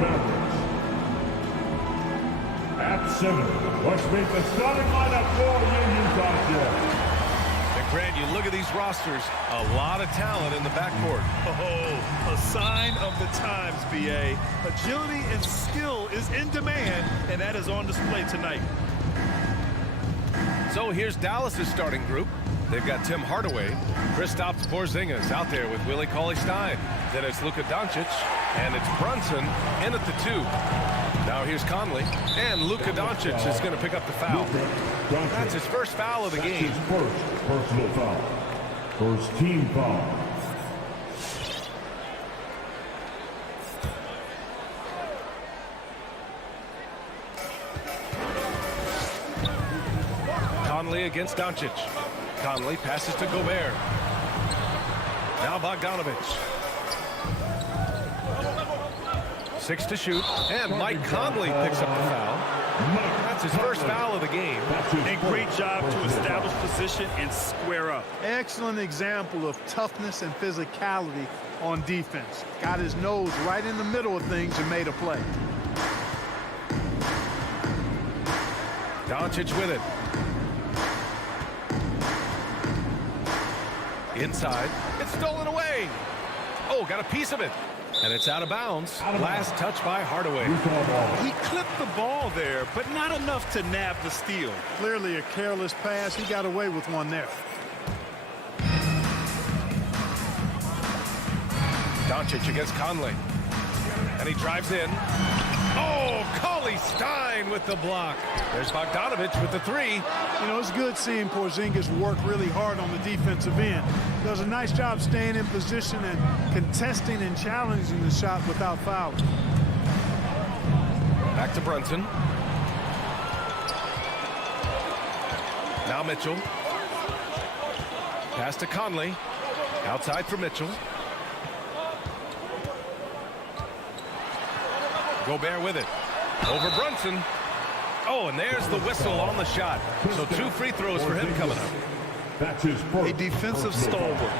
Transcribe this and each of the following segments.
Mavericks. At 7, let's meet the starting lineup for Union Contest. And Grant, you look at these rosters, a lot of talent in the backcourt. Oh, a sign of the times, B.A. Agility and skill is in demand, and that is on display tonight. So here's Dallas's starting group. They've got Tim Hardaway, Kristaps Porzingis out there with Willie Cauley-Stein. Then it's Luka Doncic, and it's Brunson in at the 2. Now here's Conley, and Luka Doncic is going to pick up the foul. That's his first foul of the game. His first personal foul. First team foul. Conley against Doncic. Conley passes to Gobert. Now Bogdanovic. 6 to shoot, and Mike Conley picks up the foul. That's his first foul of the game. A great job to establish position and square up. Excellent example of toughness and physicality on defense. Got his nose right in the middle of things and made a play. Doncic with it. Inside. It's stolen away. Oh, got a piece of it. And it's out of bounds. Last touch by Hardaway. He clipped the ball there, but not enough to nab the steal. Clearly a careless pass. He got away with one there. Doncic against Conley. And he drives in. Oh, Cauley-Stein with the block. There's Bogdanovic with the 3. You know, it's good seeing Porzingis work really hard on the defensive end. Does a nice job staying in position and contesting and challenging the shot without fouling. Back to Brunson. Now Mitchell. Pass to Conley. Outside for Mitchell. Gobert with it. Over Brunson. Oh, and there's the whistle on the shot. So 2 free throws for him coming up. That's his first. A defensive stalwart.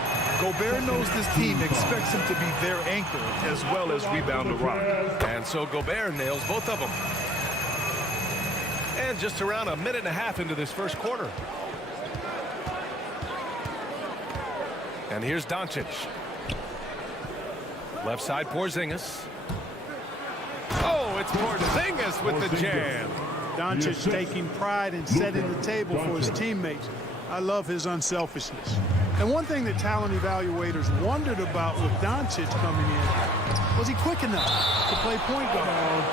Gobert knows this team expects him to be their anchor as well as rebound the rock. And so Gobert nails both of them. And just around a minute and a half into this first quarter. And here's Doncic. Left side Porzingis. Oh, it's Porzingis with the jam. Doncic taking pride in setting the table for his teammates. I love his unselfishness. And one thing that talent evaluators wondered about with Doncic coming in, was he quick enough to play point guard?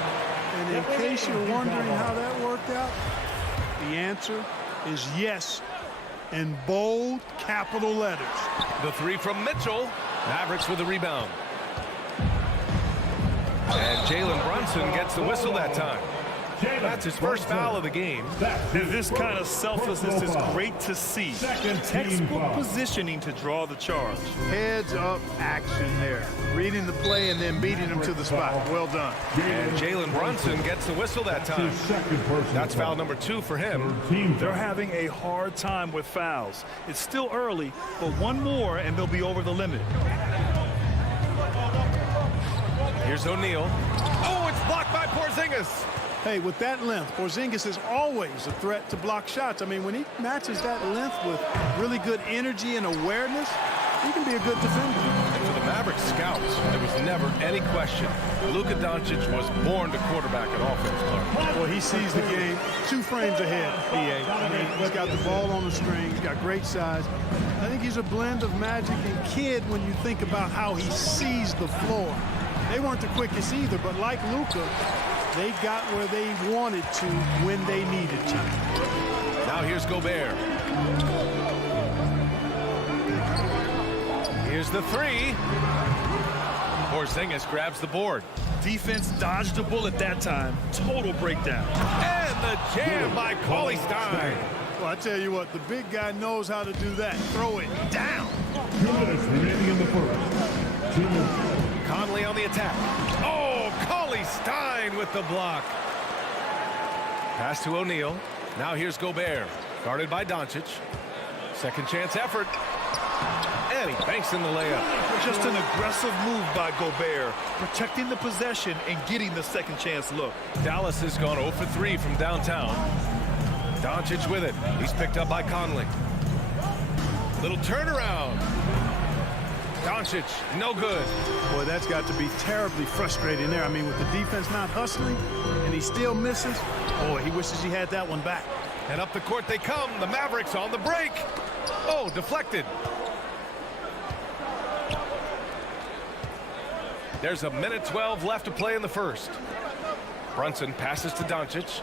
And in case you're wondering how that worked out, the answer is yes, in bold capital letters. The 3 from Mitchell. Mavericks with the rebound. And Jalen Brunson gets the whistle that time. That's his first foul of the game. This kind of selflessness is great to see. Textbook positioning to draw the charge. Heads up action there. Reading the play and then beating him to the spot. Well done. And Jalen Brunson gets the whistle that time. That's foul number 2 for him. They're having a hard time with fouls. It's still early, but one more and they'll be over the limit. Here's O'Neal. Oh, it's blocked by Porzingis. Hey, with that length, Porzingis is always a threat to block shots. I mean, when he matches that length with really good energy and awareness, he can be a good defender. And for the Mavericks scouts, there was never any question. Luka Doncic was born to quarterback an offense, Clark. Well, he sees the game 2 frames ahead, B.A. I mean, he's got the ball on the string. He's got great size. I think he's a blend of magic and kid when you think about how he sees the floor. They weren't the quickest either, but like Luka, they got where they wanted to when they needed to. Now here's Gobert. Here's the 3. Porzingis grabs the board. Defense dodged a bullet that time. Total breakdown. And the jam by Cauley-Stein. Well, I tell you what, the big guy knows how to do that. Throw it down. 2 minutes remaining in the first. 2 minutes. Conley on the attack. Oh, Cauley-Stein with the block. Pass to O'Neal. Now here's Gobert. Guarded by Doncic. Second chance effort. And he banks in the layup. Just an aggressive move by Gobert, protecting the possession and getting the second chance look. Dallas has gone 0 for 3 from downtown. Doncic with it. He's picked up by Conley. Little turnaround. Doncic, no good. Boy, that's got to be terribly frustrating there. I mean, with the defense not hustling and he still misses, boy, he wishes he had that one back. And up the court they come. The Mavericks on the break. Oh, deflected. There's 1:12 left to play in the first. Brunson passes to Doncic.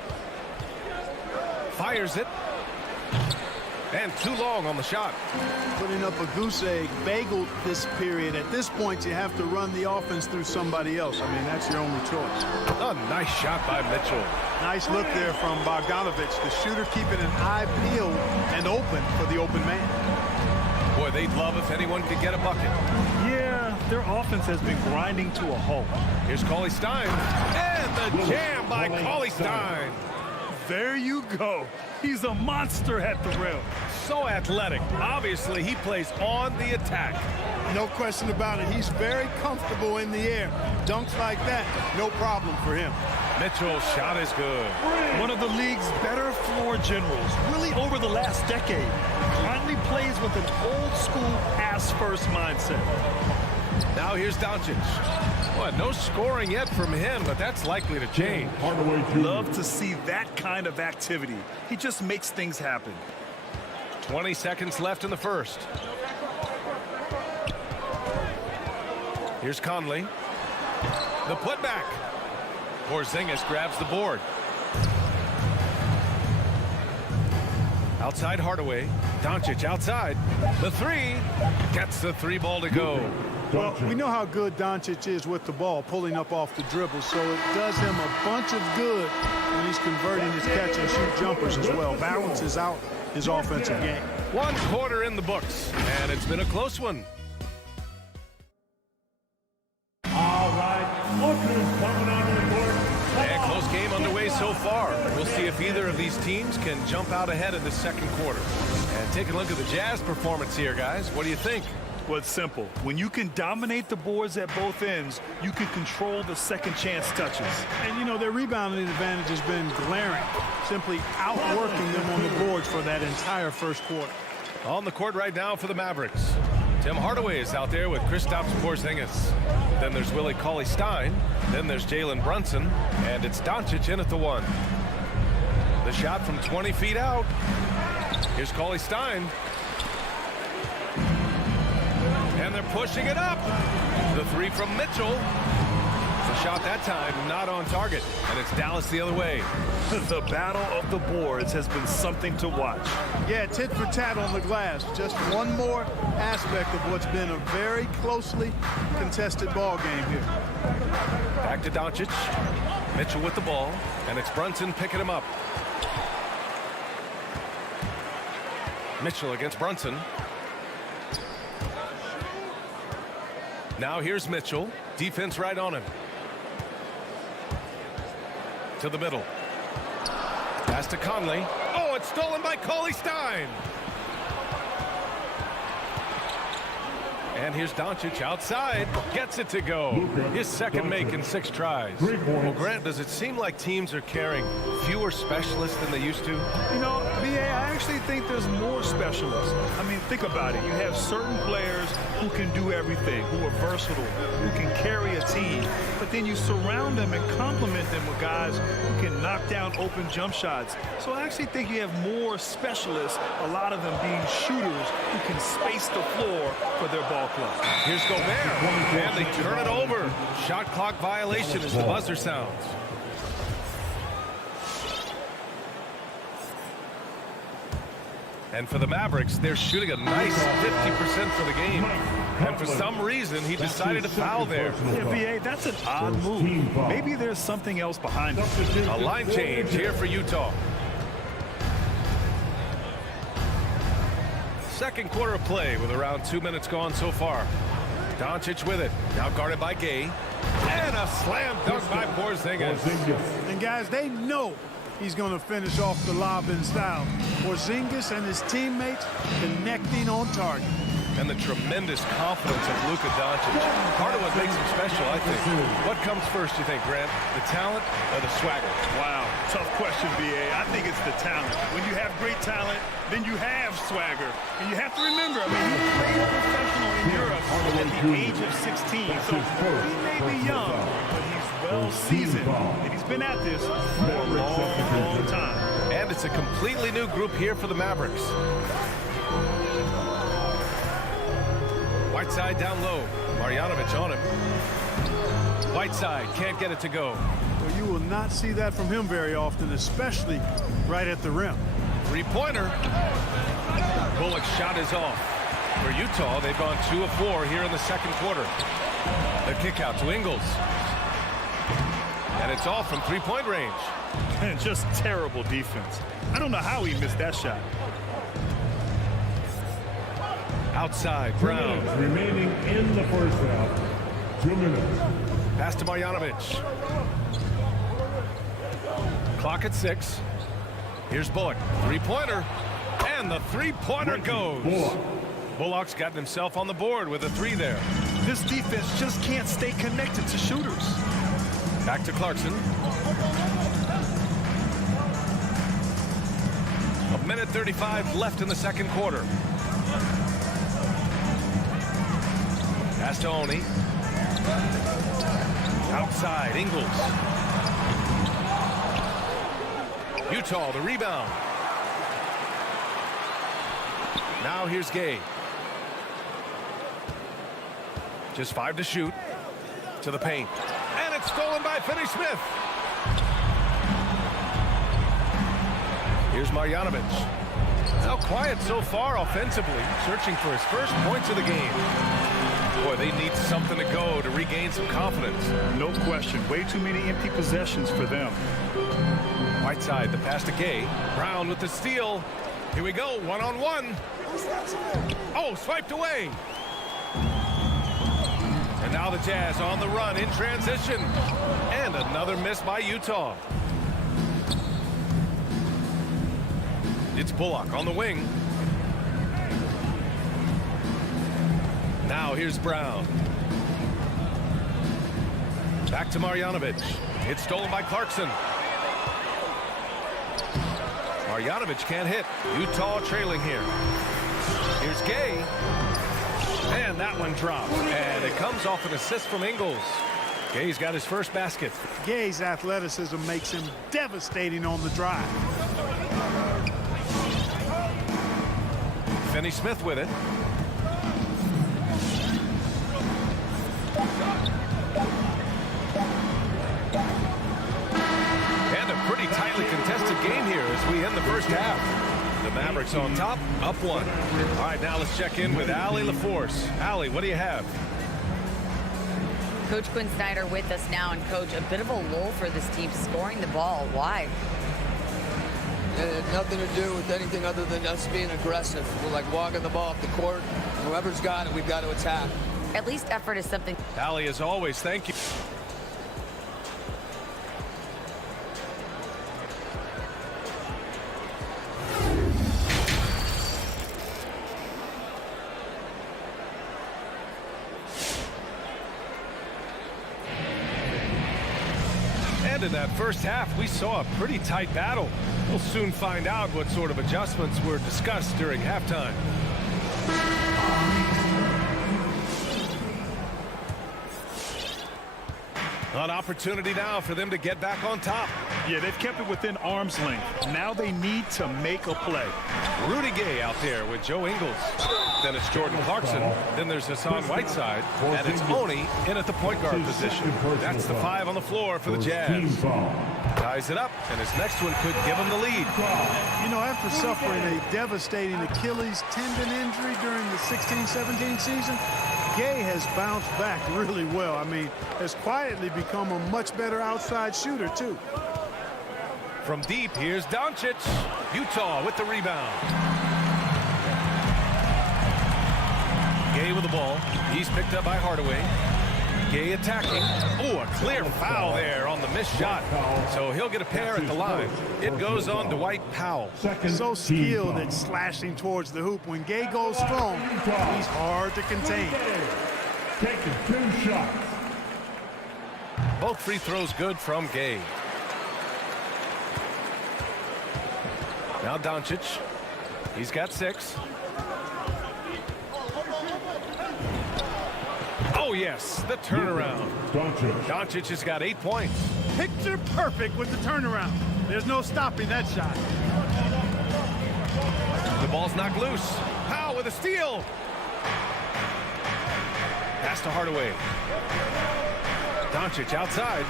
Fires it. And too long on the shot. Putting up a goose egg, bageled this period. At this point, you have to run the offense through somebody else. I mean, that's your only choice. A nice shot by Mitchell. Nice look there from Bogdanovich, the shooter keeping an eye peeled and open for the open man. Boy, they'd love if anyone could get a bucket. Yeah, their offense has been grinding to a halt. Here's Cauley Stein. And the jam by Cauley Stein. There you go. He's a monster at the rim. So athletic. Obviously, he plays on the attack. No question about it. He's very comfortable in the air. Dunks like that, no problem for him. Mitchell's shot is good. One of the league's better floor generals, really over the last decade. Finally plays with an old-school pass-first mindset. Now here's Doncic. Well, no scoring yet from him, but that's likely to change. Love to see that kind of activity. He just makes things happen. 20 seconds left in the first. Here's Conley. The putback. Porzingis grabs the board. Outside Hardaway. Doncic outside. The three. Gets the three ball to go. Well, we know how good Doncic is with the ball, pulling up off the dribble, so it does him a bunch of good when he's converting his catch-and-shoot jumpers as well. Balances out his offensive game. 1 quarter in the books, and it's been a close one. All right, look who's coming on the court. And close game underway so far. We'll see if either of these teams can jump out ahead in the second quarter. And take a look at the Jazz performance here, guys. What do you think? Well, it's simple. When you can dominate the boards at both ends, you can control the second chance touches. And, you know, their rebounding advantage has been glaring, simply outworking them on the boards for that entire first quarter. On the court right now for the Mavericks. Tim Hardaway is out there with Kristaps Porzingis. Then there's Willie Cauley Stein. Then there's Jalen Brunson. And it's Doncic in at the one. The shot from 20 feet out. Here's Cauley Stein. And they're pushing it up. The three from Mitchell. The shot that time not on target. And it's Dallas the other way. The battle of the boards has been something to watch. Yeah, tit for tat on the glass. Just one more aspect of what's been a very closely contested ball game here. Back to Doncic. Mitchell with the ball. And it's Brunson picking him up. Mitchell against Brunson. Now here's Mitchell. Defense right on him. To the middle. Pass to Conley. Oh, it's stolen by Cauley Stein. And here's Doncic outside. Gets it to go. His second make in 6 tries. Well, Grant, does it seem like teams are carrying fewer specialists than they used to? You know, B.A., I actually think there's more specialists. I mean, think about it. You have certain players who can do everything, who are versatile, who can carry a team. But then you surround them and complement them with guys who can knock down open jump shots. So I actually think you have more specialists, a lot of them being shooters who can space the floor for their ball club. Here's Gobert, and they turn it over. Shot clock violation as the buzzer sounds. And for the Mavericks, they're shooting a nice 50% for the game. And for some reason, he decided to foul there. Yeah, B.A., that's an odd move. Maybe there's something else behind it. A line change here for Utah. Second quarter of play with around 2 minutes gone so far. Doncic with it. Now guarded by Gay. And a slam dunk by Porzingis. And guys, they know he's going to finish off the lob in style. Porzingis and his teammates connecting on target. and the tremendous confidence of Luka Doncic. Part of what makes him special, I think. What comes first, you think, Grant? The talent or the swagger? Wow, tough question, B.A. I think it's the talent. When you have great talent, then you have swagger. And you have to remember, I mean, he played professional in Europe at the age of 16. So he may be young, but he's well seasoned. And he's been at this for a long time. And it's a completely new group here for the Mavericks. Whiteside down low. Marjanovic on him. Whiteside can't get it to go. Well, you will not see that from him very often, especially right at the rim. Three-pointer. Bullock's shot is off. For Utah, they've gone 2 of 4 here in the second quarter. The kick out to Ingles. And it's off from three-point range. And just terrible defense. I don't know how he missed that shot. Outside, Brown. Remaining in the first half. 2 minutes. Pass to Marjanovic. Clock at 6. Here's Bullock. Three-pointer. And the three-pointer goes. Bullock's gotten himself on the board with a 3 there. This defense just can't stay connected to shooters. Back to Clarkson. 1:35 left in the second quarter. Pass to Oni. Outside, Ingles. Utah, the rebound. Now here's Gay. Just 5 to shoot. To the paint. And it's stolen by Finney-Smith. Here's Marjanovic. Now quiet so far offensively, searching for his first points of the game. Boy, they need something to go to regain some confidence. No question. Way too many empty possessions for them. Whiteside, the pass to Gay. Brown with the steal. Here we go, one-on-one. Oh, swiped away. And now the Jazz on the run in transition. And another miss by Utah. It's Bullock on the wing. Now here's Brown. Back to Marjanovic. It's stolen by Clarkson. Marjanovic can't hit. Utah trailing here. Here's Gay. And that one dropped. And it comes off an assist from Ingles. Gay's got his first basket. Gay's athleticism makes him devastating on the drive. Finney-Smith with it. And a pretty tightly contested game here as we end the first half. The Mavericks on top, up 1. All right, now let's check in with Allie LaForce. Allie, what do you have? Coach Quinn Snyder with us now, and Coach, a bit of a lull for this team scoring the ball. Why? It had nothing to do with anything other than us being aggressive. We're like walking the ball up the court. Whoever's got it, we've got to attack. At least effort is something. Allie, as always, thank you. And in that first half, we saw a pretty tight battle. We'll soon find out what sort of adjustments were discussed during halftime. An opportunity now for them to get back on top. Yeah, they've kept it within arm's length. Now they need to make a play. Rudy Gay out there with Joe Ingles. Then it's Jordan Clarkson. Then there's Hassan Whiteside. And it's Oni in at the point guard position. That's the 5 on the floor for the Jazz. Ties it up, and his next one could give him the lead. You know, after suffering a devastating Achilles tendon injury during the 16-17 season, Gay has bounced back really well. I mean, has quietly become a much better outside shooter, too. From deep, here's Doncic. Utah with the rebound. Gay with the ball. He's picked up by Hardaway. Gay attacking. Oh, a clear foul there on the missed shot. So he'll get a pair at the line. It goes on Dwight Powell. So skilled at slashing towards the hoop. When Gay goes strong, he's hard to contain. Taking 2 shots. Both free throws good from Gay. Now Doncic. He's got 6. Oh, yes, the turnaround. Doncic has got 8 points. Picture perfect with the turnaround. There's no stopping that shot. The ball's knocked loose. Powell with a steal. Pass to Hardaway. Doncic outside.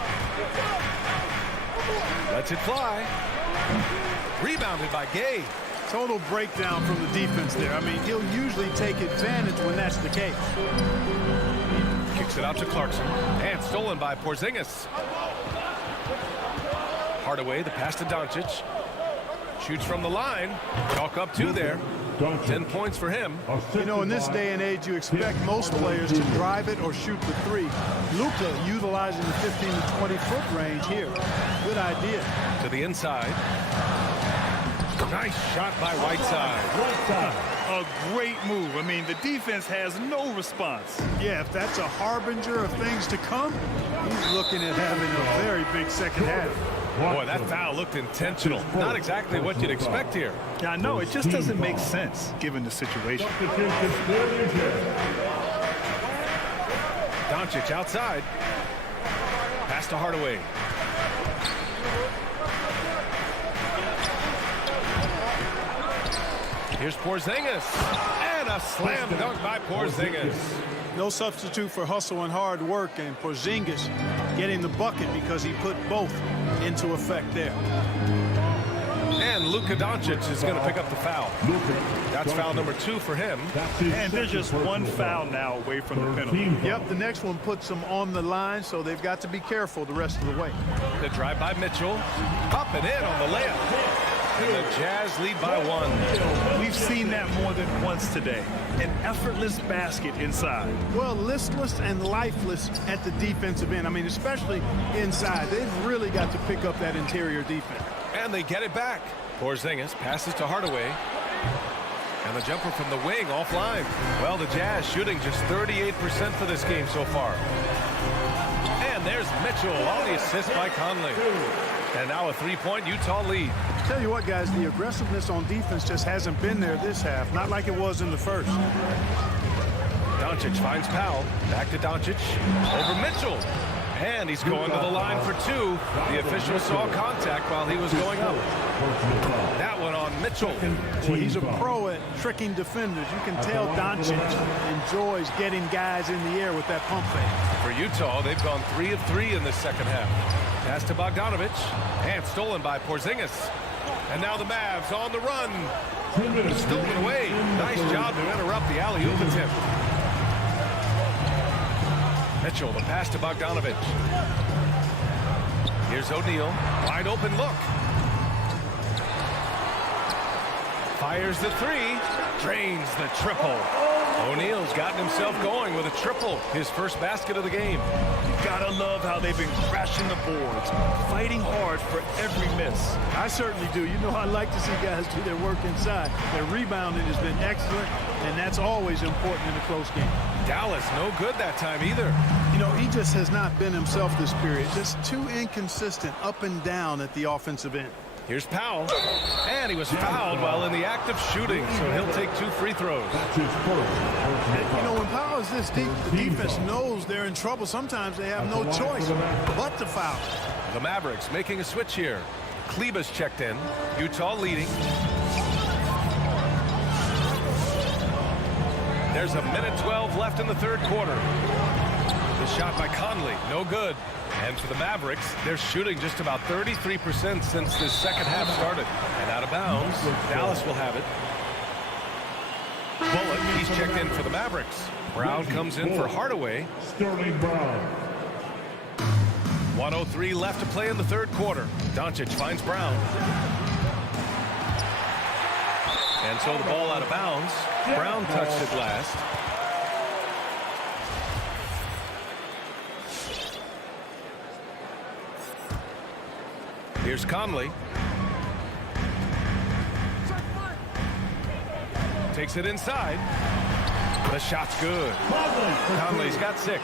Lets it fly. Rebounded by Gay. Total breakdown from the defense there. I mean, he'll usually take advantage when that's the case. Kicks it out to Clarkson. And stolen by Porzingis. Hardaway, the pass to Doncic. Shoots from the line. Chalk up 2 there. 10 points for him. You know, in this day and age, you expect most players to drive it or shoot the 3. Luka utilizing the 15 to 20-foot range here. Good idea. To the inside. Nice shot by Whiteside. A great move. I mean, the defense has no response. Yeah, if that's a harbinger of things to come, he's looking at having a very big second half. Boy, that foul looked intentional. Not exactly what you'd expect here. Yeah, I know. It just doesn't make sense given the situation. Doncic outside. Pass to Hardaway. Here's Porzingis. And a slam dunk by Porzingis. No substitute for hustle and hard work, and Porzingis getting the bucket because he put both into effect there. And Luka Doncic is going to pick up the foul. That's foul number 2 for him. And they're just 1 foul now away from the penalty. Yep, the next one puts them on the line, so they've got to be careful the rest of the way. The drive by Mitchell. Up and in on the layup. And the Jazz lead by 1. We've seen that more than once today. An effortless basket inside. Well, listless and lifeless at the defensive end. I mean, especially inside. They've really got to pick up that interior defense. And they get it back. Porzingis passes to Hardaway. And the jumper from the wing offline. Well, the Jazz shooting just 38% for this game so far. And there's Mitchell on the assist by Conley. And now a 3-point Utah lead. Tell you what, guys, the aggressiveness on defense just hasn't been there this half. Not like it was in the first. Doncic finds Powell. Back to Doncic. Over Mitchell. And he's going to the line for 2. The official saw contact while he was going up. That one on Mitchell. Well, he's a pro at tricking defenders. You can tell Doncic enjoys getting guys in the air with that pump fake. For Utah, they've gone 3 of 3 in this second half. Pass to Bogdanovich. And stolen by Porzingis. And now the Mavs on the run. Stolen away. Nice job to interrupt the alley-oop attempt. Mitchell, the pass to Bogdanovich. Here's O'Neal. Wide open look. Fires the 3. Drains the triple. O'Neal's gotten himself going with a triple. His first basket of the game. You gotta love how they've been crashing the boards, fighting hard for every miss. I certainly do. You know, I like to see guys do their work inside. Their rebounding has been excellent, and that's always important in a close game. Dallas, no good that time either. You know, he just has not been himself this period. Just too inconsistent up and down at the offensive end. Here's Powell. And he was fouled while in the act of shooting, so he'll take 2 free throws. You know, when Powell is this deep, the defense knows they're in trouble. Sometimes they have no choice but to foul. The Mavericks making a switch here. Kleba's checked in. Utah leading. There's a minute 12 left in the third quarter. The shot by Conley, no good. And for the Mavericks, they're shooting just about 33% since this second half started. And out of bounds, Dallas will have it. Bullock, he's checked in for the Mavericks. Brown comes in for Hardaway. Sterling Brown. 1:03 left to play in the third quarter. Doncic finds Brown. And so the ball out of bounds. Brown touched it last. Here's Conley. Takes it inside. The shot's good. Conley's got 6.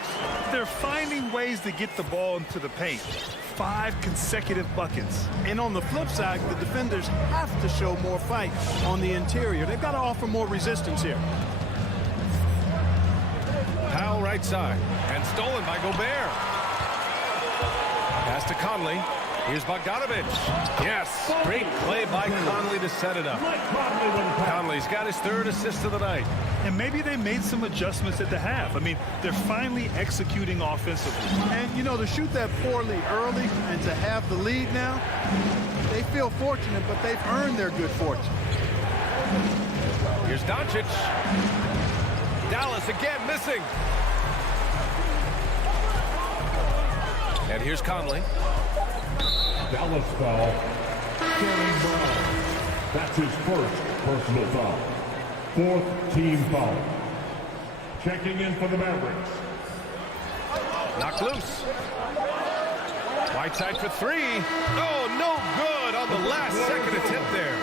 They're finding ways to get the ball into the paint. 5 consecutive buckets. And on the flip side, the defenders have to show more fight on the interior. They've got to offer more resistance here. Powell right side. And stolen by Gobert. Pass to Conley. Here's Bogdanovich. Yes, great play by Conley to set it up. Conley's got his 3rd assist of the night. And maybe they made some adjustments at the half. I mean, they're finally executing offensively. And, you know, to shoot that poorly early and to have the lead now, they feel fortunate, but they've earned their good fortune. Here's Doncic. Dallas again missing. And here's Conley. Dallas foul. Sterling Brown. That's his 1st personal foul. 4th team foul. Checking in for the Mavericks. Knocked loose. Whiteside for 3. Oh, no good on the last second attempt there.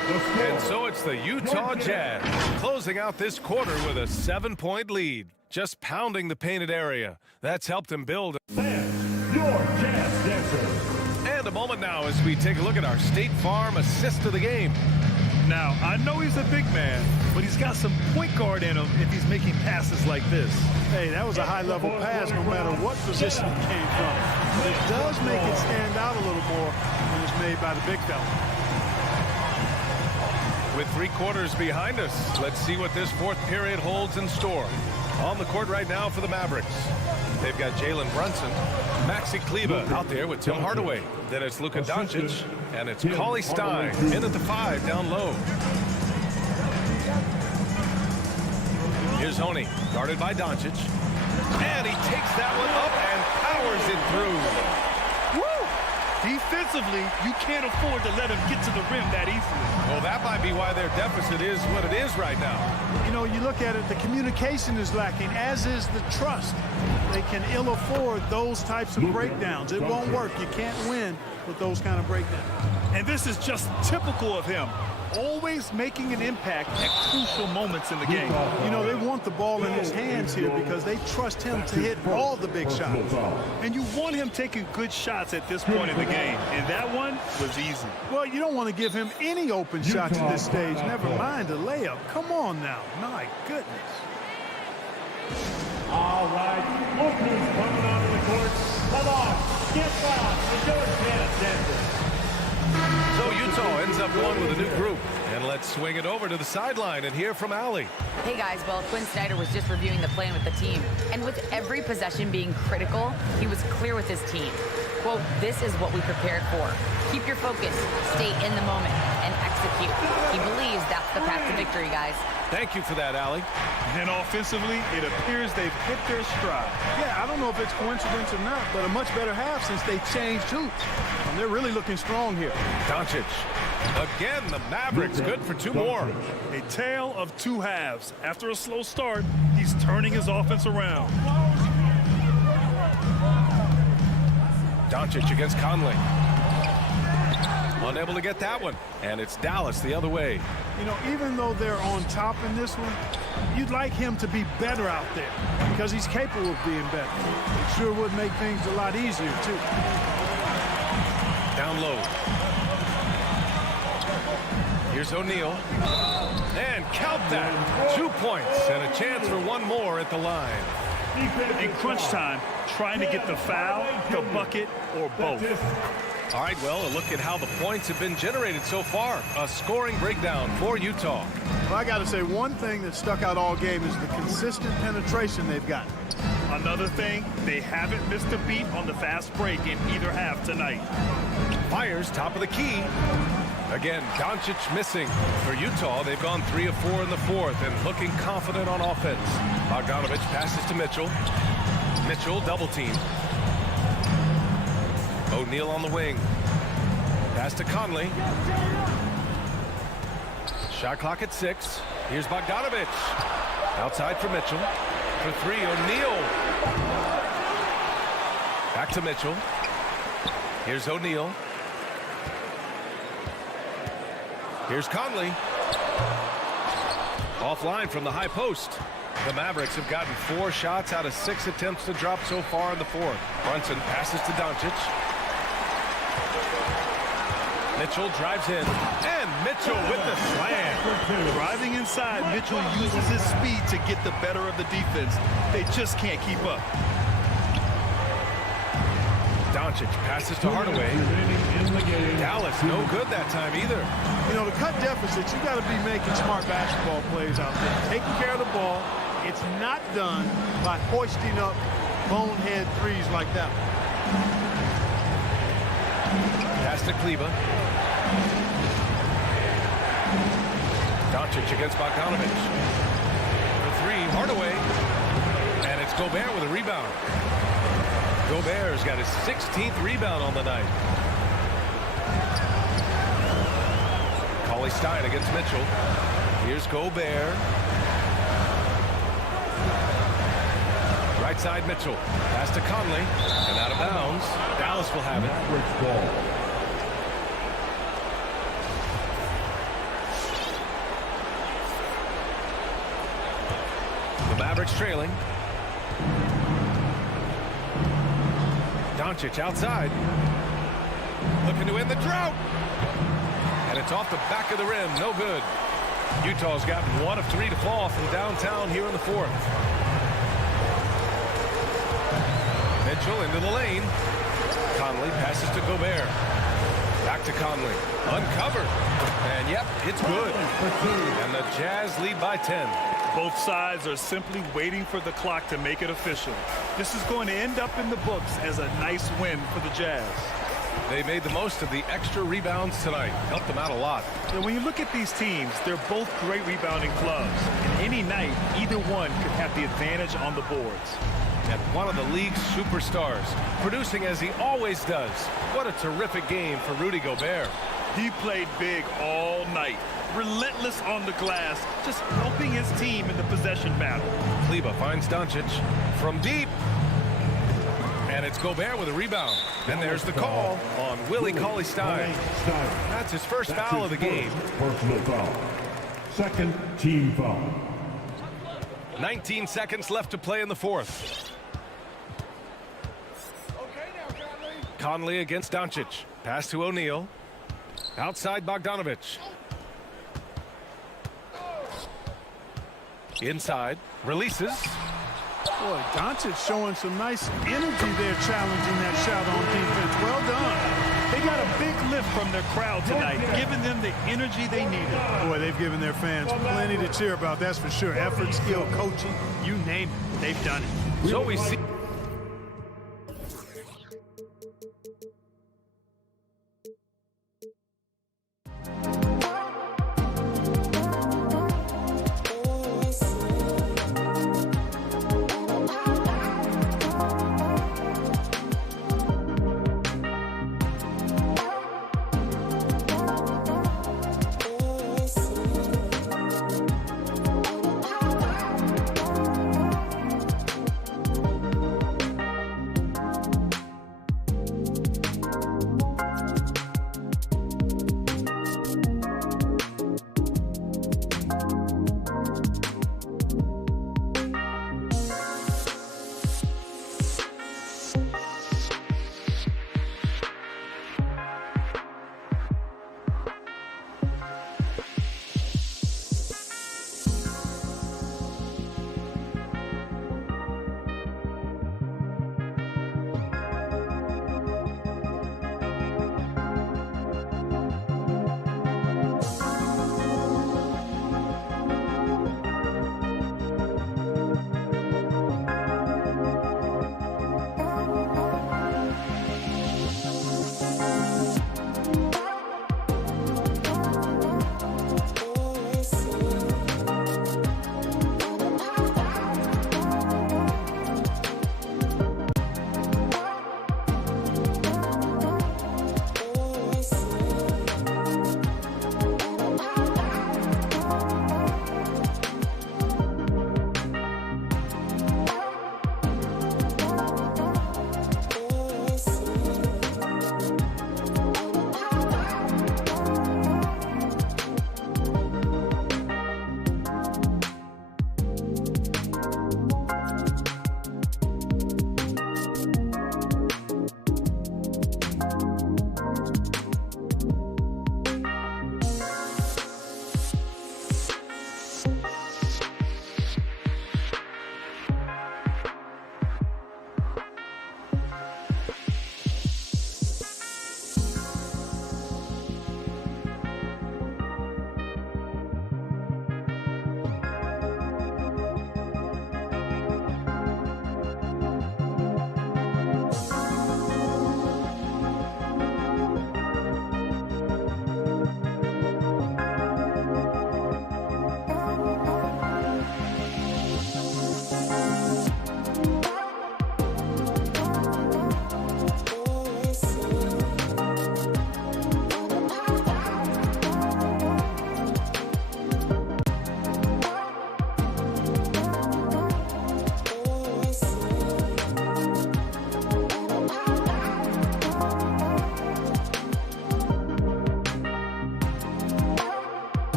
And so it's the Utah Jazz closing out this quarter with a 7-point lead. Just pounding the painted area. That's helped him build. And your Jazz dancer. And a moment now as we take a look at our State Farm assist of the game. Now, I know he's a big man, but he's got some point guard in him if he's making passes like this. Hey, that was a high-level pass no matter what position it came from. But it does make it stand out a little more when it's made by the big fella. With 3 quarters behind us, let's see what this 4th period holds in store. On the court right now for the Mavericks. They've got Jalen Brunson, Maxi Kleber out there with Tim Hardaway. Then it's Luka Doncic, and it's Cauley Stein in at the 5 down low. Here's Honey, guarded by Doncic. And he takes that one up and powers it through. Woo! Defensively, you can't afford to let him get to the rim that easily. Well, that might be why their deficit is what it is right now. You know, you look at it, the communication is lacking, as is the trust. They can ill afford those types of breakdowns. It won't work. You can't win with those kind of breakdowns. And this is just typical of him. Always making an impact at crucial moments in the game. You know, they want the ball in his hands here because they trust him to hit all the big shots. And you want him taking good shots at this point in the game. And that one was easy. Well, you don't want to give him any open shots at this stage. Never mind a layup. Come on now. My goodness. All right, look who's coming onto the court. Come on, get down. It's your Jazz dancer. So Utah ends up going with a new group. And let's swing it over to the sideline and hear from Allie. Hey guys, well, Quinn Snyder was just reviewing the plan with the team. And with every possession being critical, he was clear with his team. Quote, this is what we prepared for. Keep your focus, stay in the moment, and execute. He believes that's the path to victory, guys. Thank you for that, Allie. And offensively, it appears they've hit their stride. Yeah, I don't know if it's coincidence or not, but a much better half since they changed hoops. And they're really looking strong here. Doncic. Again, the Mavericks good for 2 more. A tale of 2 halves. After a slow start, he's turning his offense around. Doncic against Conley. Unable to get that one. And it's Dallas the other way. You know, even though they're on top in this one, you'd like him to be better out there because he's capable of being better. It sure would make things a lot easier, too. Down low. Here's O'Neal. And count that. 2 points and a chance for 1 more at the line. In crunch time, trying to get the foul, the bucket, or both. All right, well, a look at how the points have been generated so far. A scoring breakdown for Utah. Well, I got to say, one thing that stuck out all game is the consistent penetration they've got. Another thing, they haven't missed a beat on the fast break in either half tonight. Fires top of the key. Again, Doncic missing. For Utah, they've gone 3 of 4 in the 4th and looking confident on offense. Bogdanovich passes to Mitchell. Mitchell double team. O'Neal on the wing. Pass to Conley. Shot clock at 6. Here's Bogdanovich. Outside for Mitchell. For 3, O'Neal. Back to Mitchell. Here's O'Neal. Here's Conley. Offline from the high post. The Mavericks have gotten 4 shots out of 6 attempts to drop so far in the fourth. Brunson passes to Doncic. Mitchell drives in, and Mitchell with the slam. Driving inside, Mitchell uses his speed to get the better of the defense. They just can't keep up. Doncic passes to Hardaway. Dallas no good that time either. You know, to cut deficits, you got to be making smart basketball plays out there. Taking care of the ball. It's not done by hoisting up bonehead threes like that one. Pass to Kleba. Doncic against Bogdanovic. For 3, Hardaway. And it's Gobert with a rebound. Gobert's got his 16th rebound on the night. Cauley-Stein against Mitchell. Here's Gobert. Right side Mitchell. Pass to Conley. And out of bounds. Dallas will have it. Mavericks ball. The Mavericks trailing. Doncic outside. Looking to end the drought. And it's off the back of the rim. No good. Utah's gotten 1 of 3 to fall from downtown here in the fourth. Mitchell into the lane. Conley passes to Gobert. Back to Conley. Uncovered. And yep, it's good. And the Jazz lead by 10. Both sides are simply waiting for the clock to make it official. This is going to end up in the books as a nice win for the Jazz. They made the most of the extra rebounds tonight. Helped them out a lot. And when you look at these teams, they're both great rebounding clubs. And any night, either one could have the advantage on the boards. And one of the league's superstars, producing as he always does. What a terrific game for Rudy Gobert. He played big all night. Relentless on the glass, just helping his team in the possession battle. Kleba finds Doncic from deep. And it's Gobert with a rebound. Then there's the call on Willie Cauley-Stein. That's his first foul of the game. Personal foul. Second team foul. 19 seconds left to play in the fourth. Conley against Doncic. Pass to O'Neal. Outside Bogdanovic. Inside. Releases. Boy, Doncic showing some nice energy there, challenging that shot on defense. Well done. They got a big lift from their crowd tonight, giving them the energy they needed. Boy, they've given their fans plenty to cheer about, that's for sure. Effort, skill, coaching, you name it, they've done it. So we see.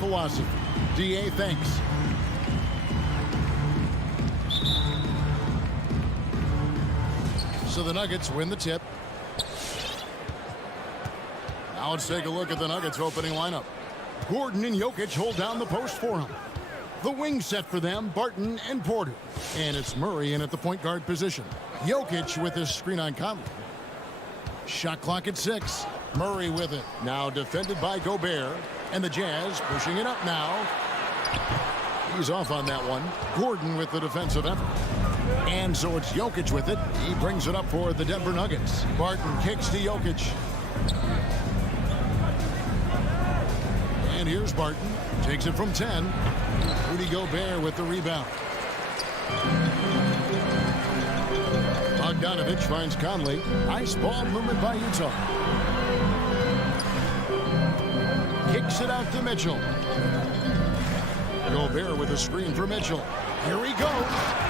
philosophy. DA, thanks. So the Nuggets win the tip. Now let's take a look at the Nuggets opening lineup. Gordon and Jokic hold down the post for him. The wing set for them, Barton and Porter. And it's Murray in at the point guard position. Jokic with his screen on Conley. Shot clock at 6. Murray with it. Now defended by Gobert. And the Jazz pushing it up now. He's off on that one. Gordon with the defensive effort. And so it's Jokic with it. He brings it up for the Denver Nuggets. Barton kicks to Jokic. And here's Barton. Takes it from 10. Rudy Gobert with the rebound. Bogdanovich finds Conley. Nice ball movement by Utah. Kicks it out to Mitchell. Gobert with a screen for Mitchell. Here he goes.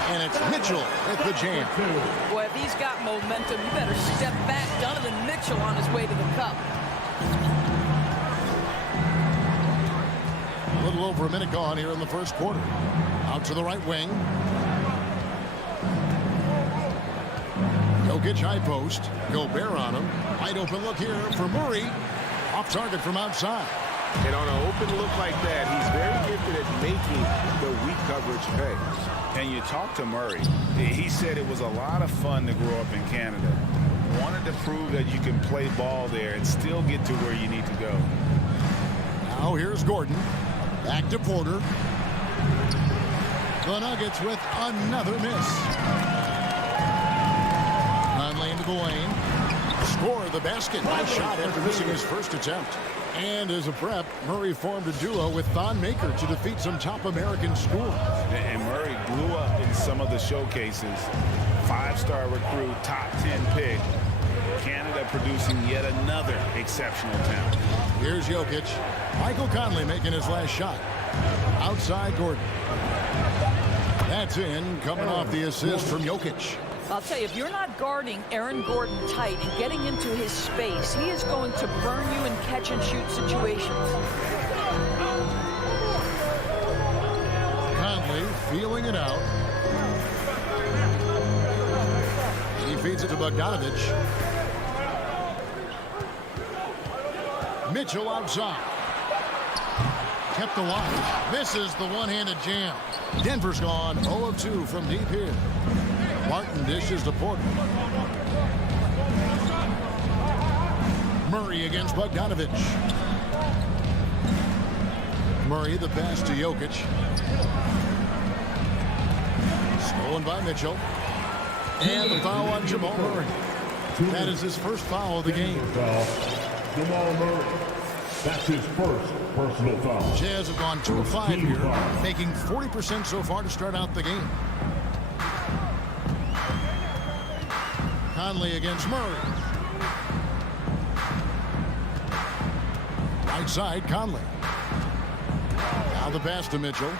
And it's Mitchell with the jam. Boy, if he's got momentum, you better step back. Donovan Mitchell on his way to the cup. A little over a minute gone here in the first quarter. Out to the right wing. Jokic high post. Gobert on him. Wide open look here for Murray. Off target from outside. And on an open look like that, he's very gifted at making the weak coverage pay. And you talk to Murray. He said it was a lot of fun to grow up in Canada. Wanted to prove that you can play ball there and still get to where you need to go. Now here's Gordon. Back to Porter. The Nuggets with another miss. Conley into the lane. Score the basket. Nice shot after missing his first attempt. And as a prep, Murray formed a duo with Thon Maker to defeat some top American schools. And Murray blew up in some of the showcases. 5-star recruit, top 10 pick. Canada producing yet another exceptional talent. Here's Jokic. Michael Conley making his last shot. Outside Gordon. That's in, coming off the assist from Jokic. I'll tell you, if you're not guarding Aaron Gordon tight and getting into his space, he is going to burn you in catch-and-shoot situations. Conley feeling it out. He feeds it to Bogdanovich. Mitchell outside. Kept alive. Misses the one-handed jam. Denver's gone 0 of 2 from deep here. Martin dishes to Porter. Murray against Bogdanovich. Murray the pass to Jokic. Stolen by Mitchell. And the foul on Jamal Murray. That is his first foul of the game. Jamal Murray. That's his first personal foul. Jazz have gone 2 of 5 here, making 40% so far to start out the game. Conley against Murray. Right side, Conley. Now the pass to Mitchell.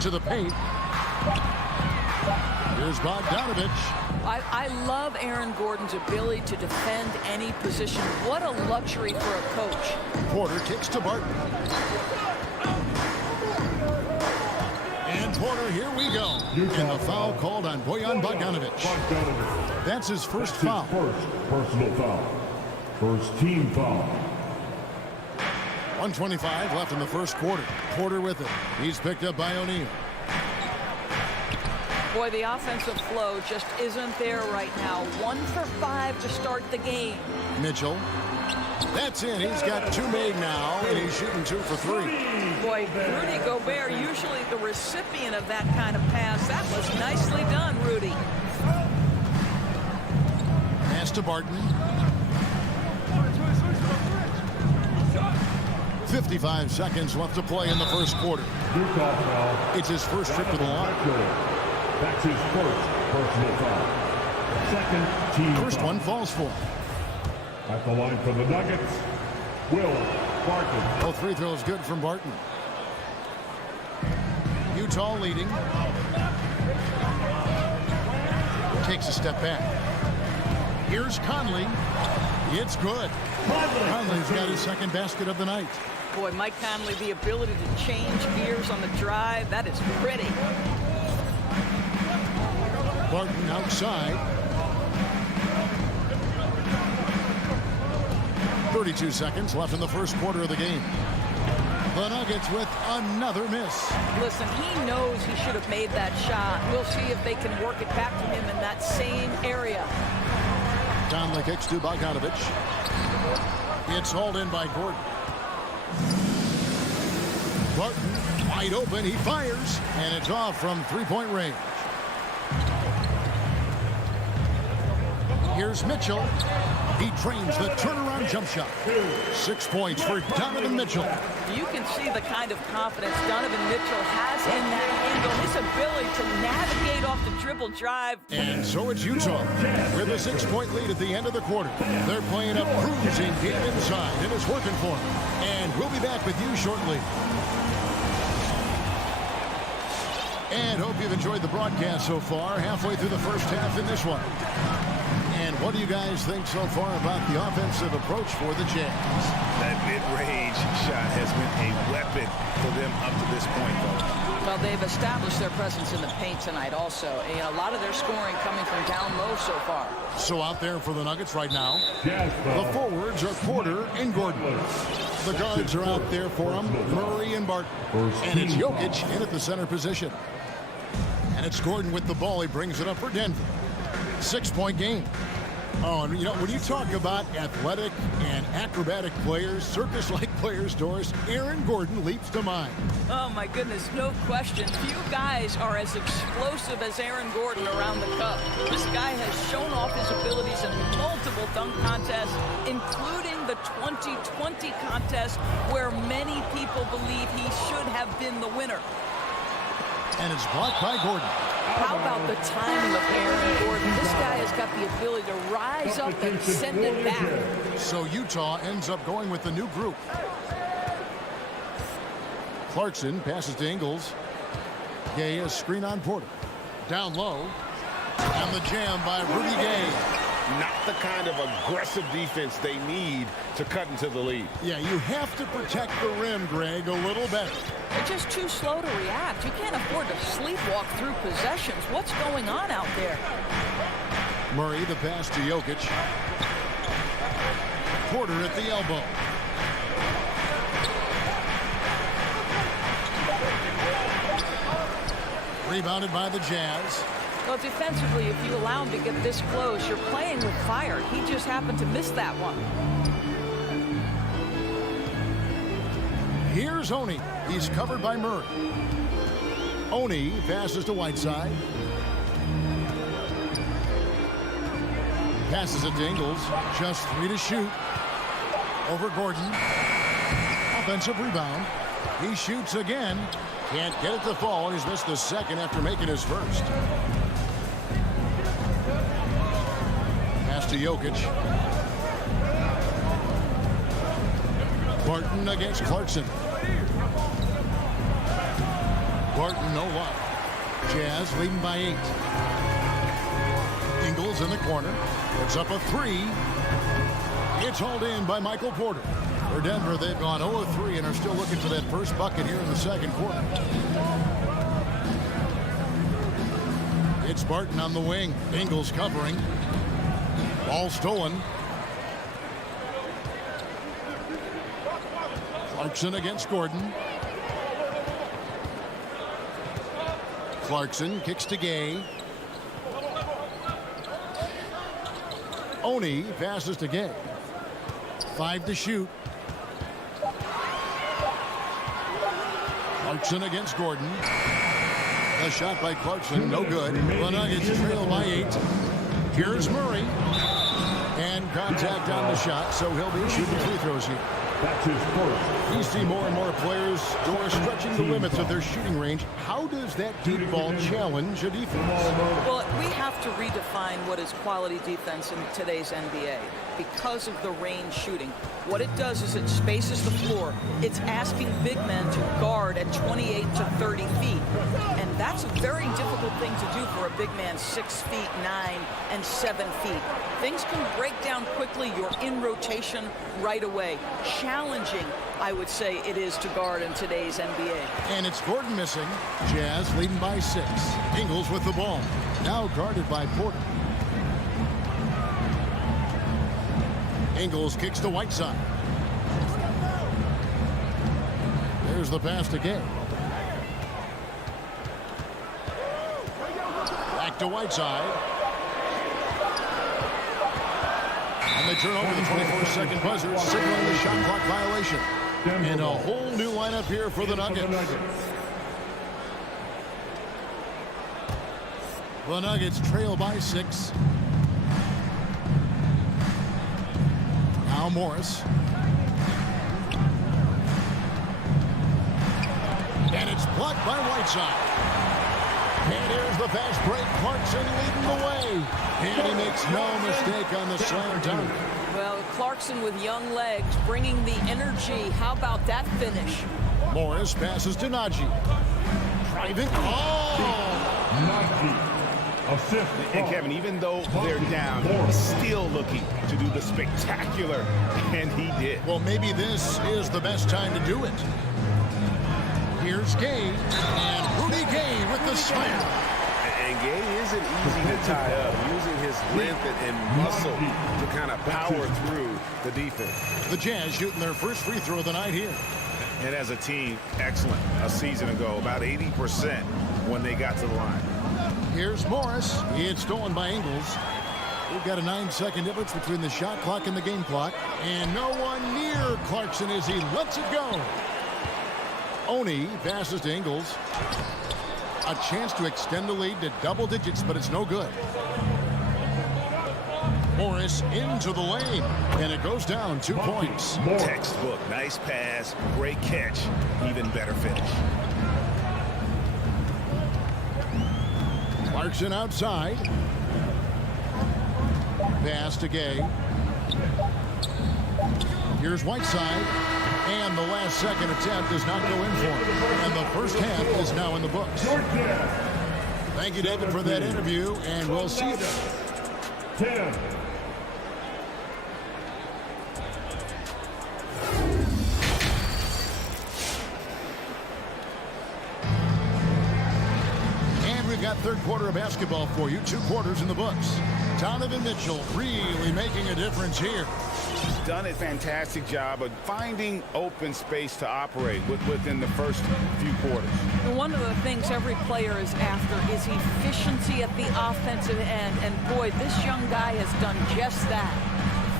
To the paint. Here's Bogdanovich. I love Aaron Gordon's ability to defend any position. What a luxury for a coach. Porter kicks to Barton. And Porter, here we go. And the foul called on Bojan Bogdanovich. That's his first foul. First personal foul. First team foul. 1:25 left in the first quarter. Porter with it. He's picked up by O'Neal. Boy, the offensive flow just isn't there right now. 1 for 5 to start the game. Mitchell. That's in. He's got 2 made now, and he's shooting 2 for 3. Boy, Rudy Gobert, usually the recipient of that kind of pass. That was nicely done, Rudy. Pass to Barton. 55 seconds left to play in the first quarter. It's his first trip to the line. That's his first personal foul. Second team First foul. one falls for him. At the line for the Nuggets, Will Barton. Both free throws good from Barton. Utah leading. Takes a step back. Here's Conley. It's good. Conley's got his second basket of the night. Boy, Mike Conley, the ability to change gears on the drive, that is pretty. Barton outside. 32 seconds left in the first quarter of the game. The Nuggets with another miss. Listen, he knows he should have made that shot. We'll see if they can work it back to him in that same area. Conley kicks to Bogdanovic. It's hauled in by Gordon. Barton wide open. He fires, and it's off from three-point range. Here's Mitchell. He trains the turnaround jump shot. 6 points for Donovan Mitchell. You can see the kind of confidence Donovan Mitchell has in that angle. His ability to navigate off the dribble drive. And so it's Utah with a 6-point lead at the end of the quarter. They're playing a cruising game inside, and it's working for them. And we'll be back with you shortly. And hope you've enjoyed the broadcast so far. Halfway through the first half in this one. And what do you guys think so far about the offensive approach for the Jazz? That mid-range shot has been a weapon for them up to this point, though. Well, they've established their presence in the paint tonight also. A lot of their scoring coming from down low so far. So out there for the Nuggets right now, the forwards are Porter and Gordon. The guards are out there for them, Murray and Barton. And it's Jokic in at the center position. And it's Gordon with the ball. He brings it up for Denver. 6-point game. Oh, and when you talk about athletic and acrobatic players, circus-like players, Doris, Aaron Gordon leaps to mind. Oh, my goodness, no question. Few guys are as explosive as Aaron Gordon around the cup. This guy has shown off his abilities in multiple dunk contests, including the 2020 contest, where many people believe he should have been the winner. And it's blocked by Gordon. How about the timing of Aaron Gordon? This guy has got the ability to rise up and send it back. So Utah ends up going with the new group. Clarkson passes to Ingles. Gay, a screen on Porter. Down low. And the jam by Rudy Gay. Not the kind of aggressive defense they need to cut into the lead. Yeah, you have to protect the rim, Greg, a little better. They're just too slow to react. You can't afford to sleepwalk through possessions. What's going on out there? Murray, the pass to Jokic. Porter at the elbow. Rebounded by the Jazz. Well, defensively, if you allow him to get this close, you're playing with fire. He just happened to miss that one. Here's Oni. He's covered by Murray. Oni passes to Whiteside. Passes it to Ingles. Just 3 to shoot. Over Gordon. Offensive rebound. He shoots again. Can't get it to fall. He's missed the second after making his first. Pass to Jokic. Barton against Clarkson. Barton, no luck. Jazz leading by 8. Ingles in the corner. It's up a 3. It's hauled in by Michael Porter. For Denver, they've gone 0-3 and are still looking for that first bucket here in the second quarter. It's Barton on the wing. Ingles covering. Ball stolen. Clarkson against Gordon. Clarkson kicks to Gay. Oni passes to Gay. 5 to shoot. Clarkson against Gordon. A shot by Clarkson, no good. The Nuggets trail by 8. Here's Murray. And contact on the shot, so he'll be shooting free throws here. That's his first. You see more and more players who are stretching the limits of their shooting range. How does that deep ball challenge a defense? Well, we have to redefine what is quality defense in today's NBA. because of the range shooting. What it does is it spaces the floor. It's asking big men to guard at 28 to 30 feet. And that's a very difficult thing to do for a big man 6 feet 9 and 7 feet. Things can break down quickly. You're in rotation right away. Challenging, I would say, it is to guard in today's NBA. And it's Gordon missing. Jazz leading by 6. Ingles with the ball. Now guarded by Porter. Ingles kicks to Whiteside. There's the pass to Gay. Back to Whiteside. And they turn over the 24-second buzzer, signaling the shot clock violation. And a whole new lineup here for the Nuggets. The Nuggets trail by 6. Now Morris. And it's blocked by Whiteside. And here's the fast break. Clarkson leading the way. And he makes no mistake on the slam dunk. Well, Clarkson with young legs, bringing the energy. How about that finish? Morris passes to Najee. Driving. Oh! Najee. Assist. And Kevin, even though they're down, he's still looking to do the spectacular, and he did. Well, maybe this is the best time to do it. Here's Gay, and Rudy Gay with the slam. And Gay isn't easy to tie up, using his length and muscle to kind of power through the defense. The Jazz shooting their first free throw of the night here. And as a team, excellent a season ago, about 80% when they got to the line. Here's Morris. It's stolen by Ingles. We've got a 9-second difference between the shot clock and the game clock. And no one near Clarkson as he lets it go. Oni passes to Ingles. A chance to extend the lead to double digits, but it's no good. Morris into the lane, and it goes down 2 points. Textbook, nice pass, great catch, even better finish. Clarkson outside. Pass to Gay. Here's Whiteside. And the last second attempt does not go in for him. And the first half is now in the books. Thank you, David, for that interview, and we'll see you there. 10. We've got third quarter of basketball for you. 2 quarters in the books. Donovan Mitchell really making a difference here. He's done a fantastic job of finding open space to operate within the first few quarters. One of the things every player is after is efficiency at the offensive end. And boy, this young guy has done just that.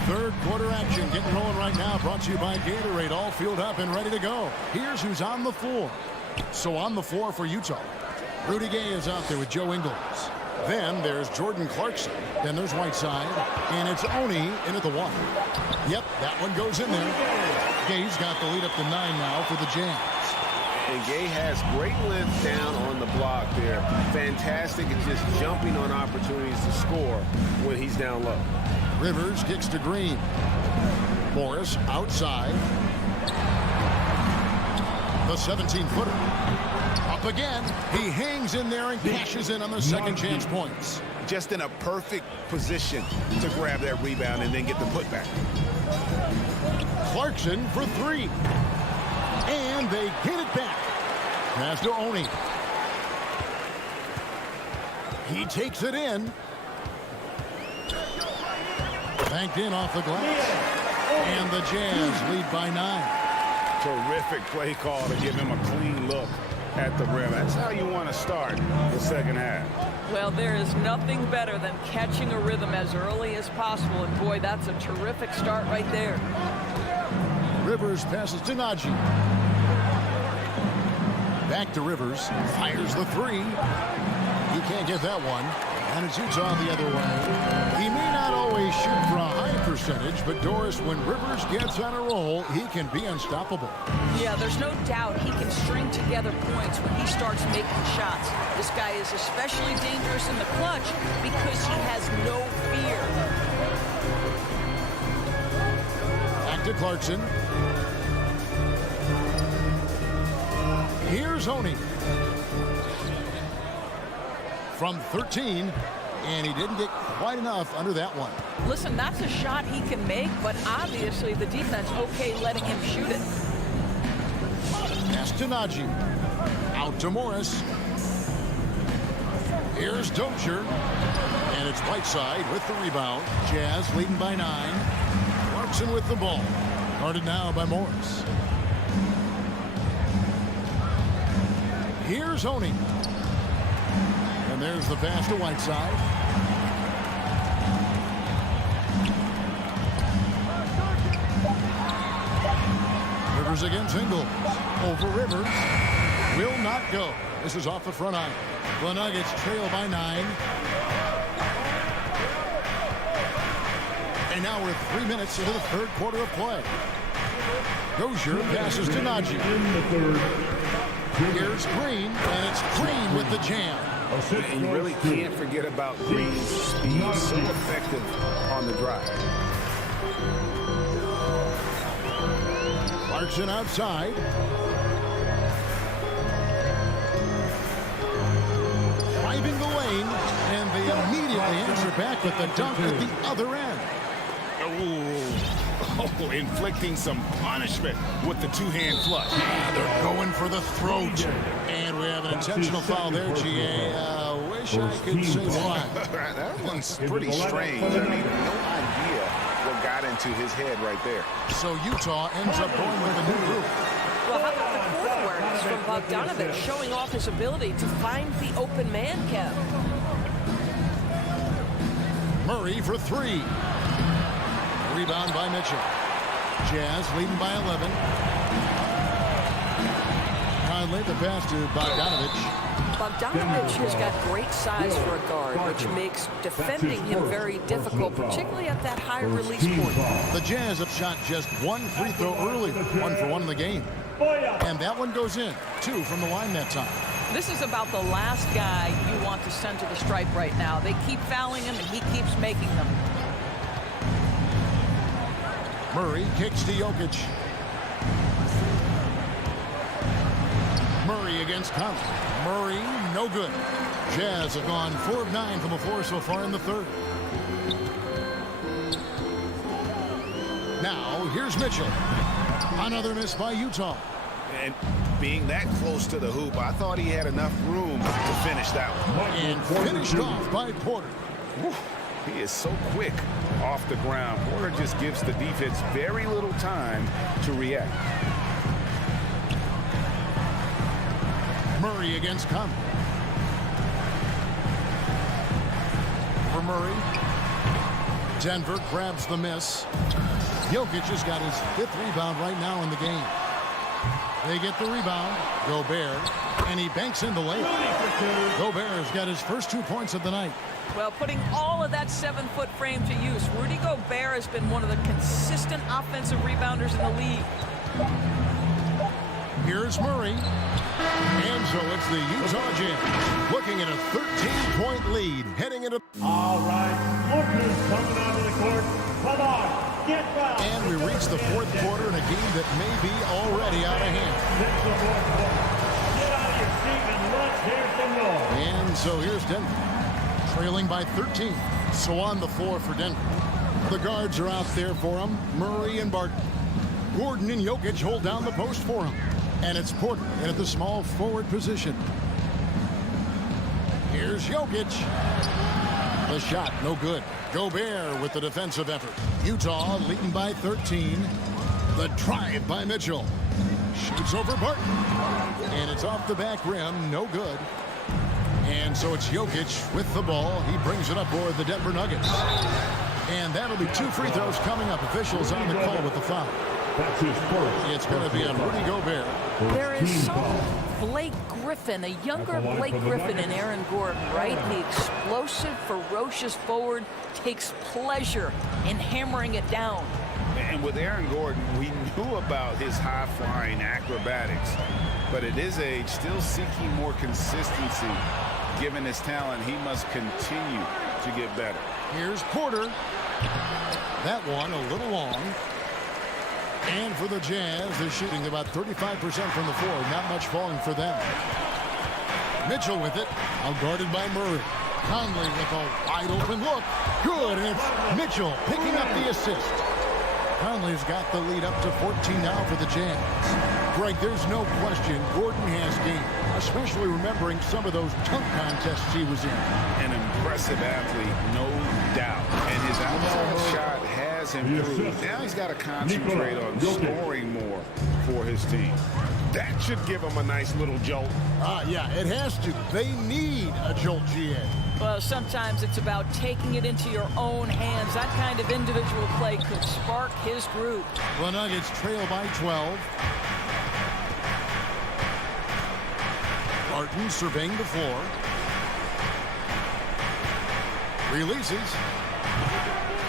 Third quarter action getting rolling right now. Brought to you by Gatorade. All fueled up and ready to go. Here's who's on the floor. So on the floor for Utah, Rudy Gay is out there with Joe Ingles. Then there's Jordan Clarkson. Then there's Whiteside. And it's Oni in at the 1. Yep, that one goes in there. Gay's got the lead up to 9 now for the Jazz. And Gay has great length down on the block there. Fantastic at just jumping on opportunities to score when he's down low. Rivers kicks to Green. Morris outside. The 17-footer. Up again. He hangs in there and cashes in on the second chance points. Just in a perfect position to grab that rebound and then get the putback. Clarkson for 3. And they get it back. Pass to Oni. He takes it in. Banked in off the glass. And the Jazz lead by 9. Terrific play call to give him a clean look at the rim. That's how you want to start the second half. Well, there is nothing better than catching a rhythm as early as possible. And boy, that's a terrific start right there. Rivers passes to Najee. Back to Rivers. Fires the 3. He can't get that one. And it's Utah the other way. He may not always shoot for a high percentage, but Doris, when Rivers gets on a roll, he can be unstoppable. Yeah, there's no doubt he can string together points when he starts making shots. This guy is especially dangerous in the clutch because he has no fear. to Clarkson. Here's Honey. From 13, and he didn't get quite enough under that one. Listen, that's a shot he can make, but obviously the defense okay letting him shoot it. Pass to Najee. Out to Morris. Here's Dozier. And it's Whiteside with the rebound. Jazz leading by 9. Clarkson with the ball. Guarded now by Morris. Here's Honey. And there's the pass to Whiteside. Rivers against Ingles. Over Rivers. Will not go. This is off the front iron. The Nuggets trail by 9. And now we're 3 minutes into the third quarter of play. Dozier passes to Najee. In the third. Here's Green, and it's Green with the jam. And you really can't forget about Green's speed. So effective on the drive. Clarkson outside. Driving the lane, and they immediately answer back with the dunk at the other end. Oh, inflicting some punishment with the two-hand flush. They're going for the throat. And we have an intentional foul there, GA. Wish I could say why. That one's pretty strange. I mean, no idea what got into his head right there. So Utah ends up going with the new group. Well, how about the court awareness from Bogdanovich showing off his ability to find the open man, Kev? Murray for 3. Rebound by Mitchell. Jazz leading by 11. Conley, the pass to Bogdanovich. Bogdanovich has got great size for a guard, which makes defending him very difficult, particularly at that high release point. The Jazz have shot just 1 free throw early, 1 for 1 in the game. And that one goes in, 2 from the line that time. This is about the last guy you want to send to the stripe right now. They keep fouling him, and he keeps making them. Murray kicks to Jokic. Murray against Conley. Murray, no good. Jazz have gone 4 of 9 from the floor so far in the third. Now, here's Mitchell. Another miss by Utah. And being that close to the hoop, I thought he had enough room to finish that one. And finished off by Porter. Whew. He is so quick off the ground. Porter just gives the defense very little time to react. Murray against Conley. For Murray. Denver grabs the miss. Jokic has got his 5th rebound right now in the game. They get the rebound. Gobert. And he banks in the layup. Gobert's got his first 2 points of the night. Well, putting all of that 7-foot frame to use, Rudy Gobert has been one of the consistent offensive rebounders in the league. Here's Murray. And so it's the Utah Jazz looking at a 13-point lead heading into... All right, look who's coming onto the court. Come on, get fouled. And we reach the 4th quarter in a game that may be already out of hand. Get out of your seat and let's hear some noise. And so here's Denver, trailing by 13. So on the floor for Denver. The guards are out there for him. Murray and Barton. Gordon and Jokic hold down the post for him. And it's Porter in at the small forward position. Here's Jokic. The shot, no good. Gobert with the defensive effort. Utah leading by 13. The drive by Mitchell. Shoots over Barton. And it's off the back rim, no good. And so it's Jokic with the ball. He brings it up for the Denver Nuggets. And that'll be 2 free throws coming up. Officials on the call with the foul. That's his first. It's going to be on Rudy Gobert. There is some Blake Griffin, a younger Blake Griffin in Aaron Gordon, right? The explosive, ferocious forward takes pleasure in hammering it down. And with Aaron Gordon, we knew about his high-flying acrobatics. But at his age, still seeking more consistency. Given his talent, he must continue to get better. Here's Porter. That one a little long. And for the Jazz, they're shooting about 35% from the floor. Not much falling for them. Mitchell with it. Outguarded by Murray. Conley with a wide open look. Good, and it's Mitchell picking up the assist. Conley's got the lead up to 14 now for the Jazz. Greg, there's no question Gordon has game, especially remembering some of those dunk contests he was in. An impressive athlete, no doubt. And his outside shot has improved. Now he's got to concentrate on scoring more for his team. That should give him a nice little jolt. Yeah, it has to. They need a jolt, GA. Well, sometimes it's about taking it into your own hands. That kind of individual play could spark his group. The Nuggets trail by 12. Barton surveying the floor. Releases.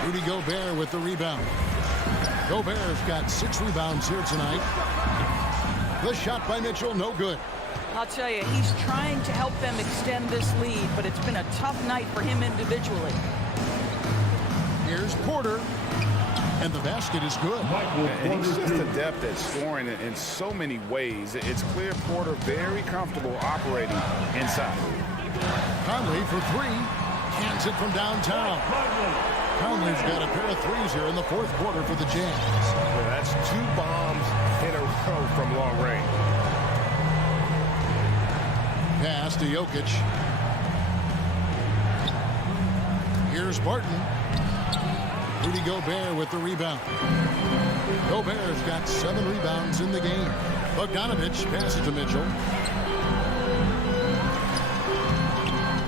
Rudy Gobert with the rebound. Gobert's got 6 rebounds here tonight. The shot by Mitchell, no good. I'll tell you, he's trying to help them extend this lead, but it's been a tough night for him individually. Here's Porter, and the basket is good. And he's just adept at scoring in so many ways. It's clear Porter very comfortable operating inside. Conley for 3. Cans it from downtown. Conley's got a pair of threes here in the fourth quarter for the Jazz. Well, that's 2 bombs in a row from long range. Pass to Jokic. Here's Barton. Rudy Gobert with the rebound. Gobert's got 7 rebounds in the game. Bogdanovich passes to Mitchell.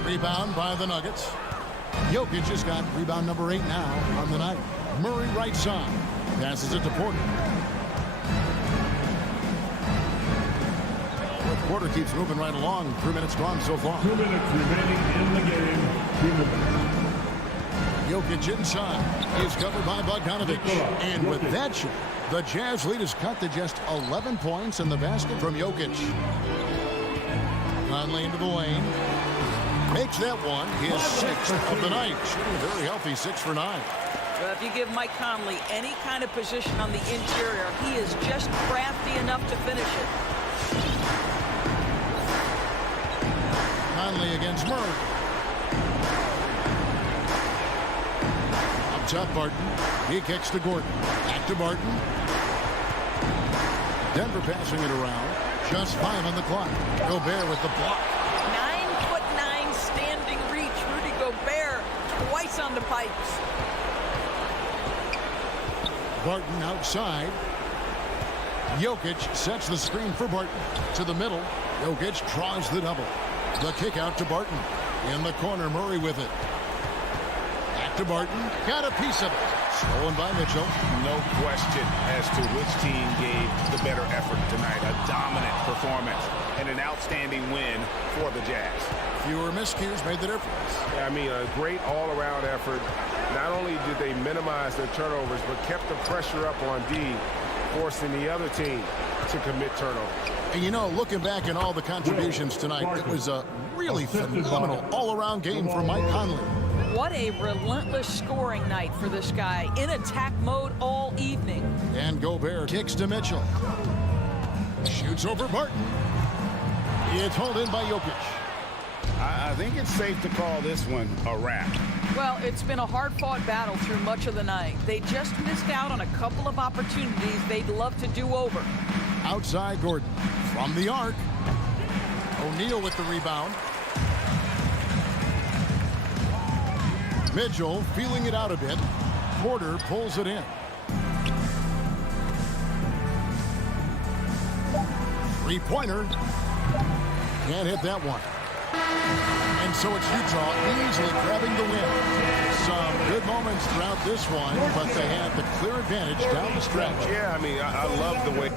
Rebound by the Nuggets. Jokic has got rebound number 8 now on the night. Murray right side. Passes it to Porter. Porter keeps moving right along. 3 minutes gone so far. 2 minutes remaining in the game. 2 minutes. Jokic inside. He's covered by Bogdanovich. And with that shot, the Jazz lead is cut to just 11 points in the basket from Jokic. Conley into the lane. Makes that one his 6th of the night. Shooting a very healthy 6 for 9. Well, if you give Mike Conley any kind of position on the interior, he is just crafty enough to finish it. Conley against Murray. Up top, Barton. He kicks to Gordon. Back to Barton. Denver passing it around. Just 5 on the clock. Gobert with the block. 9'9" standing reach. Rudy Gobert twice on the pipes. Barton outside. Jokic sets the screen for Barton. To the middle. Jokic draws the double. The kick out to Barton. In the corner, Murray with it. Back to Barton. Got a piece of it. Stolen by Mitchell. No question as to which team gave the better effort tonight. A dominant performance and an outstanding win for the Jazz. Fewer miscues made the difference. I mean, a great all-around effort. Not only did they minimize their turnovers, but kept the pressure up on D, forcing the other team to commit turnovers. And you know, looking back at all the contributions tonight, it was a really phenomenal all-around game for Mike Conley. What a relentless scoring night for this guy. In attack mode all evening. And Gobert kicks to Mitchell. Shoots over Barton. It's hauled in by Jokic. I think it's safe to call this one a wrap. Well, it's been a hard-fought battle through much of the night. They just missed out on a couple of opportunities they'd love to do over. Outside Gordon. From the arc. O'Neal with the rebound. Mitchell feeling it out a bit. Porter pulls it in. Three-pointer. Can't hit that one. And so it's Utah easily grabbing the win. Some good moments throughout this one, but they have the clear advantage down the stretch. Yeah, I mean, I love the way...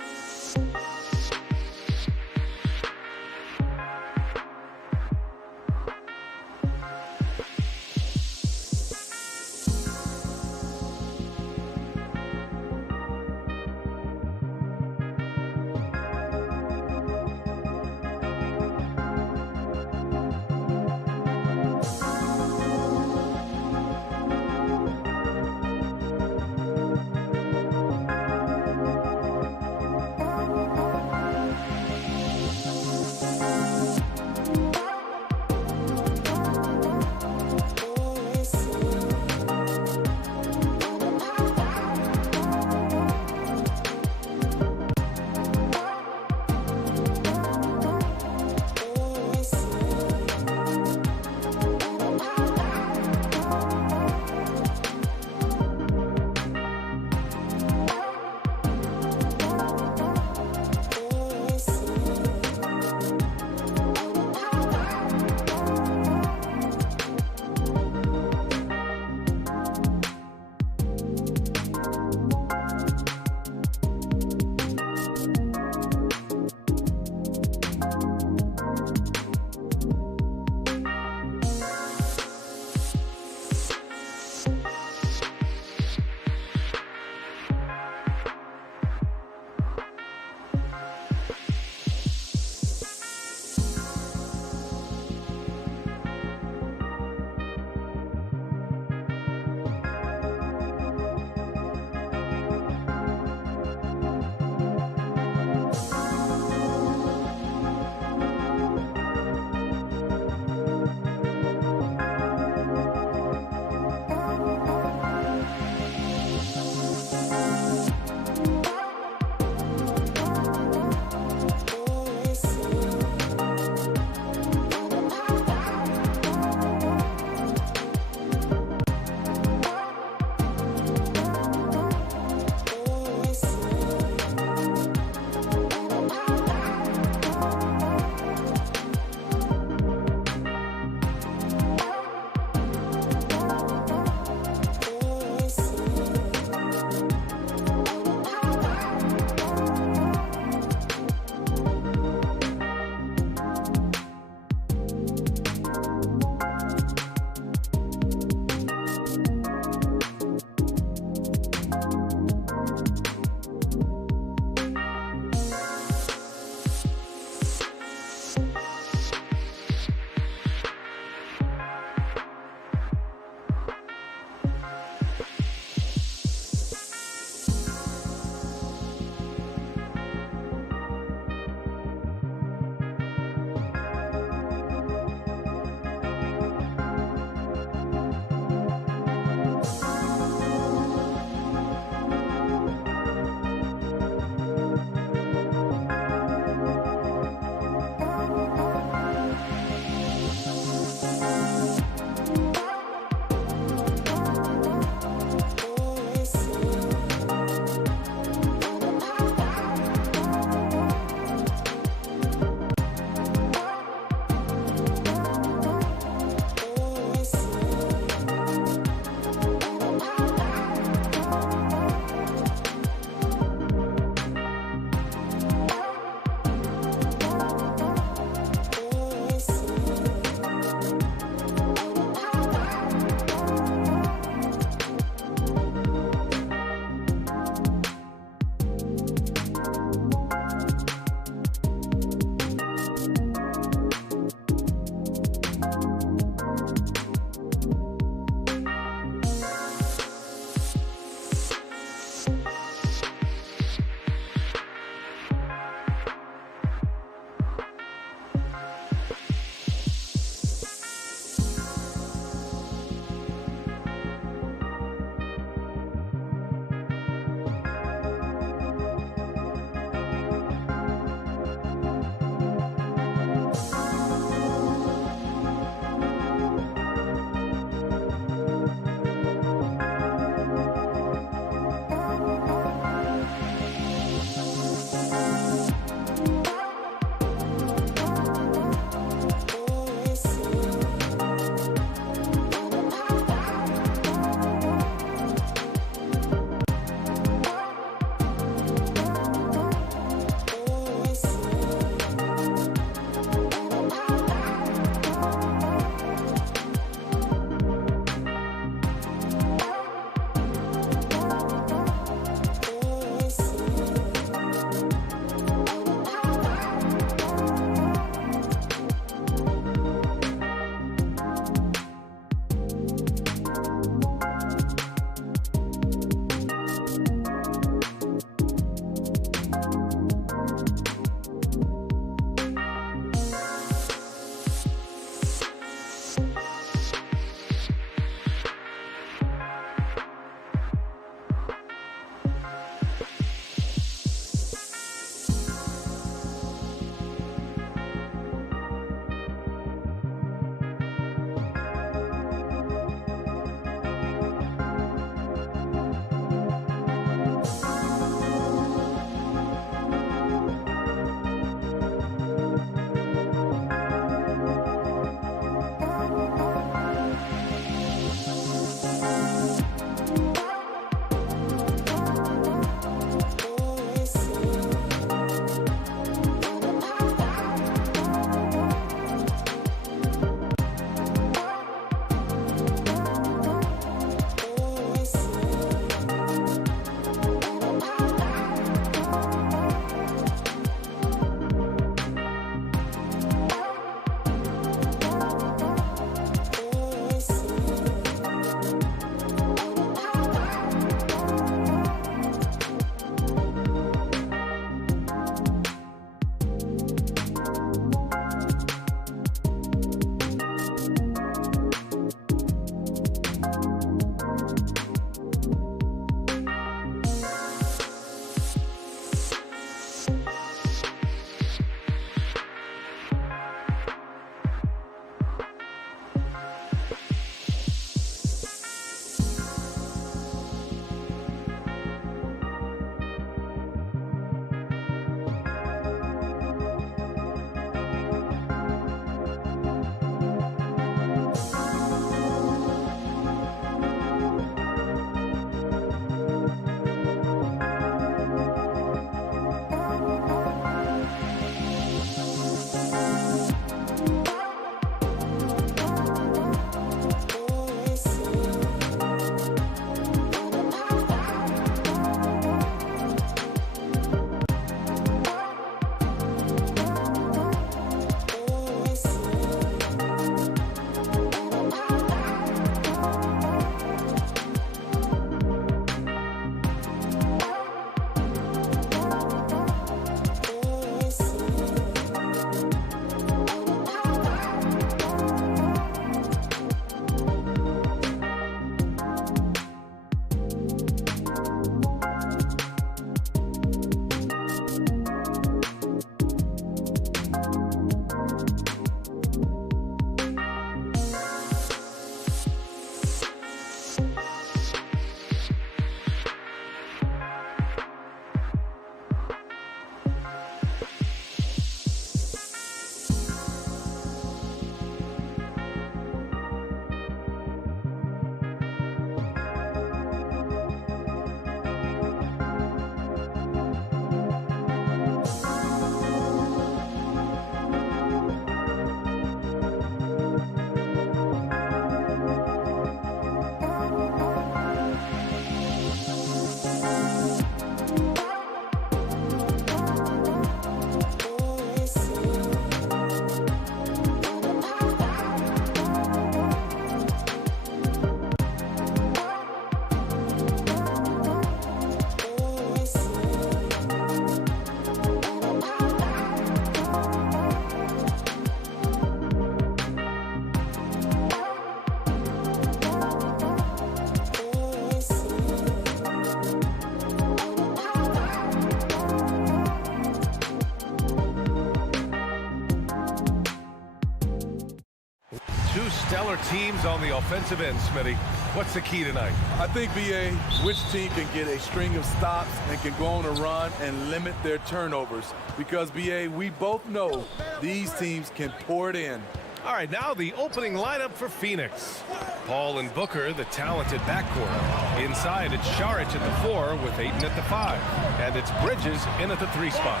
two stellar teams on the offensive end, Smitty. What's the key tonight? I think, B.A., which team can get a string of stops and can go on a run and limit their turnovers. Because, B.A., we both know these teams can pour it in. All right, now the opening lineup for Phoenix. Paul and Booker, the talented backcourt. Inside, it's Saric at the 4 with Ayton at the 5. And it's Bridges in at the 3 spot.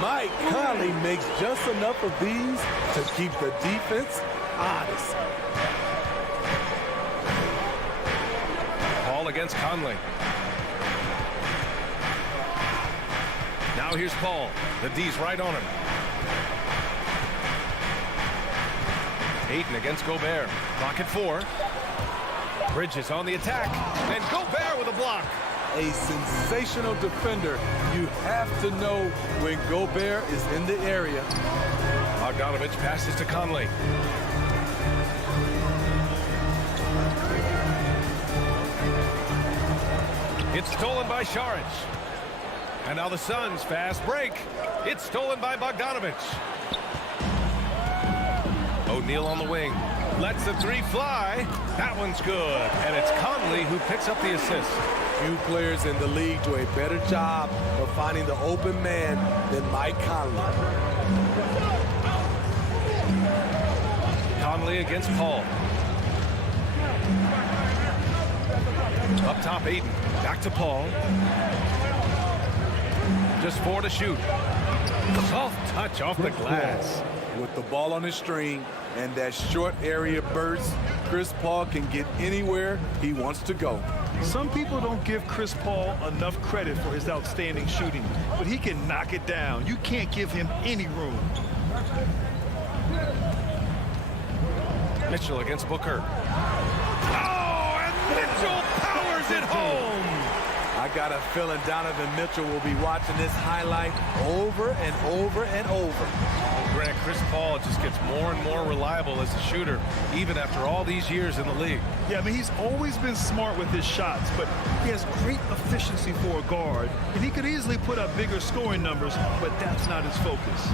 Mike Conley makes just enough of these to keep the defense honest. Paul against Conley. Now here's Paul. The D's right on him. Ayton against Gobert. Clock at 4. Bridges on the attack. And Gobert with a block. A sensational defender. You have to know when Gobert is in the area. Bogdanovich passes to Conley. It's stolen by Saric. And now the Suns fast break. It's stolen by Bogdanovich. O'Neal on the wing. Lets the 3 fly. That one's good. And it's Conley who picks up the assist. Few players in the league do a better job of finding the open man than Mike Conley. Conley against Paul. Up top, Ayton. Back to Paul. Just 4 to shoot. Soft touch off the glass. With the ball on his string and that short area burst, Chris Paul can get anywhere he wants to go. Some people don't give Chris Paul enough credit for his outstanding shooting, but he can knock it down. You can't give him any room. Mitchell against Booker. Oh, and Mitchell powers it home. I got a feeling Donovan Mitchell will be watching this highlight over and over and over. Grant, Chris Paul just gets more and more reliable as a shooter, even after all these years in the league. Yeah, I mean, he's always been smart with his shots, but he has great efficiency for a guard, and he could easily put up bigger scoring numbers, but that's not his focus.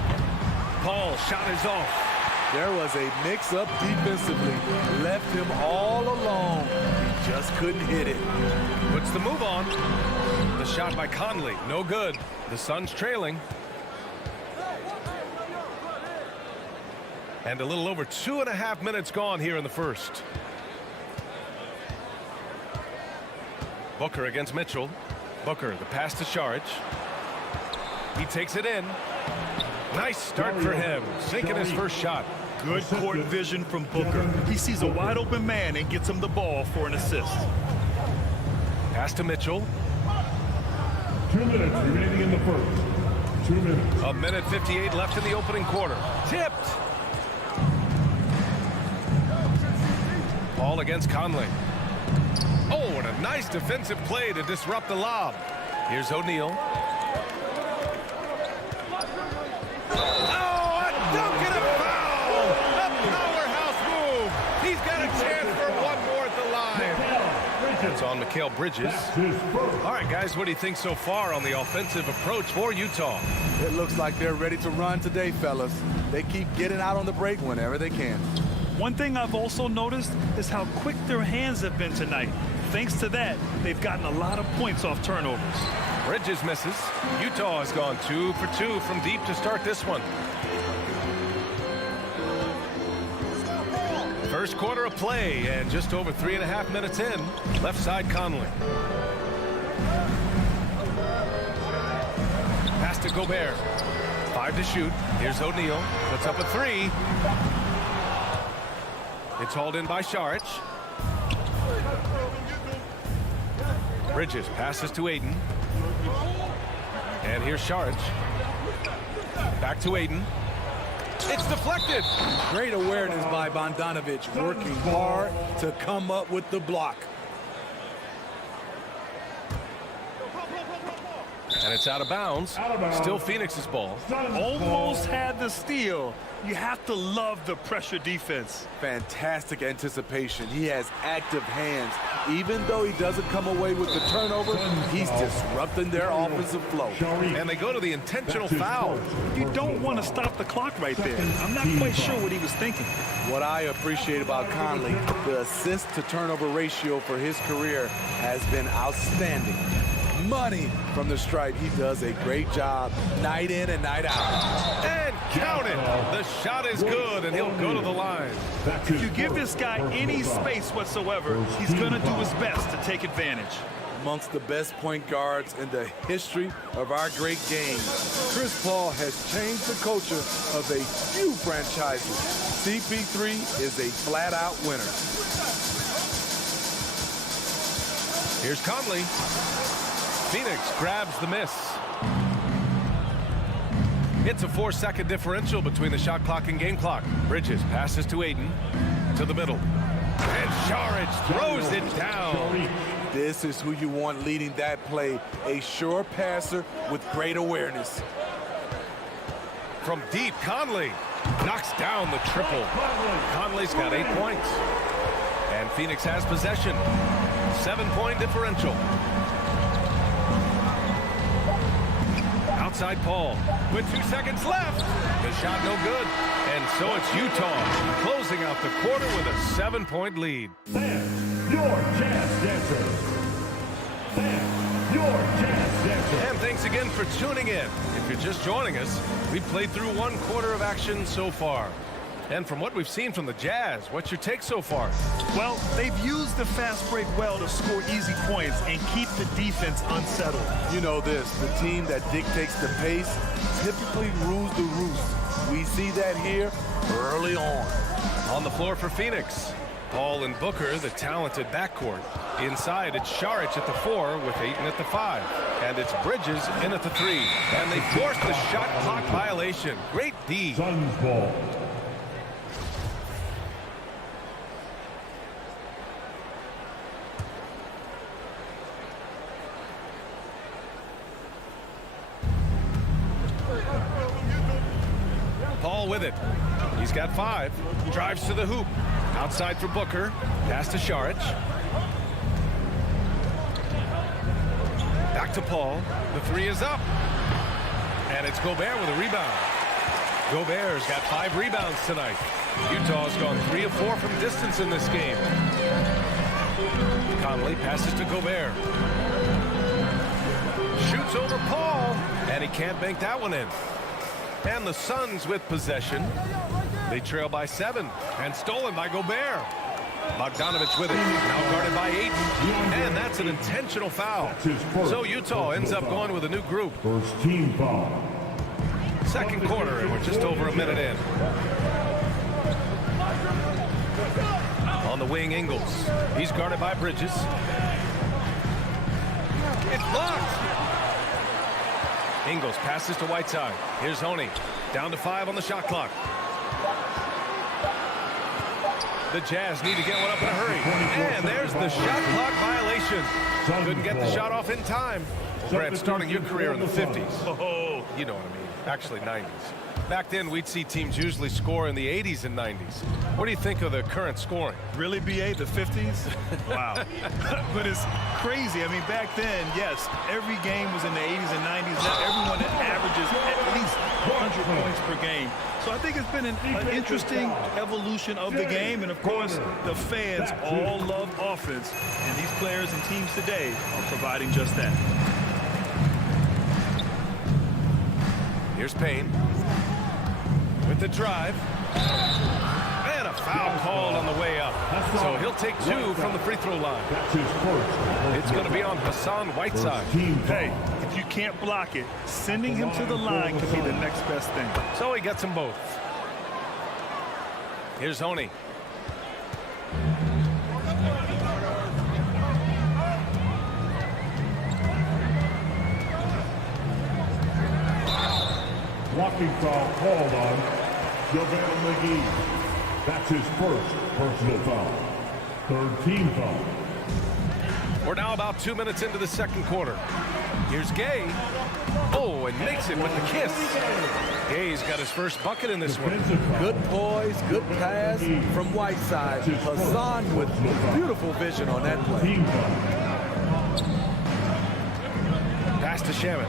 Paul shot is off. There was a mix-up defensively. Left him all alone. He just couldn't hit it. Puts the move on. The shot by Conley. No good. The Suns trailing. And a little over 2.5 minutes gone here in the first. Booker against Mitchell. Booker, the pass to Saric. He takes it in. Nice start for him. Sinking his first shot. Good court vision from Booker. He sees a wide open man and gets him the ball for an assist. Pass to Mitchell. 2 minutes remaining in the first. 2 minutes. A minute 58 left in the opening quarter. Tipped. Paul against Conley. Oh, and a nice defensive play to disrupt the lob. Here's O'Neal. Oh, a dunk and a foul! A powerhouse move. He's got a chance for one more at the line. It's on Mikal Bridges. All right, guys, what do you think so far on the offensive approach for Utah? It looks like they're ready to run today, fellas. They keep getting out on the break whenever they can. One thing I've also noticed is how quick their hands have been tonight. Thanks to that, they've gotten a lot of points off turnovers. Bridges misses. Utah has gone 2 for 2 from deep to start this one. First quarter of play and just over 3.5 minutes in. Left side Conley. Pass to Gobert. 5 to shoot. Here's O'Neal. Puts up a 3. It's hauled in by Saric. Bridges passes to Ayton. And here's Saric. Back to Ayton. It's deflected. Great awareness by Bogdanovich, working hard to come up with the block. And it's out of bounds. Still Phoenix's ball. Almost had the steal. You have to love the pressure defense. Fantastic anticipation. He has active hands. Even though he doesn't come away with the turnover, he's disrupting their offensive flow. And they go to the intentional foul. You don't want to stop the clock right there. I'm not quite sure what he was thinking. What I appreciate about Conley, the assist to turnover ratio for his career has been outstanding. Money from the stripe. He does a great job night in and night out. And count it. The shot is good, and he'll go to the line. If you give this guy any space whatsoever, he's going to do his best to take advantage. Amongst the best point guards in the history of our great game, Chris Paul has changed the culture of a few franchises. CP3 is a flat-out winner. Here's Conley. Phoenix grabs the miss. It's a 4-second differential between the shot clock and game clock. Bridges passes to Aiden. To the middle. And Saric throws it down. This is who you want leading that play. A sure passer with great awareness. From deep, Conley knocks down the triple. Conley's got 8 points. And Phoenix has possession. 7-point differential. Outside Paul with 2 seconds left. The shot no good. And so it's Utah closing out the quarter with a 7-point lead. And your Jazz Dancers. And your Jazz Dancers. And thanks again for tuning in. If you're just joining us, we've played through 1 quarter of action so far. And from what we've seen from the Jazz, what's your take so far? Well, they've used the fast break well to score easy points and keep the defense unsettled. You know this, the team that dictates the pace typically rules the roost. We see that here early on. On the floor for Phoenix, Paul and Booker, the talented backcourt. Inside, it's Saric at the 4 with Ayton at the 5. And it's Bridges in at the 3. And they force the shot clock violation. Great D. Suns ball. Paul with it. He's got 5. Drives to the hoop. Outside for Booker. Pass to Saric. Back to Paul. The 3 is up. And it's Gobert with a rebound. Gobert's got 5 rebounds tonight. Utah's gone 3 of 4 from distance in this game. Conley passes to Gobert. Shoots over Paul. And he can't bank that one in. And the Suns with possession. They trail by 7 and stolen by Gobert. Bogdanovich with it, now guarded by Ayton. And that's an intentional foul. So Utah ends up going with a new group. First team foul. Second quarter, and we're just over a minute in. On the wing, Ingles. He's guarded by Bridges. It's blocked. Ingles passes to Whiteside. Here's Honey. Down to 5 on the shot clock. The Jazz need to get one up in a hurry. And there's the shot clock violation. Couldn't get the shot off in time. Brad, starting your career in the 50s. Oh, you know what I mean. Actually, 90s. Back then, we'd see teams usually score in the 80s and 90s. What do you think of the current scoring? Really, BA, the 50s? Wow. But it's crazy. I mean, back then, yes, every game was in the 80s and 90s. Now everyone averages at least 100 points per game. So I think it's been an interesting evolution of the game. And, of course, the fans all love offense. And these players and teams today are providing just that. Here's Payne. With the drive. And a foul called on the way up. So he'll take 2 from the free throw line. It's going to be on Hassan Whiteside. Hey, if you can't block it, sending him to the line could be the next best thing. So he gets them both. Here's Honey. Blocking foul called on JaVale McGee. That's his first personal foul. Third team foul. We're now about 2 minutes into the second quarter. Here's Gay. Oh, and makes it with the kiss. Gay's got his first bucket in this one. Good poise, good pass from Whiteside. Hassan with beautiful vision on that play. Pass to Shaman.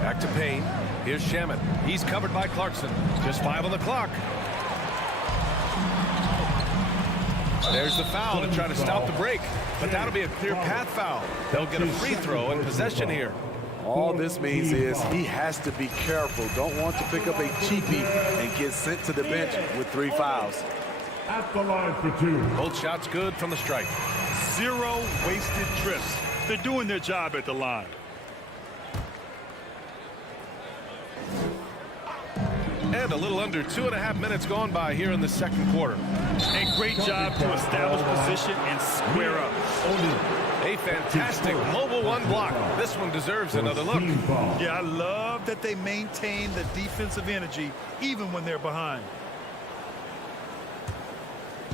Back to Payne. Here's Shaman. He's covered by Clarkson. Just 5 on the clock. There's the foul to try to stop the break, but that'll be a clear path foul. They'll get a free throw in possession here. All this means is he has to be careful. Don't want to pick up a cheapie and get sent to the bench with 3 fouls. At the line for 2. Both shots good from the stripe. 0 wasted trips. They're doing their job at the line. And a little under 2.5 minutes gone by here in the second quarter. A great job to establish position and square up. A fantastic mobile 1 block. This one deserves another look. Yeah, I love that they maintain the defensive energy even when they're behind.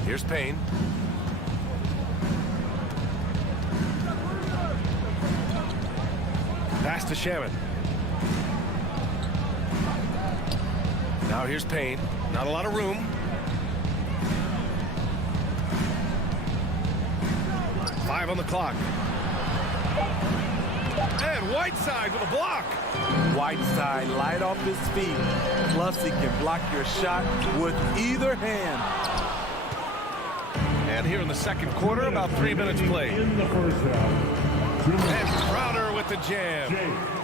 Here's Payne. Pass to Shaman. Now here's Payne. Not a lot of room. Five on the clock. And Whiteside with a block. Whiteside light off his feet. Plus he can block your shot with either hand. And here in the second quarter, about 3 minutes played. In the first half. And Crowder with the jam.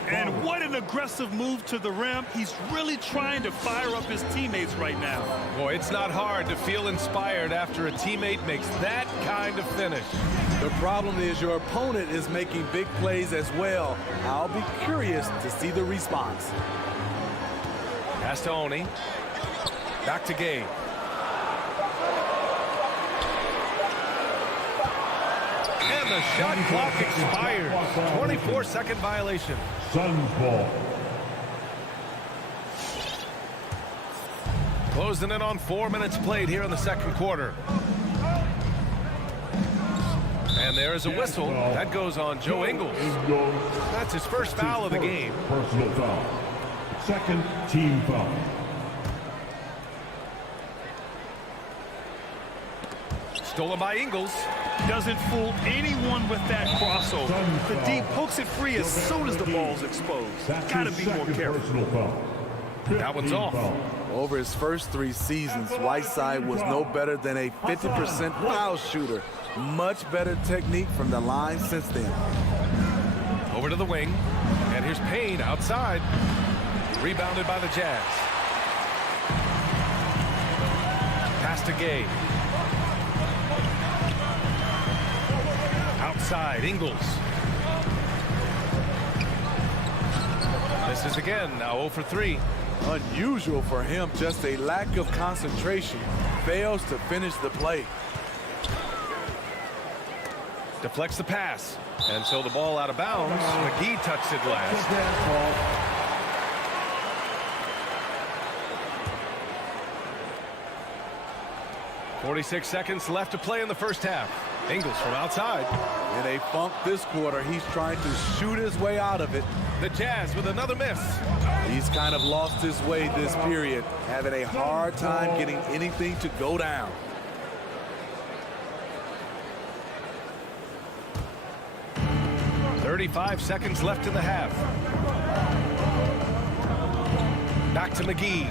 And what an aggressive move to the rim. He's really trying to fire up his teammates right now. Boy, it's not hard to feel inspired after a teammate makes that kind of finish. The problem is your opponent is making big plays as well. I'll be curious to see the response. Pass to Oni. Back to Gay. And the shot clock expired. 24-second violation. Suns ball. Closing in on 4 minutes played here in the second quarter. And there is a whistle. That goes on Joe Ingles. That's his first foul of the game. Personal foul. Second team foul. Stolen by Ingles. Doesn't fool anyone with that crossover. The deep hooks it free as soon as the ball's exposed. Gotta be more careful. That one's off. Over his first 3 seasons, Whiteside was no better than a 50% foul shooter. Much better technique from the line since then. Over to the wing. And here's Payne outside. Rebounded by the Jazz. Pass to Gay. Outside, Ingles. This is again now 0 for 3. Unusual for him, just a lack of concentration. Fails to finish the play. Deflects the pass. And so the ball out of bounds. McGee touched it last. 46 seconds left to play in the first half. Ingles from outside. In a funk this quarter, he's trying to shoot his way out of it. The Jazz with another miss. He's kind of lost his way this period, having a hard time getting anything to go down. .35 seconds left in the half. Back to McGee.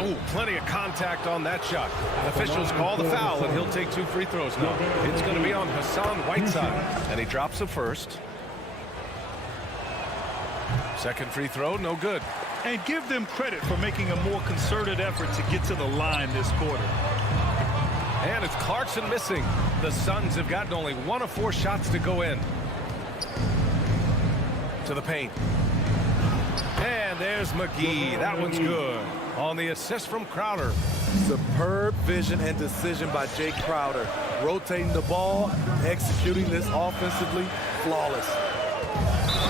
Oh, plenty of contact on that shot. Officials call the foul, and he'll take 2 free throws now. It's going to be on Hassan Whiteside, and he drops the first. Second free throw, no good. And give them credit for making a more concerted effort to get to the line this quarter. And it's Clarkson missing. The Suns have gotten only 1 of 4 shots to go in. To the paint. And there's McGee. That one's good. On the assist from Crowder. Superb vision and decision by Jake Crowder. Rotating the ball, executing this offensively, flawless.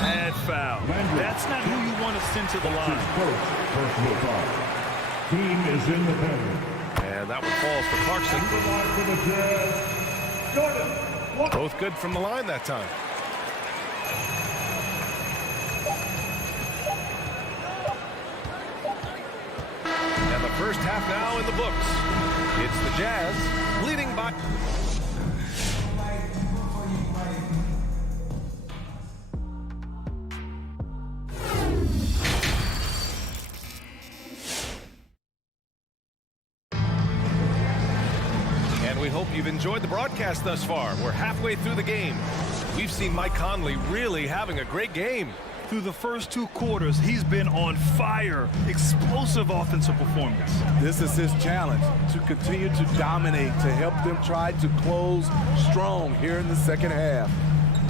And foul. That's not who you want to send to the line. First personal foul. Team is in the penalty. And that one falls for Clarkson. For the Jazz, Jordan Both good from the line that time. And the first half now in the books. It's the Jazz leading by... And we hope you've enjoyed the broadcast thus far. We're halfway through the game. We've seen Mike Conley really having a great game. Through the first 2 quarters, he's been on fire. Explosive offensive performance. This is his challenge, to continue to dominate, to help them try to close strong here in the second half.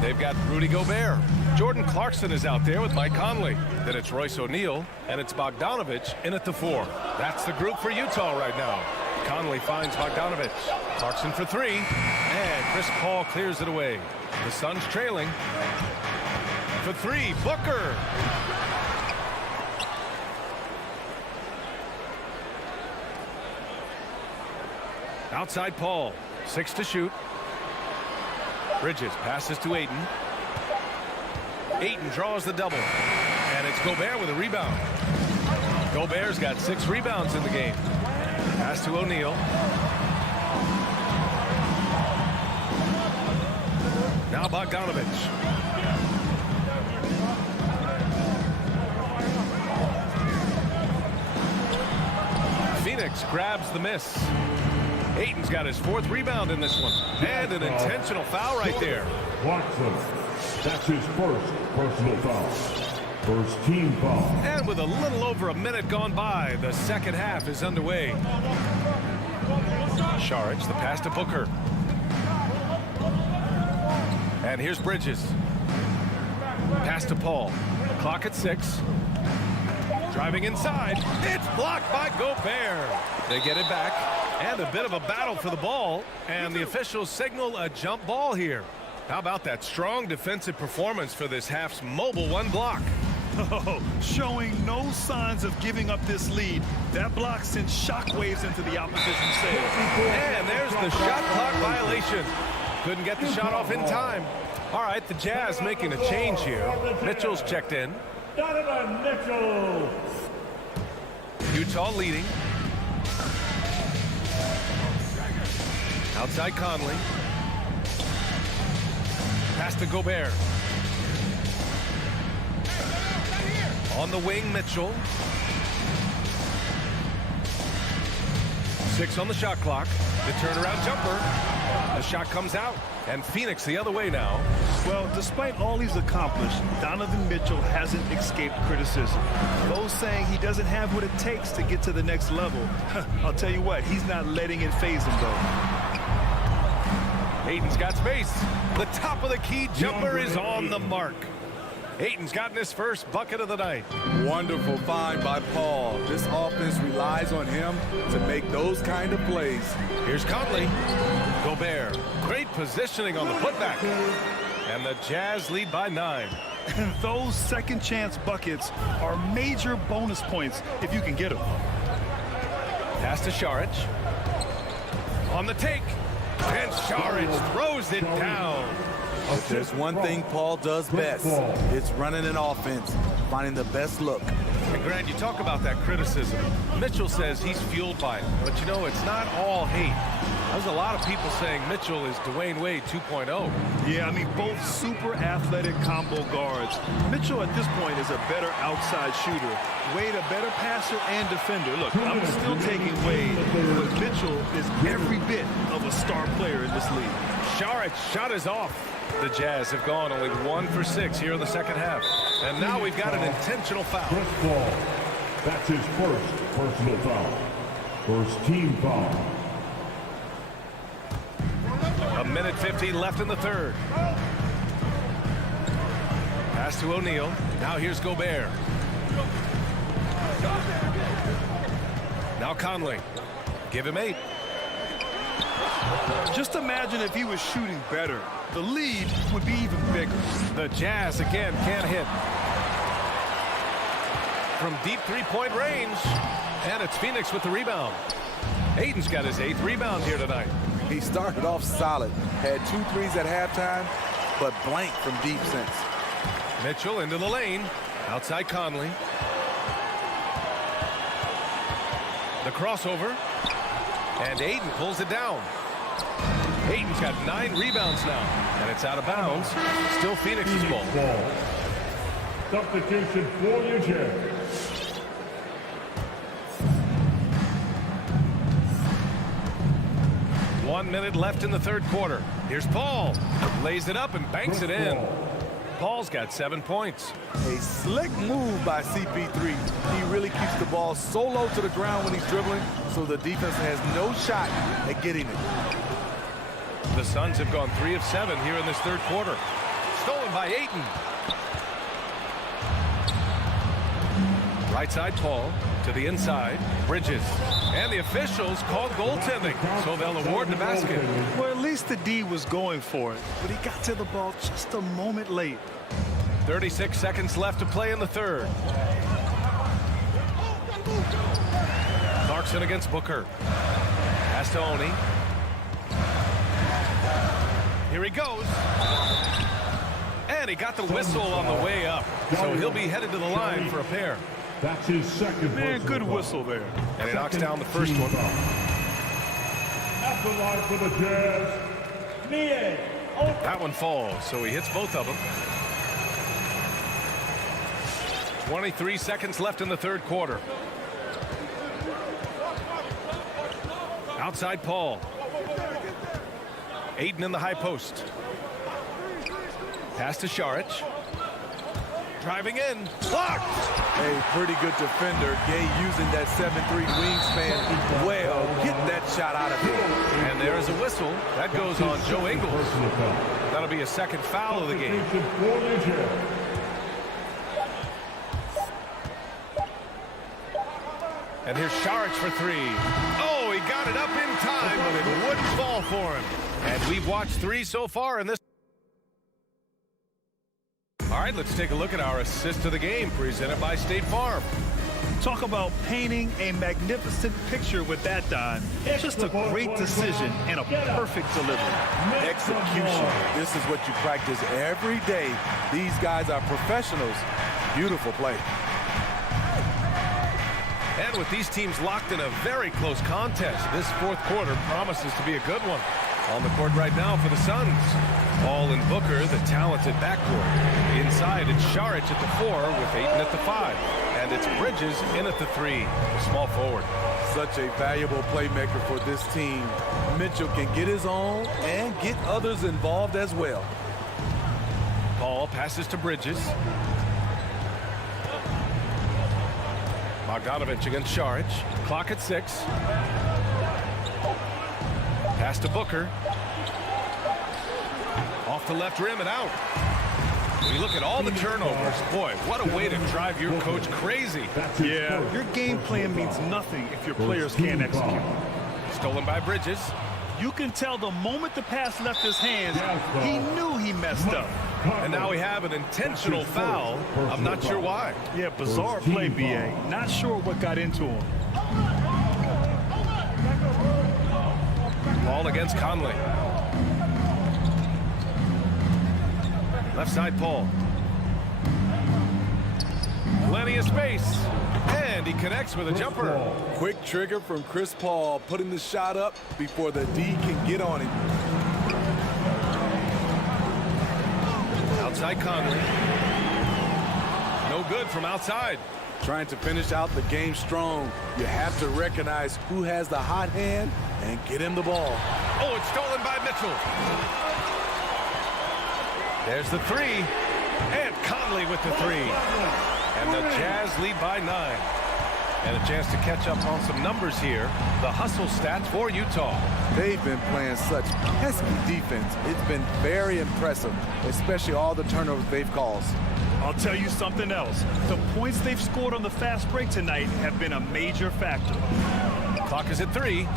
They've got Rudy Gobert. Jordan Clarkson is out there with Mike Conley. Then it's Royce O'Neal, and it's Bogdanovich in at the 4. That's the group for Utah right now. Conley finds Bogdanovich. Clarkson for 3, and Chris Paul clears it away. The Suns trailing. For 3, Booker. Outside Paul, 6 to shoot. Bridges passes to Ayton. Ayton draws the double, and it's Gobert with a rebound. Gobert's got 6 rebounds in the game. Pass to O'Neal. Now Bogdanovich. Phoenix grabs the miss. Ayton's got his 4th rebound in this one. And an intentional foul right there. Clarkson. That's his first personal foul. First team foul. And with a little over a minute gone by, the second half is underway. Saric, the pass to Booker. And here's Bridges. Pass to Paul. Clock at 6. Driving inside. It's blocked by Gobert. They get it back. And a bit of a battle for the ball. And the officials signal a jump ball here. How about that strong defensive performance for this half's mobile 1 block? Oh, showing no signs of giving up this lead. That block sends shockwaves into the opposition's sails. And there's the shot clock violation. Couldn't get the shot off in time. All right, the Jazz making a change here. Mitchell's checked in. Donovan Mitchell. Utah leading. Outside Conley. Pass to Gobert. On the wing, Mitchell. 6 on the shot clock. The turnaround jumper. The shot comes out. And Phoenix the other way now. Well, despite all he's accomplished, Donovan Mitchell hasn't escaped criticism. Those saying he doesn't have what it takes to get to the next level. I'll tell you what, he's not letting it faze him, though. Ayton's got space. The top of the key jumper is on the mark. Ayton's gotten his first bucket of the night. Wonderful find by Paul. This offense relies on him to make those kind of plays. Here's Conley. Gobert. Great positioning on the putback. And the Jazz lead by 9. And those second chance buckets are major bonus points if you can get them. Pass to Saric. On the take. And Saric throws it down. If there's one thing Paul does best, it's running an offense, finding the best look. And Grant, you talk about that criticism. Mitchell says he's fueled by it. But, you know, it's not all hate. There's a lot of people saying Mitchell is Dwayne Wade 2.0. Yeah, I mean, both super athletic combo guards. Mitchell at this point is a better outside shooter. Wade a better passer and defender. Look, I'm still taking Wade, but Mitchell is every bit of a star player in this league. Saric shot is off. The Jazz have gone only 1 for 6 here in the second half. And now we've got an intentional foul. Chris Paul. That's his first personal foul. First team foul. A minute 15 left in the third. Pass to O'Neal. Now here's Gobert. Now Conley. Give him 8. Just imagine if he was shooting better. The lead would be even bigger. The Jazz again can't hit. From deep three-point range. And it's Phoenix with the rebound. Ayton's got his 8th rebound here tonight. He started off solid, had 2 threes at halftime, but blank from deep since. Mitchell into the lane. Outside Conley. The crossover. And Ayton pulls it down. Ayton's got 9 rebounds now. And it's out of bounds. Still Phoenix's ball. Substitution for Eugene. One minute left in the third quarter. Here's Paul. Lays it up and banks it in. Paul's got 7 points. A slick move by CP3. He really keeps the ball so low to the ground when he's dribbling, so the defense has no shot at getting it. The Suns have gone 3 of 7 here in this third quarter. Stolen by Ayton. Right side Paul to the inside. Bridges. And the officials called goaltending, so they'll award the basket. Well, at least the D was going for it, but he got to the ball just a moment late. 36 seconds left to play in the third. Clarkson against Booker. Pass to Oni. Here he goes. And he got the whistle on the way up, so he'll be headed to the line for a pair. That's his second. Man, good whistle there. And he knocks down the first one. At the line for the Jazz, That one falls, so he hits both of them. 23 seconds left in the third quarter. Outside Paul. Ayton in the high post. Pass to Šarić. Driving in. Blocked! A pretty good defender. Gay using that 7'3" wingspan well. Get that shot out of here. And there is a whistle. That goes on Joe Ingles. That'll be a second foul of the game. And here's Šarić for 3. Oh, he got it up in time, but it wouldn't fall for him. And we've watched 3 so far in this. All right, let's take a look at our assist of the game presented by State Farm. Talk about painting a magnificent picture with that, Don. Just a great decision and a perfect delivery. Execution. This is what you practice every day. These guys are professionals. Beautiful play. And with these teams locked in a very close contest, this fourth quarter promises to be a good one. On the court right now for the Suns. Paul and Booker, the talented backcourt. Inside, it's Šarić at the 4 with Ayton at the 5. And it's Bridges in at the 3, the small forward. Such a valuable playmaker for this team. Mitchell can get his own and get others involved as well. Paul passes to Bridges. Bogdanovich against Šarić. Clock at 6. Pass to Booker. Off the left rim and out. You look at all the turnovers. Boy, what a way to drive your coach crazy. Yeah, your game plan means nothing if your players can't execute. Stolen by Bridges. You can tell the moment the pass left his hands, he knew he messed up. And now we have an intentional foul. I'm not sure why. Yeah, bizarre play, B.A. Not sure what got into him. Ball against Conley. Left side, Paul. Plenty of space. And he connects with a jumper. Quick trigger from Chris Paul, putting the shot up before the D can get on him. Outside Conley. No good from outside. Trying to finish out the game strong. You have to recognize who has the hot hand and get him the ball. Oh, it's stolen by Mitchell. There's the 3. And Conley with the 3. And the Jazz lead by 9. And a chance to catch up on some numbers here. The hustle stats for Utah. They've been playing such pesky defense. It's been very impressive, especially all the turnovers they've caused. I'll tell you something else. The points they've scored on the fast break tonight have been a major factor. Clock is at 3.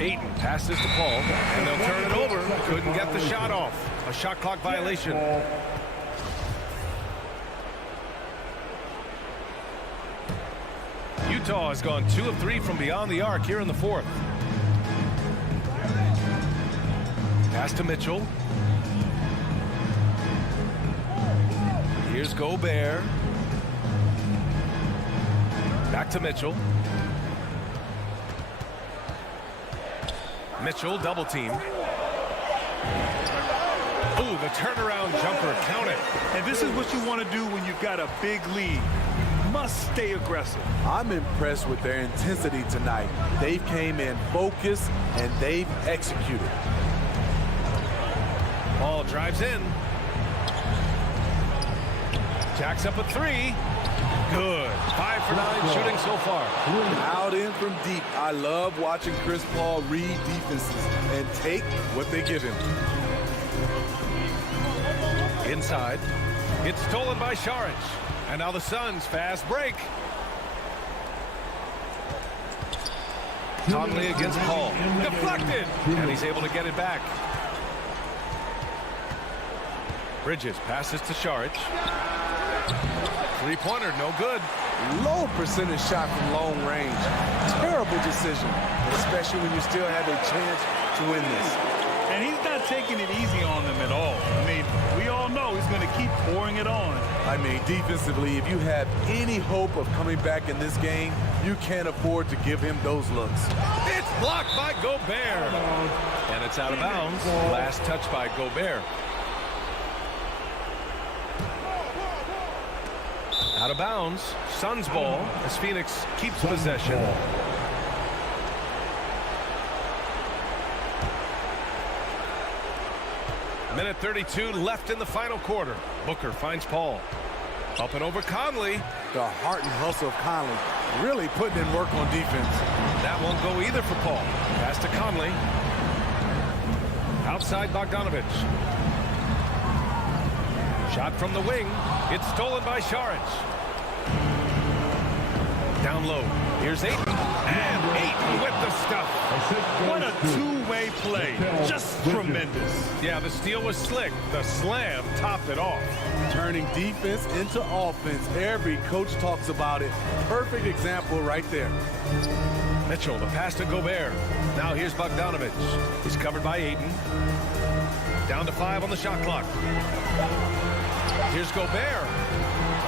Ayton passes to Paul, and they'll turn it over. Couldn't get the shot off. A shot clock violation. Utah has gone 2 of 3 from beyond the arc here in the fourth. Pass to Mitchell. Here's Gobert. Back to Mitchell. Mitchell double team. Ooh, the turnaround jumper, count it. And this is what you want to do when you've got a big lead. Must stay aggressive. I'm impressed with their intensity tonight. They came in focused and they've executed. Ball drives in. Jacks up a three. Good. 5 for 9 shooting so far. Out in from deep. I love watching Chris Paul read defenses and take what they give him. Inside. It's stolen by Saric. And now the Suns fast break. Conley against Paul. Deflected. And he's able to get it back. Bridges passes to Saric. Three-pointer, no good. Low percentage shot from long range. Terrible decision, especially when you still have a chance to win this. And he's not taking it easy on them at all. I mean, we all know he's going to keep pouring it on. I mean, defensively, if you have any hope of coming back in this game, you can't afford to give him those looks. It's blocked by Gobert. And it's out of bounds. Last touch by Gobert. Out of bounds. Suns ball as Phoenix keeps possession. Minute 32 left in the final quarter. Booker finds Paul. Up and over Conley. The heart and hustle of Conley really putting in work on defense. That won't go either for Paul. Pass to Conley. Outside Bogdanovich. Shot from the wing. It's stolen by Saric. Down low. Here's Ayton. And Ayton with the stuff. What a two-way play. Just tremendous. Yeah, the steal was slick. The slam topped it off. Turning defense into offense. Every coach talks about it. Perfect example right there. Mitchell, the pass to Gobert. Now here's Bogdanovich. He's covered by Ayton. Down to 5 on the shot clock. Here's Gobert.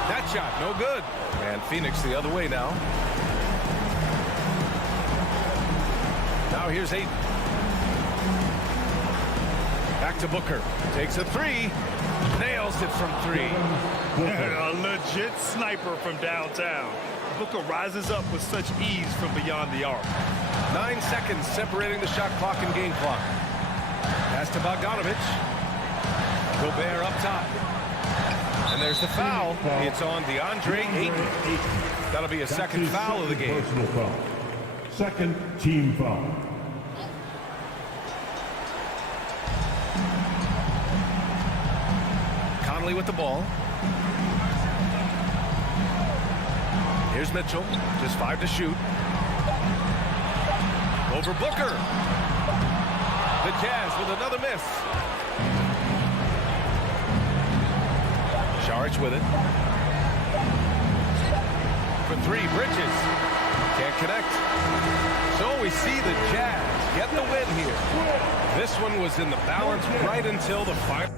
That shot, no good. And Phoenix the other way now. Now here's Ayton. Back to Booker. Takes a three. Nails it from 3. A legit sniper from downtown. Booker rises up with such ease from beyond the arc. 9 seconds separating the shot clock and game clock. Pass to Bogdanovich. Gobert up top. And there's the foul. It's on DeAndre Ayton. That'll be a second foul of the game. Personal foul. Second team foul. Conley with the ball. Here's Mitchell. Just 5 to shoot. Over Booker. The Jazz with another miss. Saric with it. For 3, Bridges. Can't connect. So we see the Jazz get the win here. This one was in the balance right until the final.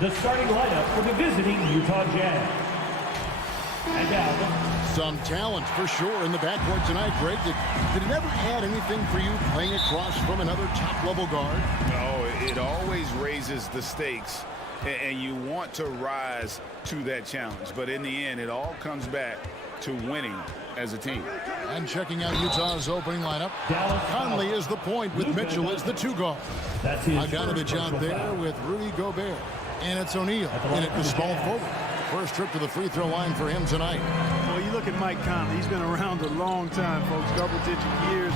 The starting lineup for the visiting Utah Jazz. And now, some talent for sure in the backcourt tonight, Greg. Did it ever add anything for you playing across from another top-level guard? No, it always raises the stakes, and you want to rise to that challenge. But in the end, it all comes back to winning as a team. And checking out Utah's opening lineup, Conley is the point with Mitchell as the 2 guard. Bogdanovich out there with Rudy Gobert. And it's O'Neal in at the small forward. First trip to the free throw line for him tonight. Well, you look at Mike Conley. He's been around a long time, folks, double-digit years.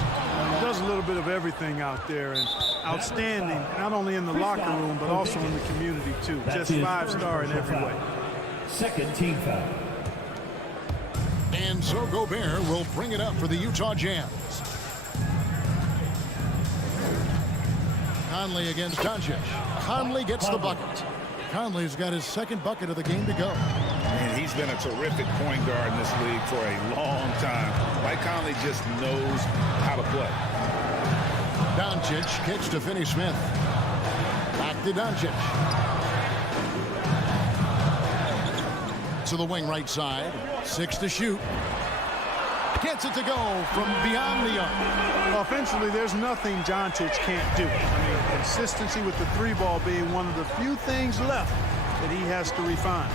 Does a little bit of everything out there, and outstanding, not only in the locker room, but also in the community, too. Just 5-star in every way. Second team foul. And so Gobert will bring it up for the Utah Jazz. Conley against Doncic. Conley gets the bucket. Conley's got his second bucket of the game to go. And he's been a terrific point guard in this league for a long time. Mike Conley just knows how to play. Doncic kicks to Finney-Smith. Back to Doncic. To the wing right side. 6 to shoot. Gets it to go from beyond the arc. Offensively, there's nothing Doncic can't do. I mean, consistency with the 3-ball being one of the few things left that he has to refine.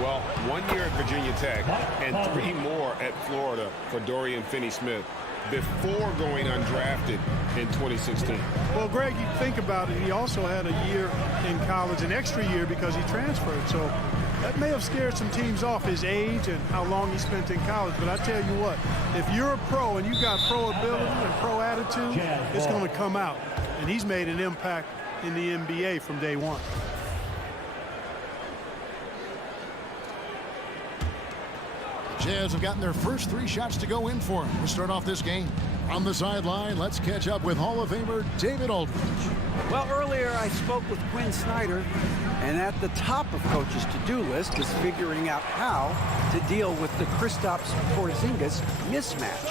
Well, 1 year at Virginia Tech and 3 more at Florida for Dorian Finney-Smith before going undrafted in 2016. Well, Greg, you think about it, he also had a year in college, an extra year because he transferred. So that may have scared some teams off, his age and how long he spent in college. But I tell you what, if you're a pro and you've got pro ability and pro attitude, it's going to come out. And he's made an impact in the NBA from day one. Jazz have gotten their first 3 shots to go in for him to start off this game. On the sideline, let's catch up with Hall of Famer David Aldridge. Well, earlier I spoke with Quinn Snyder, and at the top of Coach's to-do list is figuring out how to deal with the Kristaps-Porzingis mismatch.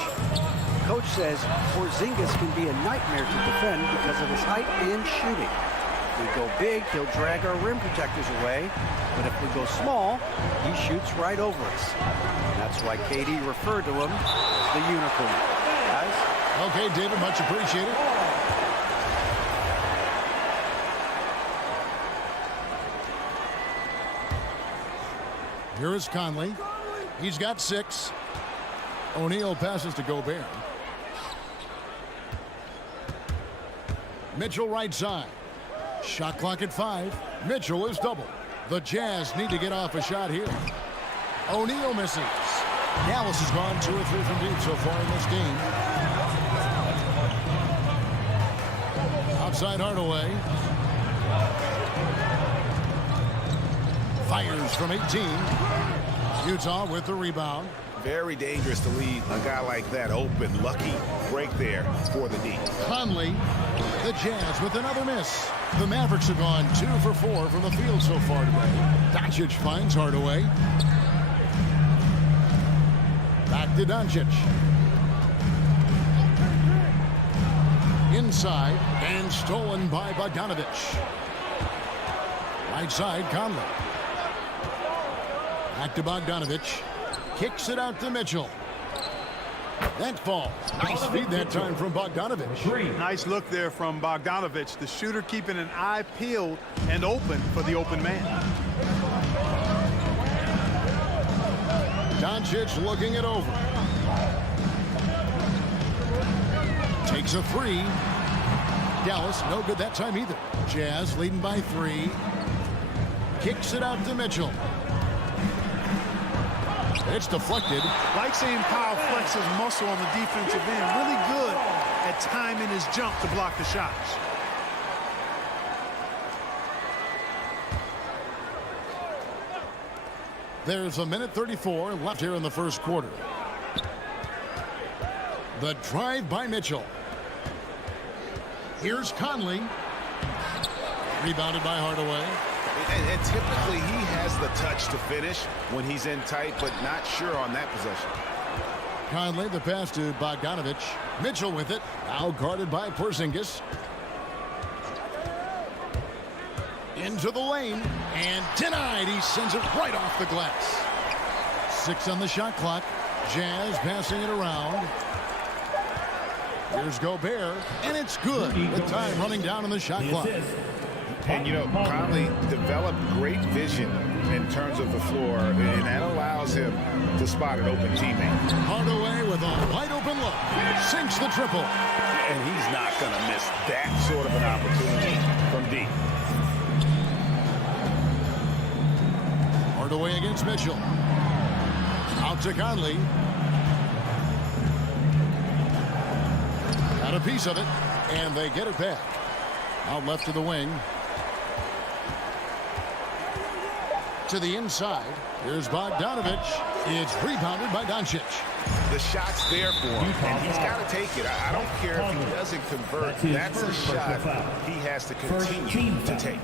Coach says Porzingis can be a nightmare to defend because of his height and shooting. If we go big, he'll drag our rim protectors away, but if we go small, he shoots right over us. That's why KD referred to him as the unicorn. Guys? Okay, David, much appreciated. Here is Conley. He's got 6. O'Neal passes to Gobert. Mitchell right side. Shot clock at 5. Mitchell is double. The Jazz need to get off a shot here. O'Neal misses. Dallas has gone 2 or 3 from deep so far in this game. Outside Hardaway. Fires from 18. Utah with the rebound. Very dangerous to leave a guy like that open. Lucky break there for the D. Conley, the Jazz with another miss. The Mavericks have gone 2 for 4 from the field so far today. Doncic finds Hardaway. Back to Doncic. Inside and stolen by Bogdanovich. Right side, Conley. Back to Bogdanovich. Kicks it out to Mitchell. That falls. Nice feed that time from Bogdanovich. Nice look there from Bogdanovich. The shooter keeping an eye peeled and open for the open man. Doncic looking it over. Takes a 3. Dallas, no good that time either. Jazz leading by 3. Kicks it out to Mitchell. It's deflected. Like seeing Powell flex his muscle on the defensive end. Really good at timing his jump to block the shots. There's a minute 34 left here in the first quarter. The drive by Mitchell. Here's Conley. Rebounded by Hardaway. And typically he has the touch to finish when he's in tight, but not sure on that possession. Conley, the pass to Bogdanovich. Mitchell with it. Now guarded by Porzingis. into the lane, and denied. He sends it right off the glass. 6 on the shot clock. Jazz passing it around. Here's Gobert, and it's good with time running down on the shot clock. And, you know, Conley developed great vision in terms of the floor, and that allows him to spot an open teammate. Hardaway with a wide-open look. Sinks the triple. And he's not going to miss that sort of an opportunity from deep. Hardaway against Mitchell. Out to Conley. Got a piece of it, and they get it back. Out left to the wing. To the inside. Here's Bogdanovich. It's rebounded by Doncic. The shot's there for him, and he's got to take it. I don't care if he doesn't convert. That's a shot he has to continue to take.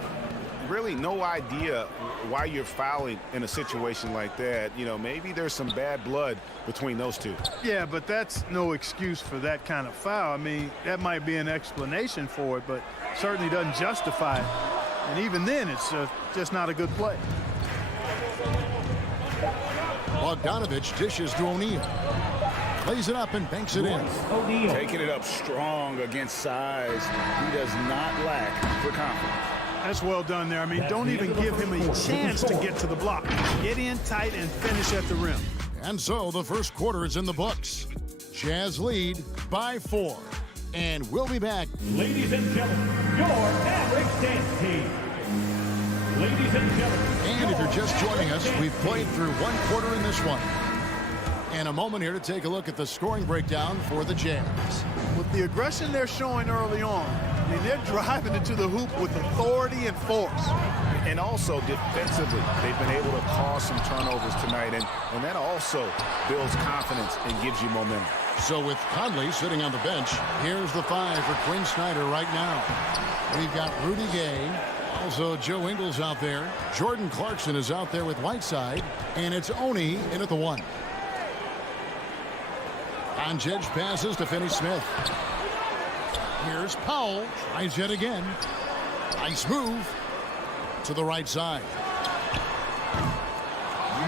Really no idea why you're fouling in a situation like that. You know, maybe there's some bad blood between those two. Yeah, but that's no excuse for that kind of foul. I mean, that might be an explanation for it, but certainly doesn't justify it. And even then, it's just not a good play. Bogdanovich dishes to O'Neal. Lays it up and banks it in. Taking it up strong against size. He does not lack for confidence. That's well done there. I mean, don't even give him a chance to get to the block. Get in tight and finish at the rim. And so the first quarter is in the books. Jazz lead by 4. And we'll be back. Ladies and gentlemen, your Mavericks dance team. Ladies and gentlemen. And if you're just joining us, we've played through one quarter in this one. And a moment here to take a look at the scoring breakdown for the Jazz. With the aggression they're showing early on, I mean, they're driving into the hoop with authority and force. And also defensively, they've been able to cause some turnovers tonight, and that also builds confidence and gives you momentum. So with Conley sitting on the bench, here's the 5 for Quinn Snyder right now. We've got Rudy Gay, also Joe Ingles out there. Jordan Clarkson is out there with Whiteside, and it's Oni in at the 1. Doncic passes to Finney-Smith. Here's Powell. Tries yet again. Nice move to the right side.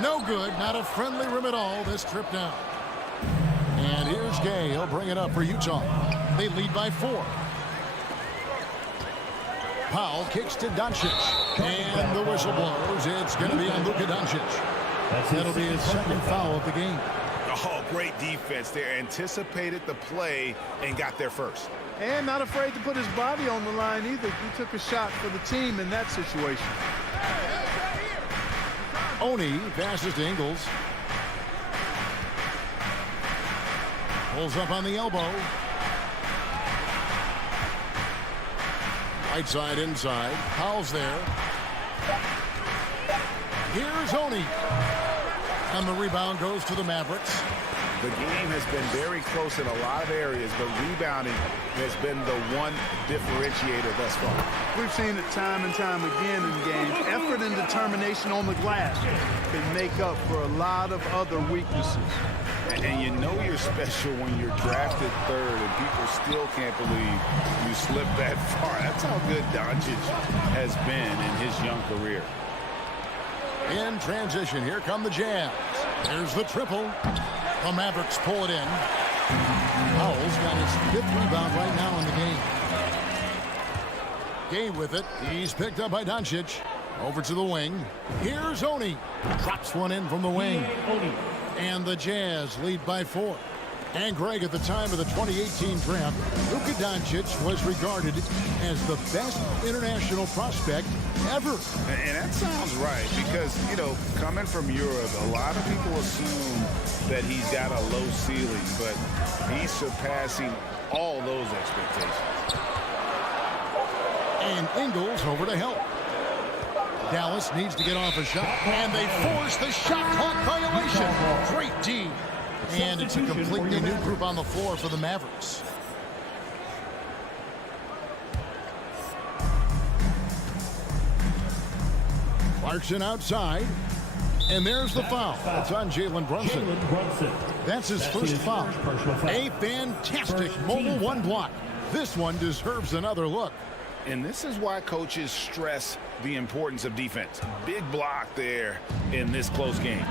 No good. Not a friendly rim at all this trip down. And here's Gay. He'll bring it up for Utah. They lead by 4. Powell kicks to Doncic. And the whistle blows. It's going to be on Luka Doncic. That'll be his second foul of the game. Oh, great defense there. Anticipated the play and got there first. And not afraid to put his body on the line either. He took a shot for the team in that situation. Oni passes to Ingles. Pulls up on the elbow. Right side inside. Powell's there. Here's Oni. And the rebound goes to the Mavericks. The game has been very close in a lot of areas, but rebounding has been the one differentiator thus far. We've seen it time and time again in games. Effort and determination on the glass can make up for a lot of other weaknesses. And you know you're special when you're drafted 3rd and people still can't believe you slipped that far. That's how good Doncic has been in his young career. In transition, here come the Jazz. There's the triple. The Mavericks pull it in. Powell's got his 5th rebound right now in the game. Gay with it. He's picked up by Doncic. Over to the wing. Here's Oni. Drops one in from the wing. And the Jazz lead by 4. And Greg, at the time of the 2018 draft, Luka Doncic was regarded as the best international prospect ever. And that sounds right because, you know, coming from Europe, a lot of people assume that he's got a low ceiling, but he's surpassing all those expectations. And Ingles over to help. Dallas needs to get off a shot, and they force the shot clock violation. Great D. And it's a completely new group on the floor for the Mavericks. Clarkson outside. And there's the foul. That's on Jalen Brunson. That's his first foul. A fantastic mobile 1 block. This one deserves another look. And this is why coaches stress the importance of defense. Big block there in this close game.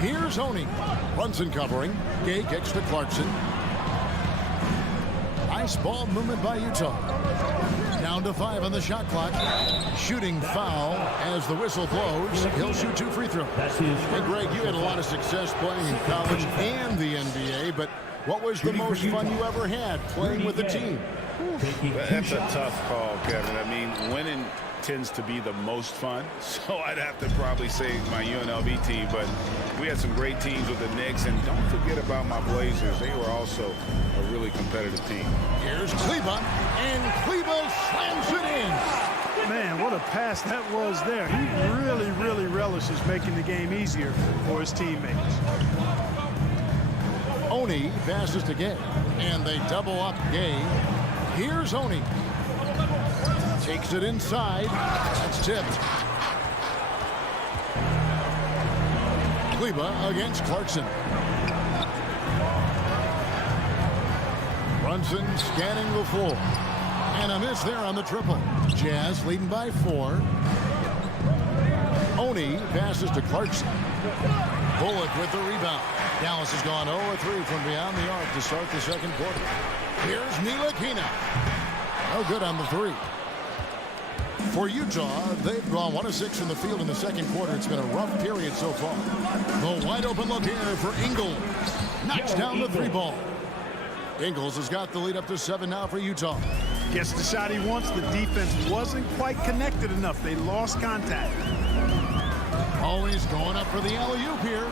Here's Oni. Brunson covering. Gay kicks to Clarkson. Nice ball movement by Utah. Down to 5 on the shot clock. Shooting foul as the whistle blows. He'll shoot 2 free throws. And Greg, you had a lot of success playing in college and the NBA, but what was the most fun you ever had playing with the team? That's a tough call, Kevin. I mean, winning tends to be the most fun, so I'd have to probably say my UNLV team, but we had some great teams with the Knicks, and don't forget about my Blazers. They were also a really competitive team. Here's Kleba, and Kleba slams it in. Man, what a pass that was there. He really, really relishes making the game easier for his teammates. Oni passes to Gay, and they double up Gay. Here's Oni. Takes it inside. That's tipped. Kleba against Clarkson. Brunson scanning the floor. And a miss there on the triple. Jazz leading by 4. Oni passes to Clarkson. Bullock with the rebound. Dallas has gone 0-3 from beyond the arc to start the second quarter. Here's Ntilikina. No good on the 3. For Utah, they've gone 1-6 from the field in the second quarter. It's been a rough period so far. The wide open look here for Ingles. Knocks down the 3 ball. Ingles has got the lead up to 7 now for Utah. Gets the shot he wants. The defense wasn't quite connected enough. They lost contact. Always going up for the alley-oop here.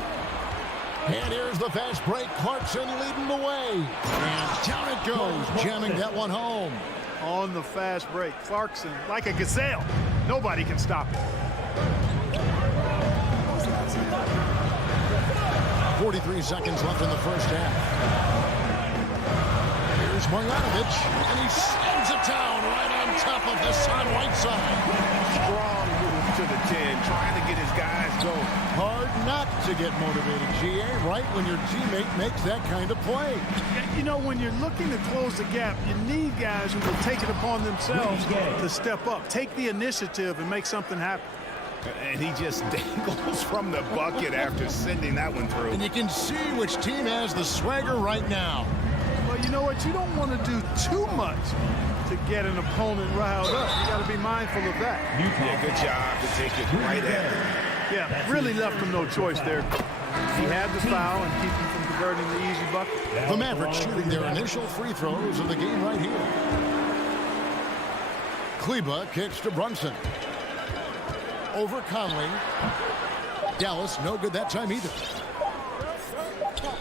And here's the fast break. Clarkson leading the way. And down it goes, jamming that one home. On the fast break, Clarkson, like a gazelle. Nobody can stop him. 43 seconds left in the first half. Here's Marjanovic, and he slams it down right on top of Hassan Whiteside. Strong move to the 10, trying to get his guys going. Hard not to get motivated, GA, right when your teammate makes that kind of play. You know, when you're looking to close the gap, you need guys who will take it upon themselves to step up, take the initiative, and make something happen. And he just dangles from the bucket after sending that one through. And you can see which team has the swagger right now. Well, you know what? You don't want to do too much to get an opponent riled up. You got to be mindful of that. Yeah, good job to take it right at him. Yeah, really left him no choice there. He had the foul and keep him from converting the easy bucket. The Mavericks shooting their initial free throws of the game right here. Kleba kicks to Brunson. Over Conley. Dallas no good that time either.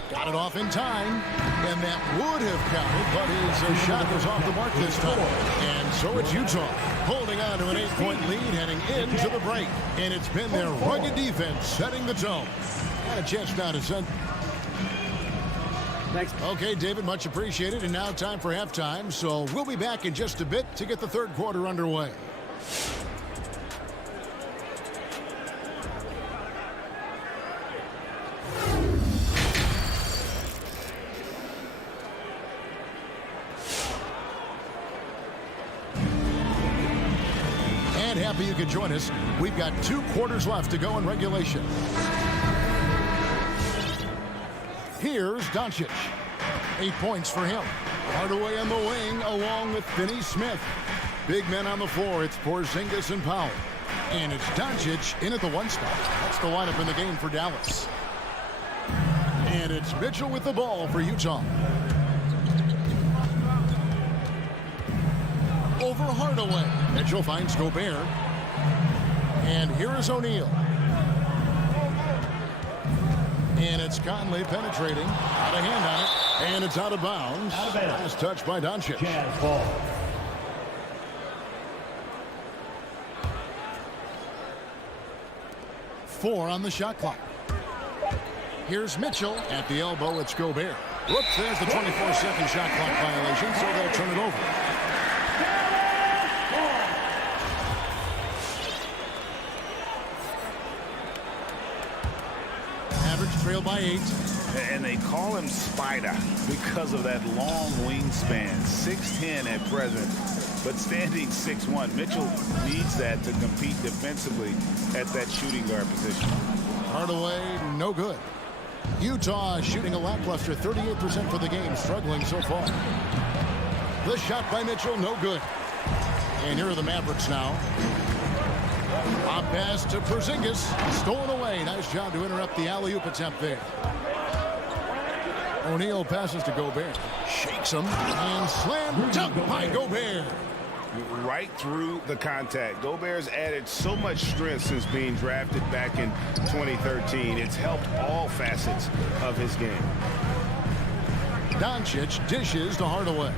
Got it off in time, and that would have counted, but his shot was off the mark this time. And so it's Utah holding on to an 8-point lead heading into the break. And it's been their rugged defense setting the tone. Got a chance now to send. Thanks. Okay, David, much appreciated. And now time for halftime. So we'll be back in just a bit to get the third quarter underway. Happy you could join us. We've got 2 quarters left to go in regulation. Here's Doncic. 8 points for him. Hardaway on the wing along with Finney Smith. Big men on the floor. It's Porzingis and Powell. And it's Doncic in at the 1 spot. That's the lineup in the game for Dallas. And it's Mitchell with the ball for Utah. Over Hardaway. Mitchell finds Gobert. And here is O'Neal. And it's Conley penetrating. Out of hand on it. And it's out of bounds. Last touch by Doncic. Jazz ball. Four on the shot clock. Here's Mitchell. At the elbow, it's Gobert. Whoops, there's the 24-second shot clock violation, so they'll turn it over. Mavericks trail by 8. And they call him Spider because of that long wingspan, 6'10" at present, but standing 6'1". Mitchell needs that to compete defensively at that shooting guard position. Hardaway, no good. Utah shooting a lackluster 38% for the game, struggling so far. The shot by Mitchell, no good. And here are the Mavericks now. A pass to Porzingis, stolen away. Nice job to interrupt the alley-oop attempt there. O'Neal passes to Gobert. Shakes him and slam dunk by Gobert. Right through the contact. Gobert's added so much strength since being drafted back in 2013. It's helped all facets of his game. Doncic dishes to Hardaway.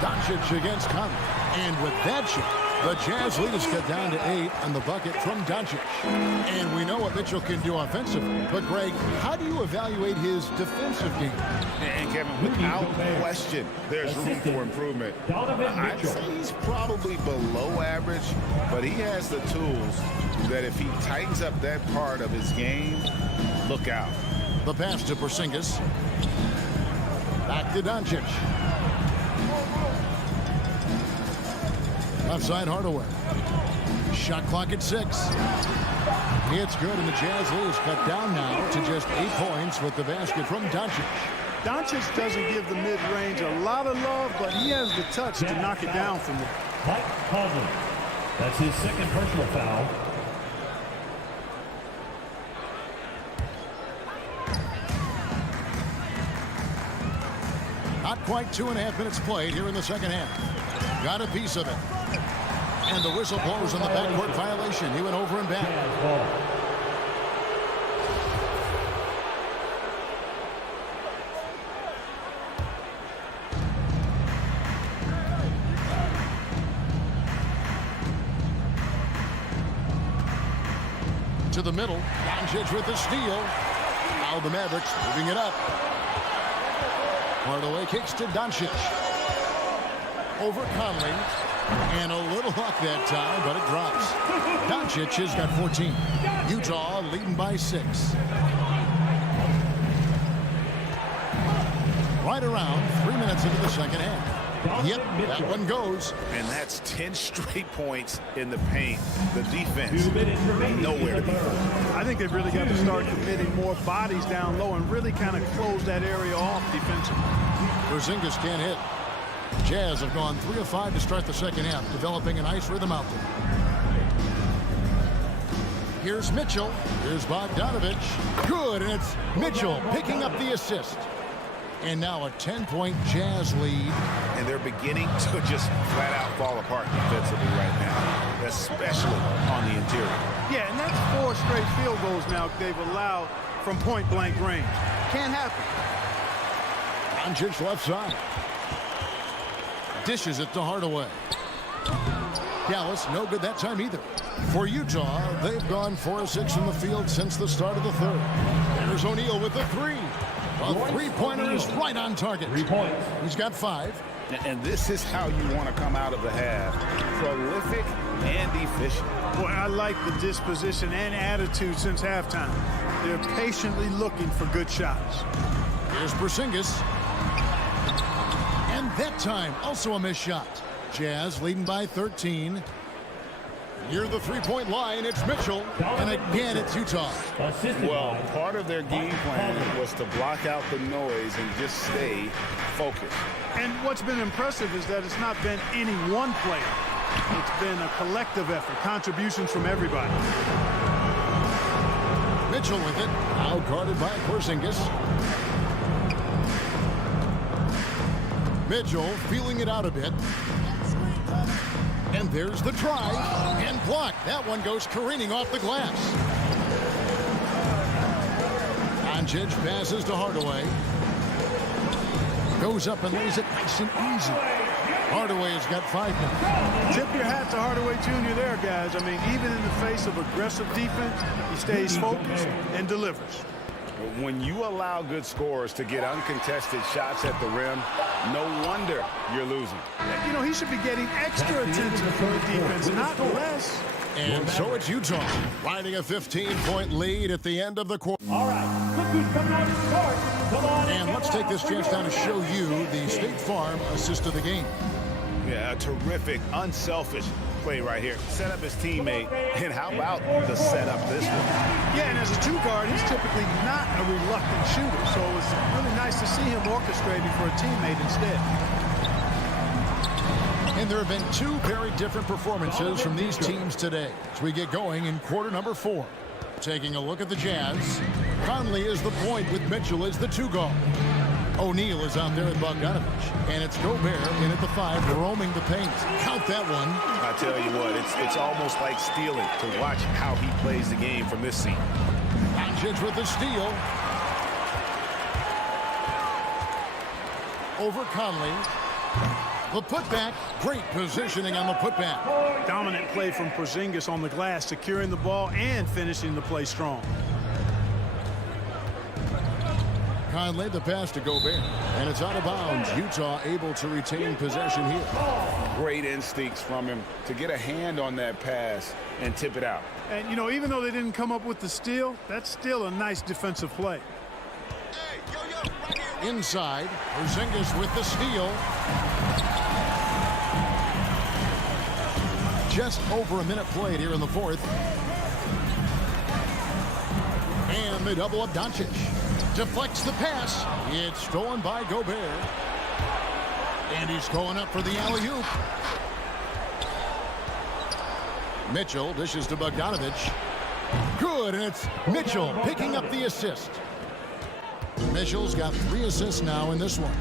Doncic against Conley. And with that shot, the Jazz lead is cut down to 8 on the bucket from Doncic. And we know what Mitchell can do offensively. But, Greg, how do you evaluate his defensive game? And, Kevin, without question, there's room for improvement. I'd say he's probably below average, but he has the tools that if he tightens up that part of his game, look out. The pass to Porzingis. Back to Doncic. Left side, Hardaway. Shot clock at 6. It's good, and the Jazz lead is cut down now to just 8 points with the basket from Doncic. Doncic doesn't give the mid-range a lot of love, but he has the touch to knock it down from there. Mike Conley. That's his second personal foul. Not quite 2.5 minutes played here in the second half. Got a piece of it. And the whistle blows on the backcourt violation. He went over and back. To the middle. Doncic with the steal. Now the Mavericks moving it up. Hardaway kicks to Doncic. Over Conley. And a little luck that time, but it drops. Doncic has got 14. Utah leading by 6. Right around 3 minutes into the second half. Yep, that one goes. And that's 10 straight points in the paint. The defense, nowhere to be found. I think they've really got to start committing more bodies down low and really kind of close that area off defensively. Porzingis can't hit. Jazz have gone 3 of 5 to start the second half, developing a nice rhythm out there. Here's Mitchell. Here's Bogdanovich. Good, and it's Mitchell picking up the assist. And now a 10-point Jazz lead. And they're beginning to just flat out fall apart defensively right now, especially on the interior. Yeah, and that's 4 straight field goals now they've allowed from point-blank range. Can't happen. Doncic left side. Dishes it to Hardaway. Dallas, no good that time either. For Utah, they've gone 4 of 6 from the field since the start of the third. There's O'Neal with the 3. A three-pointer is right on target. 3 points. He's got 5. And this is how you want to come out of the half. Prolific and efficient. Boy, I like the disposition and attitude since halftime. They're patiently looking for good shots. Here's Porzingis. And that time, also a missed shot. Jazz leading by 13. Near the three-point line, it's Mitchell. And again, it's Utah. Well, part of their game plan was to block out the noise and just stay focused. And what's been impressive is that it's not been any one player. It's been a collective effort, contributions from everybody. Mitchell with it, now guarded by Porzingis. Mitchell feeling it out a bit. And there's the drive and block. That one goes careening off the glass. Doncic passes to Hardaway. Goes up and lays it nice and easy. Hardaway has got 5 now. Tip your hat to Hardaway Jr. there, guys. I mean, even in the face of aggressive defense, he stays focused and delivers. When you allow good scorers to get uncontested shots at the rim, no wonder you're losing. You know, he should be getting extra attention from the defense, not less. And so it's Utah riding a 15-point lead at the end of the quarter. All right, look who's coming out to start. Come on. And let's take this chance now to show you the State Farm assist of the game. Yeah, a terrific, unselfish play right here. Set up his teammate, and how about the setup this one? Yeah, and as a two-guard, he's typically not a reluctant shooter, so it's really nice to see him orchestrating for a teammate instead. And there have been two very different performances from these teams today as we get going in quarter number 4. Taking a look at the Jazz, Conley is the point with Mitchell as the 2-guard. O'Neal is out there at Bogdanovich, and it's Gobert in at the 5, roaming the paint. Count that one. I tell you what, it's almost like stealing to watch how he plays the game from this seat. Doncic with the steal. Over Conley. The putback, great positioning on the putback. Dominant play from Porzingis on the glass, securing the ball and finishing the play strong. Conley, the pass to Gobert, and it's out of bounds. Utah able to retain possession here. Great instincts from him to get a hand on that pass and tip it out. And, you know, even though they didn't come up with the steal, that's still a nice defensive play. Inside, Porzingis with the steal. Just over a minute played here in the 4th. And they double up Doncic. Deflects the pass. It's stolen by Gobert. And he's going up for the alley-oop. Mitchell dishes to Bogdanovich. Good, and it's Mitchell picking up the assist. Mitchell's got 3 assists now in this one.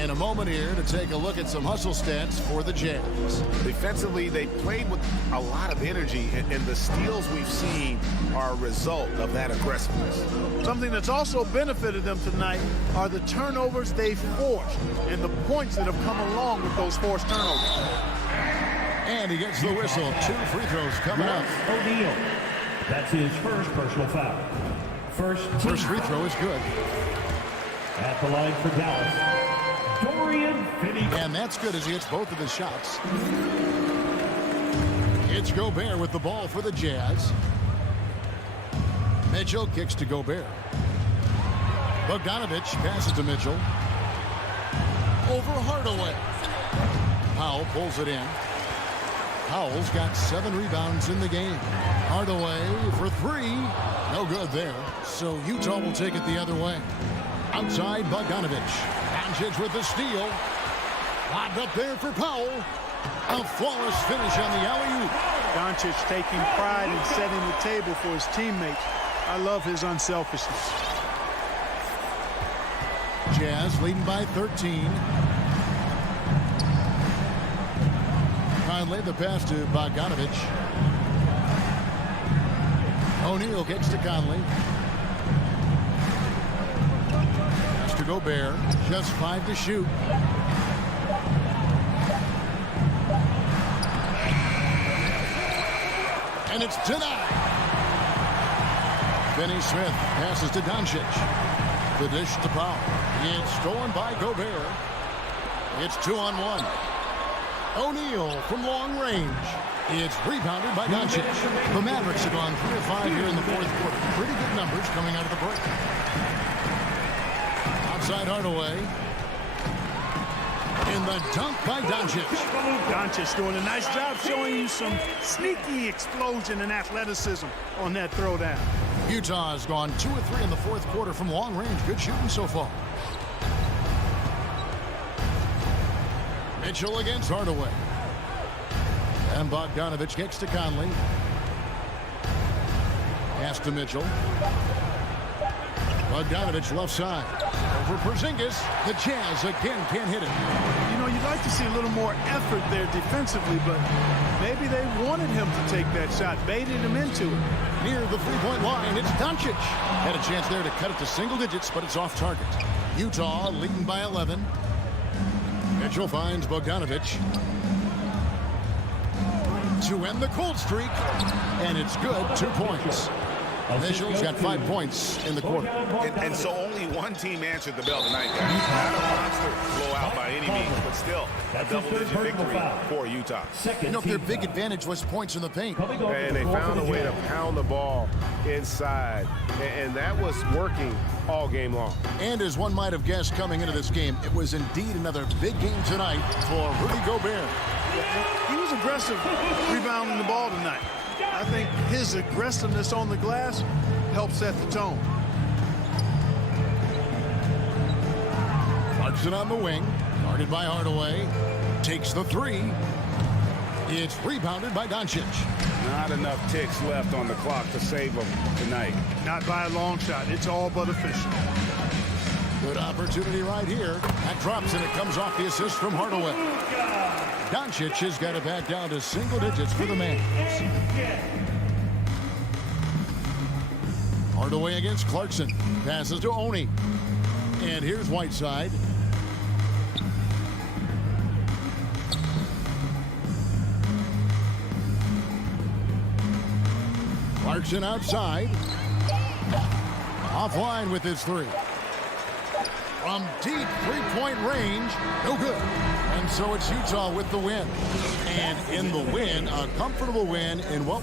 And a moment here to take a look at some hustle stats for the Jazz. Defensively, they played with a lot of energy, and the steals we've seen are a result of that aggressiveness. Something that's also benefited them tonight are the turnovers they've forced and the points that have come along with those forced turnovers. And he gets the whistle. 2 free throws coming up. O'Neal. That's his first personal foul. First free throw is good. At the line for Dallas. And that's good as he hits both of his shots. It's Gobert with the ball for the Jazz. Mitchell kicks to Gobert. Bogdanovich passes to Mitchell. Over Hardaway. Powell pulls it in. Powell's got 7 rebounds in the game. Hardaway for 3. No good there. So Utah will take it the other way. Outside Bogdanovich. Doncic with the steal. Lobbed up there for Powell. A flawless finish on the alley-oop. Doncic taking pride in setting the table for his teammates. I love his unselfishness. Jazz leading by 13. Conley the pass to Bogdanovich. O'Neal gets to Conley. Pass to Gobert. Just 5 to shoot. And it's denied. Finney Smith passes to Doncic. The dish to Powell. It's stolen by Gobert. It's 2-on-1. O'Neal from long range. It's rebounded by Doncic. The Mavericks have gone 3 of 5 here in the 4th quarter. Pretty good numbers coming out of the break. Outside Hardaway. In the dunk by Doncic. Doncic doing a nice job showing you some sneaky explosion and athleticism on that throwdown. Utah has gone 2 of 3 in the 4th quarter from long range. Good shooting so far. Mitchell against Hardaway. And Bogdanovich kicks to Conley. Pass to Mitchell. Bogdanovich left side. Over Porzingis. The Jazz again can't hit it. You know, you'd like to see a little more effort there defensively, but maybe they wanted him to take that shot, baited him into it. Near the 3-point line, it's Doncic. Had a chance there to cut it to single digits, but it's off target. Utah leading by 11. Mitchell finds Bogdanovich to end the cold streak, and it's good. 2 points. Officials got 5 points in the quarter. And so only one team answered the bell tonight, guys. Not a monster blowout by any means, but still a double-digit victory for Utah. You know, their big advantage was points in the paint. And they found a way to pound the ball inside. And that was working all game long. And as one might have guessed coming into this game, it was indeed another big game tonight for Rudy Gobert. He was aggressive rebounding the ball tonight. I think his aggressiveness on the glass helped set the tone. Clarkson on the wing, guarded by Hardaway, takes the three. It's rebounded by Doncic. Not enough ticks left on the clock to save them tonight. Not by a long shot. It's all but official. Good opportunity right here. That drops and it comes off the assist from Hardaway. Doncic has got it back down to single digits for the man. Hardaway against Clarkson. Passes to Oni. And here's Whiteside. Clarkson outside. Offline with his three. From deep three-point range, no good. And so it's Utah with the win. And in the win, a comfortable win in what...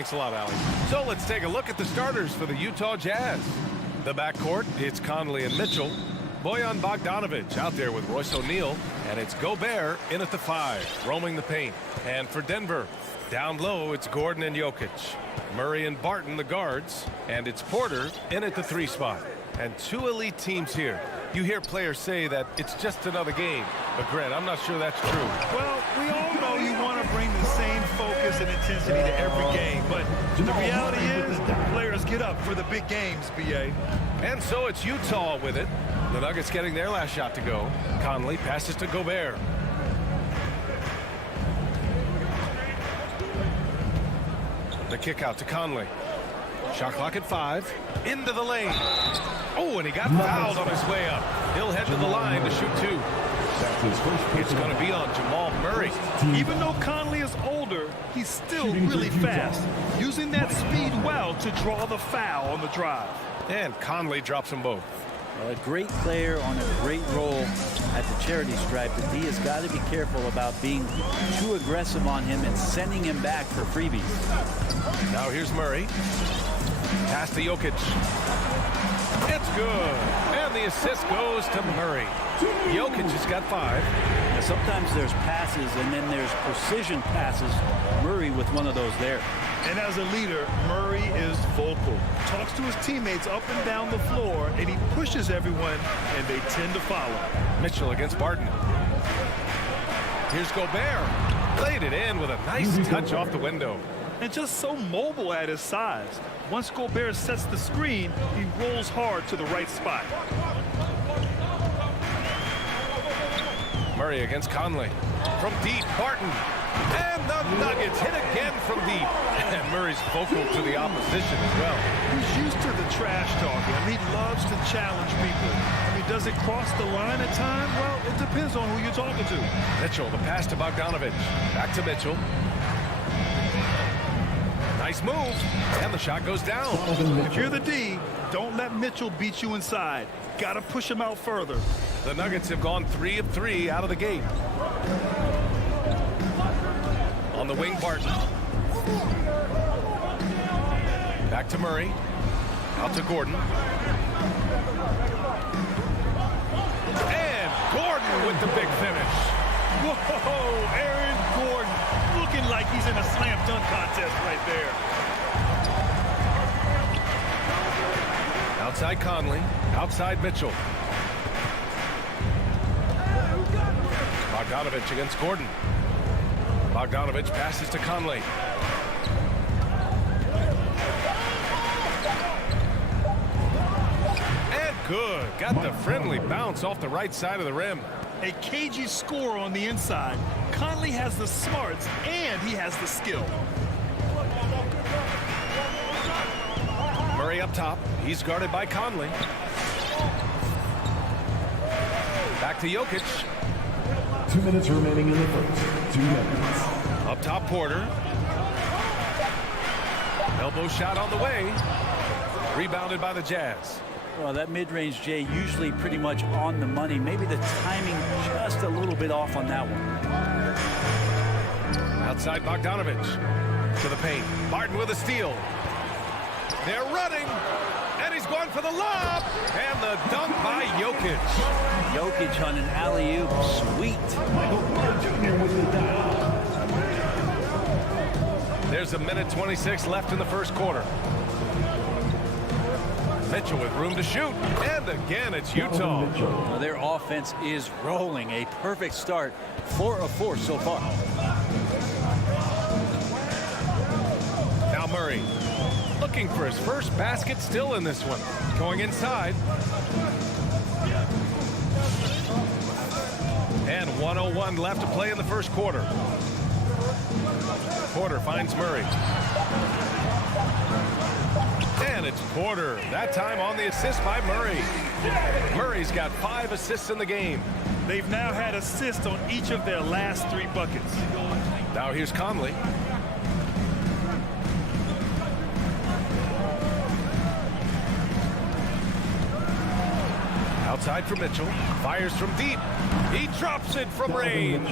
Thanks a lot, Allie. So let's take a look at the starters for the Utah Jazz. The backcourt, it's Conley and Mitchell. Bojan Bogdanovic out there with Royce O'Neal. And it's Gobert in at the 5, roaming the paint. And for Denver, down low, it's Gordon and Jokic. Murray and Barton, the guards. And it's Porter in at the 3 spot. And 2 elite teams here. You hear players say that it's just another game. But, Grant, I'm not sure that's true. Well, we all know you want to bring the same focus and intensity to every game. But the reality is players get up for the big games, B.A. And so it's Utah with it. The Nuggets getting their last shot to go. Conley passes to Gobert. The kick out to Conley. Shot clock at 5. Into the lane. Oh, and he got fouled on his way up. He'll head to the line to shoot 2. It's going to be on Jamal Murray. Even though Conley is older, he's still really fast, using that speed well to draw the foul on the drive. And Conley drops them both. A great player on a great role at the charity stripe, but he has got to be careful about being too aggressive on him and sending him back for freebies. Now here's Murray. Pass to Jokic. It's good. And the assist goes to Murray. Jokic has got 5. Now, sometimes there's passes and then there's precision passes. Murray with one of those there. And as a leader, Murray is vocal. Talks to his teammates up and down the floor, and he pushes everyone, and they tend to follow. Mitchell against Barton. Here's Gobert. Played it in with a nice touch off the window. And just so mobile at his size. Once Gobert sets the screen, he rolls hard to the right spot. Murray against Conley. From deep, Barton. And the Nuggets hit again from deep. And Murray's vocal to the opposition as well. He's used to the trash talking. I mean, he loves to challenge people. I mean, does it cross the line at times? Well, it depends on who you're talking to. Mitchell, the pass to Bogdanovic. Back to Mitchell. Nice move. And the shot goes down. If you're the D, don't let Mitchell beat you inside. Got to push him out further. The Nuggets have gone 3 of 3 out of the gate. On the wing, Barton. Back to Murray. Out to Gordon. And Gordon with the big finish. Whoa, Aaron Gordon looking like he's in a slam dunk contest right there. Outside Conley. Outside Mitchell. Bogdanovic against Gordon. Bogdanovic passes to Conley. And good. Got the friendly bounce off the right side of the rim. A cagey score on the inside. Conley has the smarts and he has the skill. Murray up top. He's guarded by Conley. Back to Jokic. 2 minutes remaining in the first. 2 minutes. Up top, Porter. Elbow shot on the way. Rebounded by the Jazz. Well, that mid-range, Jay, usually pretty much on the money. Maybe the timing just a little bit off on that one. Outside Bogdanovic. To the paint. Barton with a steal. They're running. And he's going for the lob. And the dunk by Jokic. Jokic on an alley-oop. Sweet. There's 1:26 left in the first quarter. Mitchell with room to shoot. And again, it's Utah. Well, their offense is rolling. A perfect start. 4 of 4 so far. Now Murray. Looking for his first basket still in this one. Going inside. And 1:01 left to play in the first quarter. Porter finds Murray. And it's Porter. That time on the assist by Murray. Murray's got 5 assists in the game. They've now had assists on each of their last 3 buckets. Now here's Conley. Outside for Mitchell. Fires from deep. He drops it from range.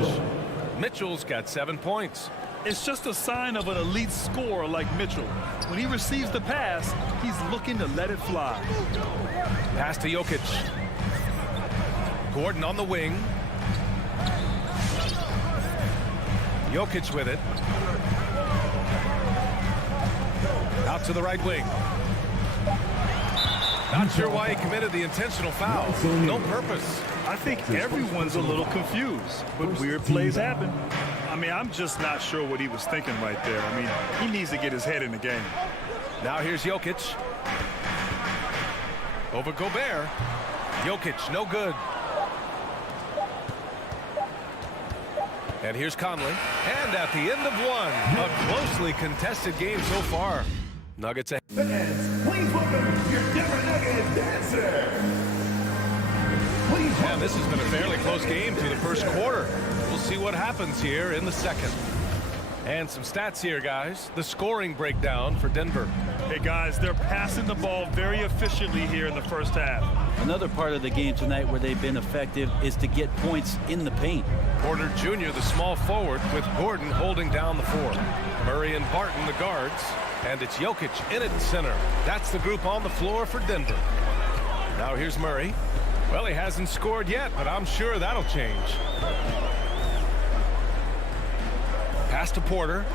Mitchell's got 7 points. It's just a sign of an elite scorer like Mitchell. When he receives the pass, he's looking to let it fly. Pass to Jokic. Gordon on the wing. Jokic with it. Out to the right wing. Not sure why he committed the intentional foul. No purpose. I think everyone's a little confused, but weird plays happen. I mean, I'm just not sure what he was thinking right there. I mean, he needs to get his head in the game. Now here's Jokic. Over Gobert. Jokic, no good. And here's Conley. And at the end of one, a closely contested game so far. Nuggets ahead. Please welcome your Denver Nuggets dancer. And this has been a fairly close game through the first quarter. We'll see what happens here in the second. And some stats here, guys. The scoring breakdown for Denver. Hey, guys, they're passing the ball very efficiently here in the first half. Another part of the game tonight where they've been effective is to get points in the paint. Porter Jr., the small forward, with Gordon holding down the four. Murray and Barton, the guards. And it's Jokic in at center. That's the group on the floor for Denver. Now here's Murray. Well, he hasn't scored yet, but I'm sure that'll change. Pass to Porter.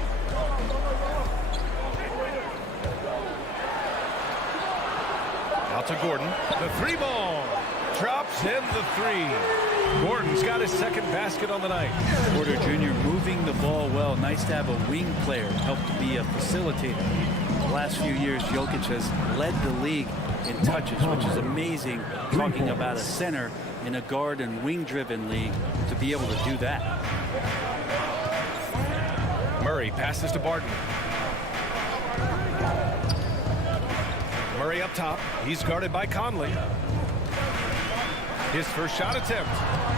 Out to Gordon. The three ball. Drops in the three. Gordon's got his second basket on the night. Porter Jr. moving the ball well. Nice to have a wing player help to be a facilitator. The last few years, Jokic has led the league in touches, which is amazing, talking about a center in a guard and wing-driven league to be able to do that. Murray passes to Barton. Murray up top. He's guarded by Conley. His first shot attempt.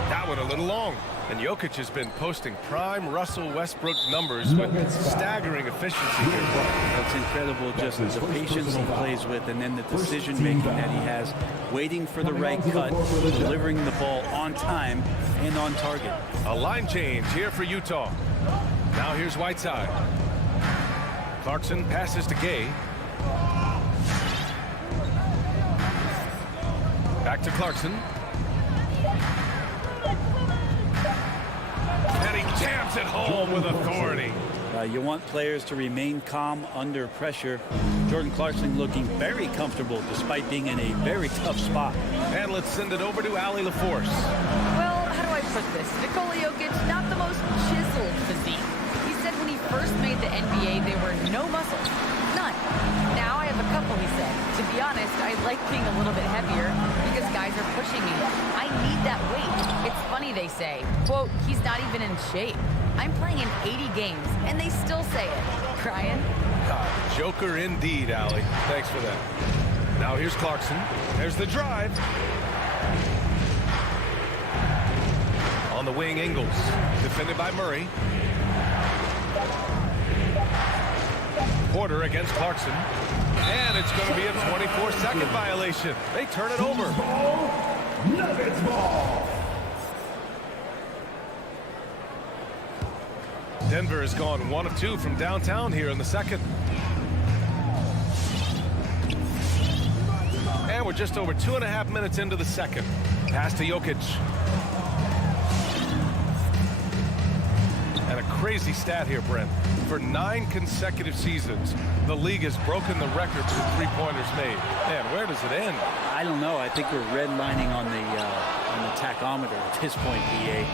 That one a little long. And Jokic has been posting prime Russell Westbrook numbers with staggering efficiency here. That's incredible, just the patience he plays with and then the decision-making that he has, waiting for the right cut, delivering the ball on time and on target. A line change here for Utah. Now here's Whiteside. Clarkson passes to Gay. Back to Clarkson. And he jams it home with authority. You want players to remain calm under pressure. Jordan Clarkson looking very comfortable despite being in a very tough spot. And let's send it over to Allie LaForce. Well, how do I put this? Nikola Jokic, not the most chiseled physique. He said when he first made the NBA, there were no muscles. None. Now I have a couple, he said. To be honest, I like being a little bit heavier because guys are pushing me. I need that weight. It's funny they say, quote, he's not even in shape. I'm playing in 80 games, and they still say it. Crying? Joker indeed, Allie. Thanks for that. Now here's Clarkson. There's the drive. On the wing, Ingles. Defended by Murray. Porter against Clarkson. And it's going to be a 24-second violation. They turn it over. Nuggets ball. Denver has gone 1 of 2 from downtown here in the second. And we're just over 2.5 minutes into the second. Pass to Jokic. And a crazy stat here, Brent. For 9 consecutive seasons, the league has broken the records for three-pointers made. Man, where does it end? I don't know. I think we're redlining on the tachometer at this point, BA.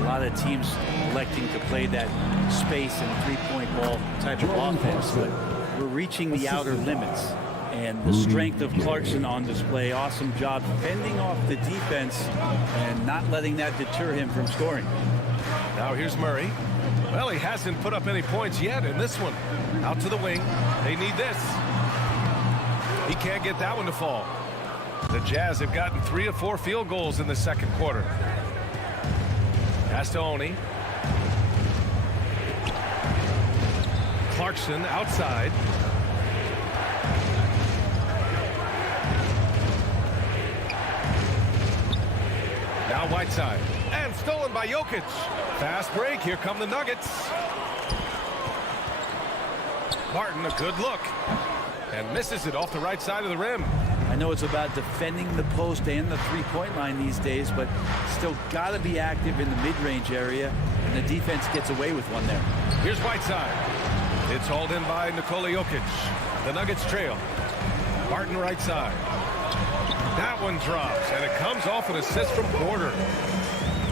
A lot of teams electing to play that space and three-point ball type of offense, but we're reaching the outer limits. And the strength of Clarkson on display. Awesome job fending off the defense and not letting that deter him from scoring. Now here's Murray. Well, he hasn't put up any points yet in this one. Out to the wing. They need this. He can't get that one to fall. The Jazz have gotten 3 of 4 field goals in the second quarter. Pass to Oni. Clarkson outside. Now Whiteside. And stolen by Jokic. Fast break. Here come the Nuggets. Barton, a good look. And misses it off the right side of the rim. I know it's about defending the post and the three-point line these days, but still got to be active in the mid-range area, and the defense gets away with one there. Here's Whiteside. It's hauled in by Nikola Jokic. The Nuggets trail. Barton right side. That one drops, and it comes off an assist from Porter.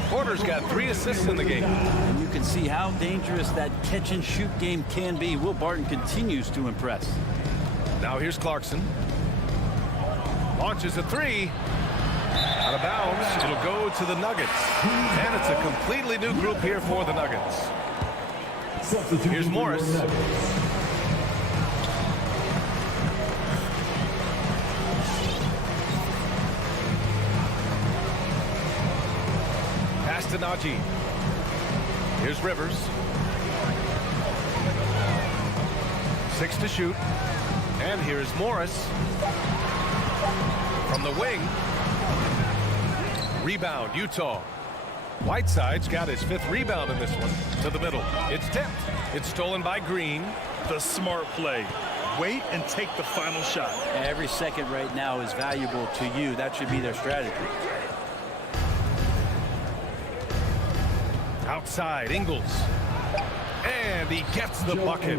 Porter's got 3 assists in the game. And you can see how dangerous that catch-and-shoot game can be. Will Barton continues to impress. Now here's Clarkson. Launches a 3. Out of bounds. It'll go to the Nuggets. And it's a completely new group here for the Nuggets. Here's Morris. Pass to Najee. Here's Rivers. 6 to shoot. And here's Morris. From the wing. Rebound, Utah. Whiteside's got his 5th rebound in this one. To the middle. It's tipped. It's stolen by Green. The smart play. Wait and take the final shot. Every second right now is valuable to you. That should be their strategy. Outside, Ingles. And he gets the bucket.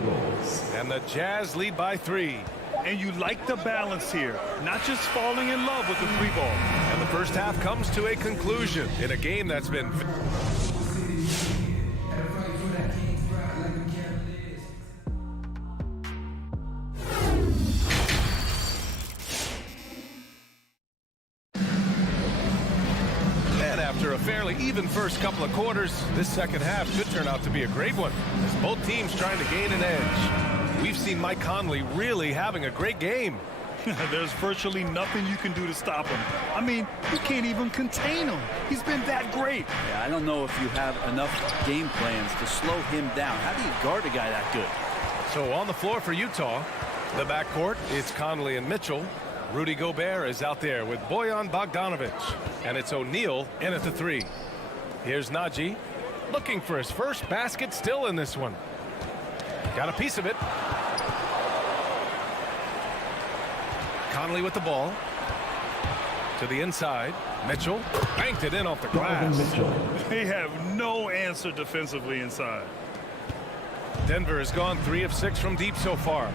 And the Jazz lead by 3. And you like the balance here, not just falling in love with the 3-ball. And the first half comes to a conclusion in a game that's been... And after a fairly even first couple of quarters, this second half should turn out to be a great one, as both teams trying to gain an edge. We've seen Mike Conley really having a great game. There's virtually nothing you can do to stop him. I mean, you can't even contain him. He's been that great. Yeah, I don't know if you have enough game plans to slow him down. How do you guard a guy that good? So on the floor for Utah, the backcourt, it's Conley and Mitchell. Rudy Gobert is out there with Bojan Bogdanovic. And it's O'Neal in at the 3. Here's Najee, looking for his first basket still in this one. Got a piece of it. Conley with the ball. To the inside. Mitchell banked it in off the glass. They have no answer defensively inside. Denver has gone 3 of 6 from deep so far.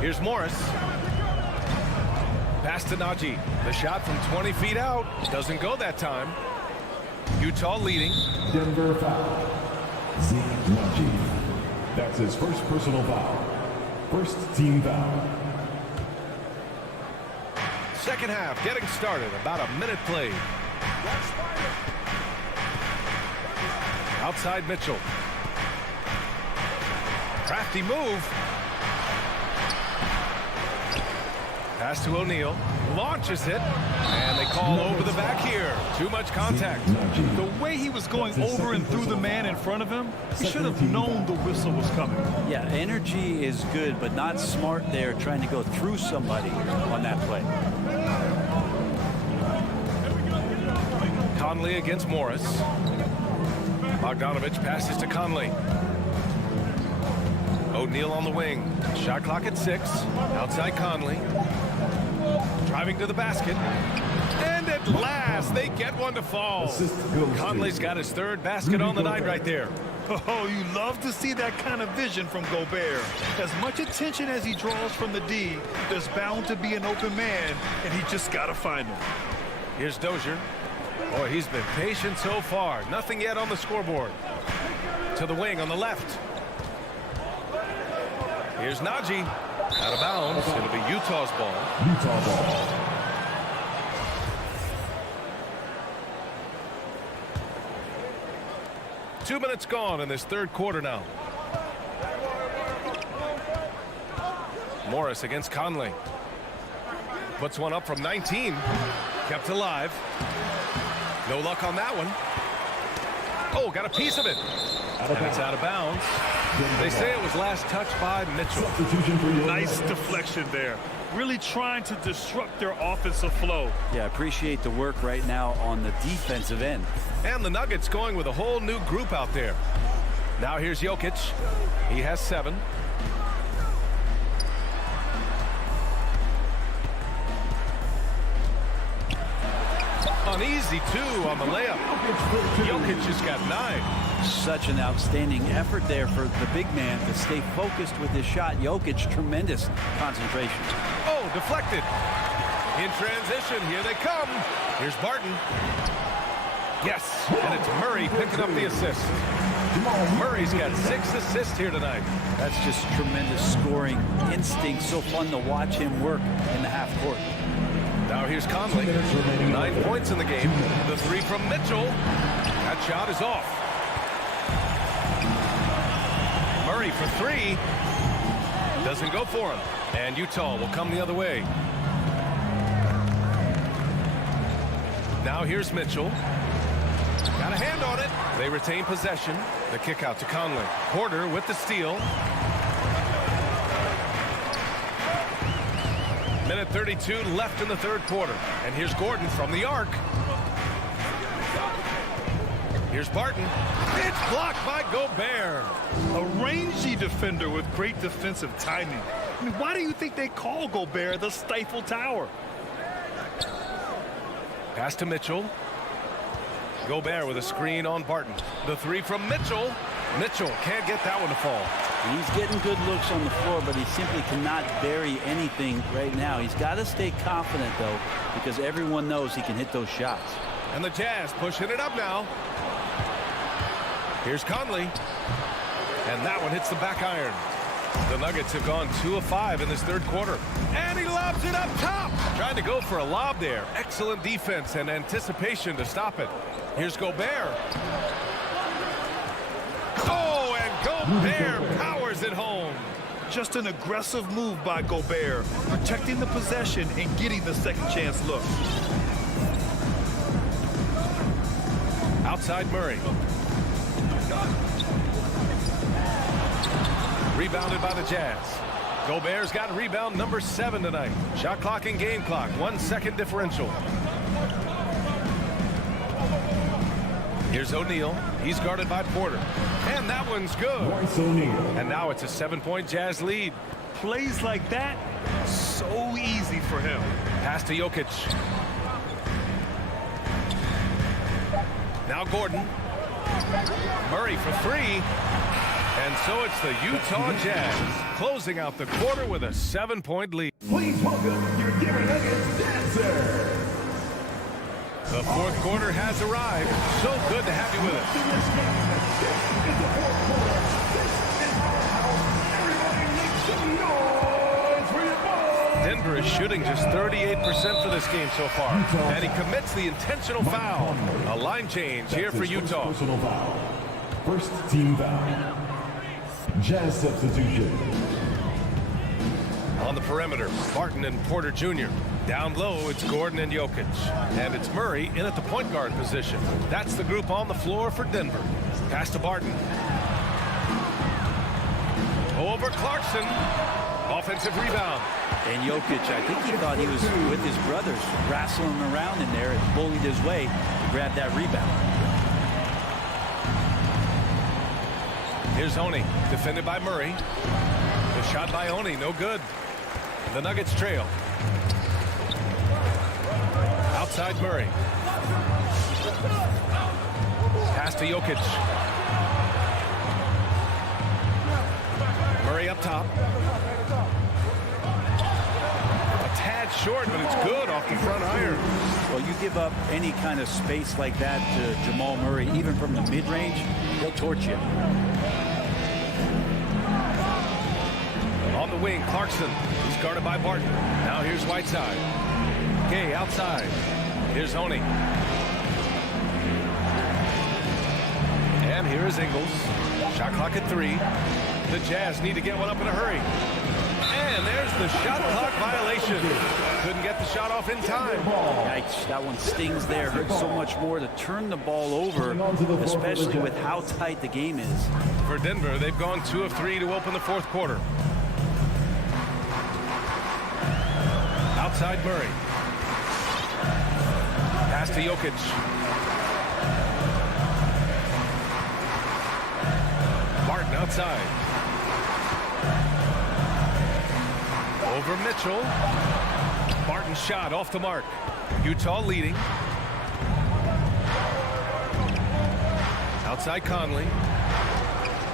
Here's Morris. Pass to Najee. The shot from 20 feet out. Doesn't go that time. Utah leading. Denver foul. Zeke Najee. That's his first personal foul. First team foul. Second half getting started. About a minute played. Outside Mitchell. Crafty move. Pass to O'Neal. Launches it. And they call over the back here. Too much contact. The way he was going over and through the man in front of him, he should have known the whistle was coming. Yeah, energy is good, but not smart there trying to go through somebody on that play. Conley against Morris. Bogdanovic passes to Conley. O'Neal on the wing. Shot clock at 6. Outside Conley. Driving to the basket. And at last, they get one to fall. Conley's got his 3rd basket on the night right there. Oh, you love to see that kind of vision from Gobert. As much attention as he draws from the D, there's bound to be an open man, and he just got to find him. Here's Dozier. Boy, he's been patient so far. Nothing yet on the scoreboard. To the wing on the left. Here's Najee. Out of bounds. It'll be Utah's ball. Utah ball. Two minutes gone in this 3rd quarter now. Morris against Conley. Puts one up from 19. Kept alive. No luck on that one. Oh, got a piece of it. And it's out of bounds. They say it was last touched by Mitchell. Nice deflection there. Really trying to disrupt their offensive flow. Yeah, appreciate the work right now on the defensive end. And the Nuggets going with a whole new group out there. Now here's Jokic. He has 7. An easy 2 on the layup. Jokic just got 9. Such an outstanding effort there for the big man to stay focused with his shot. Jokic, tremendous concentration. Oh, deflected. In transition, here they come. Here's Barton. Yes, and it's Murray picking up the assist. Murray's got 6 assists here tonight. That's just tremendous scoring instinct. So fun to watch him work in the half court. Now here's Conley. 9 points in the game. The 3 from Mitchell. That shot is off. Murray for 3. Doesn't go for him. And Utah will come the other way. Now here's Mitchell. Got a hand on it. They retain possession. The kick out to Conley. Porter with the steal. Minute 32 left in the third quarter. And here's Gordon from the arc. Here's Barton. It's blocked by Gobert. A rangy defender with great defensive timing. I mean, why do you think they call Gobert the Stifle Tower? Pass to Mitchell. Gobert with a screen on Barton. The 3 from Mitchell. Mitchell can't get that one to fall. He's getting good looks on the floor, but he simply cannot bury anything right now. He's got to stay confident, though, because everyone knows he can hit those shots. And the Jazz pushing it up now. Here's Conley. And that one hits the back iron. The Nuggets have gone 2 of 5 in this third quarter. And he lobs it up top. Trying to go for a lob there. Excellent defense and anticipation to stop it. Here's Gobert. Oh, and Gobert powers it home. Just an aggressive move by Gobert, protecting the possession and getting the second chance look. Outside Murray. Rebounded by the Jazz. Gobert's got rebound number 7 tonight. Shot clock and game clock. 1 second differential. Here's O'Neal. He's guarded by Porter. And that one's good. And now it's a 7-point Jazz lead. Plays like that, so easy for him. Pass to Jokic. Now Gordon. Murray for 3. And so it's the Utah Jazz closing out the quarter with a 7-point lead. Please welcome your Denver Nuggets dancer. The fourth quarter has arrived. So good to have you with us. Denver is shooting just 38% for this game so far. And he commits the intentional foul. A line change here for Utah. First team foul. Jazz substitution. On the perimeter, Barton and Porter Jr. Down low, it's Gordon and Jokic. And it's Murray in at the point guard position. That's the group on the floor for Denver. Pass to Barton. Over Clarkson. Offensive rebound. And Jokic, I think he thought he was with his brothers, wrestling around in there, and bullied his way to grab that rebound. Here's Oni, defended by Murray. The shot by Oni, no good. The Nuggets trail. Outside Murray. Pass to Jokic. Murray up top. A tad short, but it's good off the front iron. Well, you give up any kind of space like that to Jamal Murray, even from the mid-range, he'll torch you. On the wing, Clarkson. He's guarded by Barton. Now here's Whiteside. Gay outside. Here's Oni. And here is Ingles. Shot clock at 3. The Jazz need to get one up in a hurry. And there's the shot clock violation. Couldn't get the shot off in time. Yikes, that one stings there. Hurts so much more to turn the ball over, especially with how tight the game is. For Denver, they've gone 2 of 3 to open the fourth quarter. Outside Murray. Pass to Jokic. outside. Over Mitchell. Barton's shot off the mark. Utah leading. Outside Conley.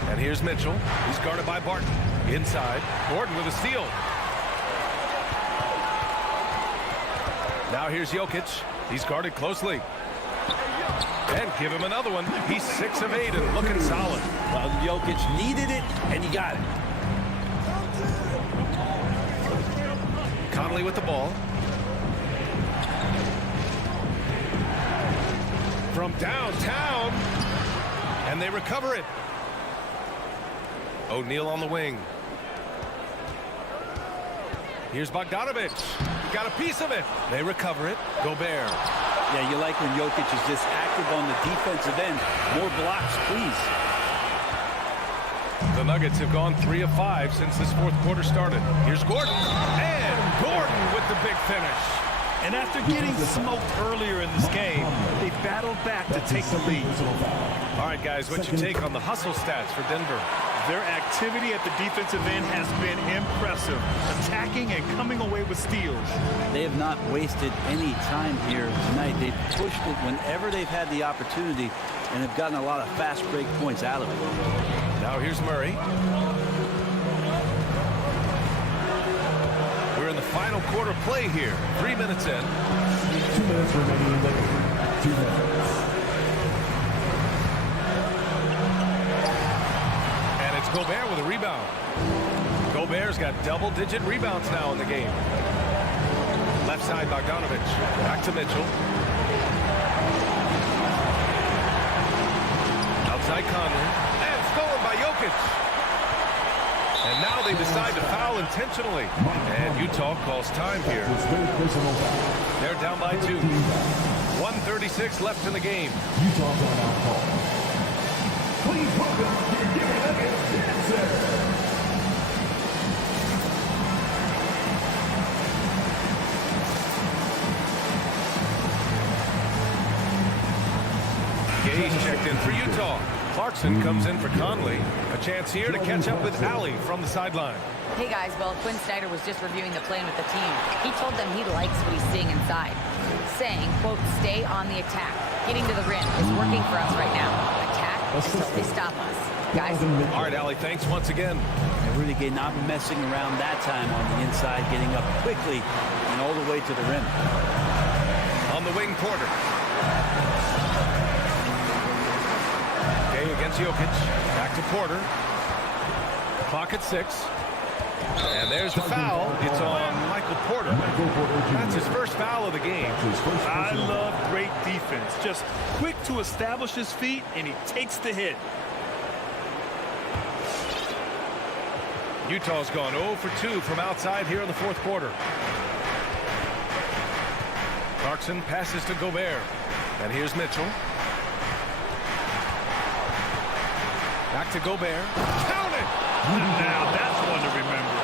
And here's Mitchell. He's guarded by Barton. Inside. Gordon with a steal. Now here's Jokic. He's guarded closely. And give him another one. He's 6 of 8 and looking solid. Well, Jokic needed it, and he got it. Conley with the ball. From downtown. And they recover it. O'Neal on the wing. Here's Bogdanovic. He got a piece of it. They recover it. Gobert. Yeah, you like when Jokic is this active on the defensive end. More blocks, please. The Nuggets have gone 3 of 5 since this fourth quarter started. Here's Gordon. And Gordon with the big finish. And after getting smoked earlier in this game, they battled back to take the lead. All right, guys, what's your take on the hustle stats for Denver? Their activity at the defensive end has been impressive, attacking and coming away with steals. They have not wasted any time here tonight. They've pushed it whenever they've had the opportunity and have gotten a lot of fast break points out of it. Now here's Murray. We're in the final quarter play here. 3 minutes in. 2 minutes remaining in the game. 2 minutes. Gobert with a rebound. Gobert's got double-digit rebounds now in the game. Left side, Bogdanovic. Back to Mitchell. Outside Conley. And stolen by Jokic. And now they decide to foul intentionally. And Utah calls time here. They're down by 2. 1:36 left in the game. Utah timeout call. Please welcome your Denver Nuggets dancer. Gay's checked in for Utah. Clarkson comes in for Conley. A chance here to catch up with Allie from the sideline. Hey guys, well, Quinn Snyder was just reviewing the plan with the team. He told them he likes what he's seeing inside, saying, quote, stay on the attack. Getting to the rim is working for us right now. Attack until they stop us. Guys. All right, Allie, thanks once again. And Rudy Gay not messing around that time on the inside, getting up quickly and all the way to the rim. On the wing, Porter. Gay against Jokic. Back to Porter. Clock at 6. And there's the foul. It's on Michael Porter. That's his first foul of the game. I love great defense. Just quick to establish his feet, and he takes the hit. Utah's gone 0 for 2 from outside here in the fourth quarter. Clarkson passes to Gobert. And here's Mitchell. Back to Gobert. Count it! Now that's one to remember.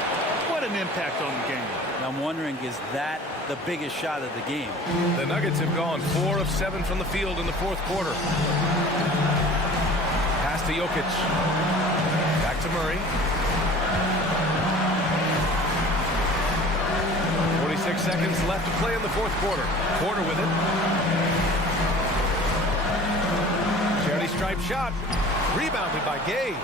What an impact on the game. I'm wondering, is that the biggest shot of the game? The Nuggets have gone 4 of 7 from the field in the fourth quarter. Pass to Jokic. Back to Murray. 46 seconds left to play in the fourth quarter. Porter with it. Charity stripe shot. Rebounded by Gay.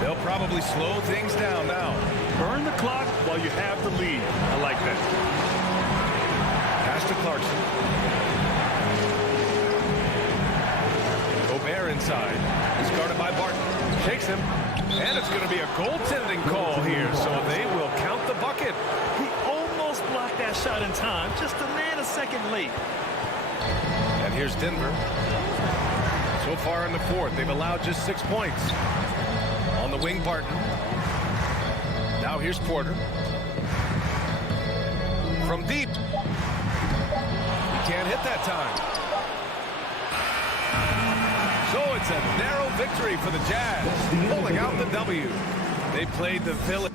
They'll probably slow things down now. Burn the clock while you have the lead. I like that. Pass to Clarkson. Gobert inside. He's guarded by Barton. Shakes him. And it's going to be a goaltending call here, so they will count the bucket. He almost blocked that shot in time, just a nanosecond late. And here's Denver. So far in the fourth, they've allowed just 6 points. On the wing, Barton. Now here's Porter. From deep. He can't hit that time. So it's a narrow victory for the Jazz, pulling out the W. They played the Phillies.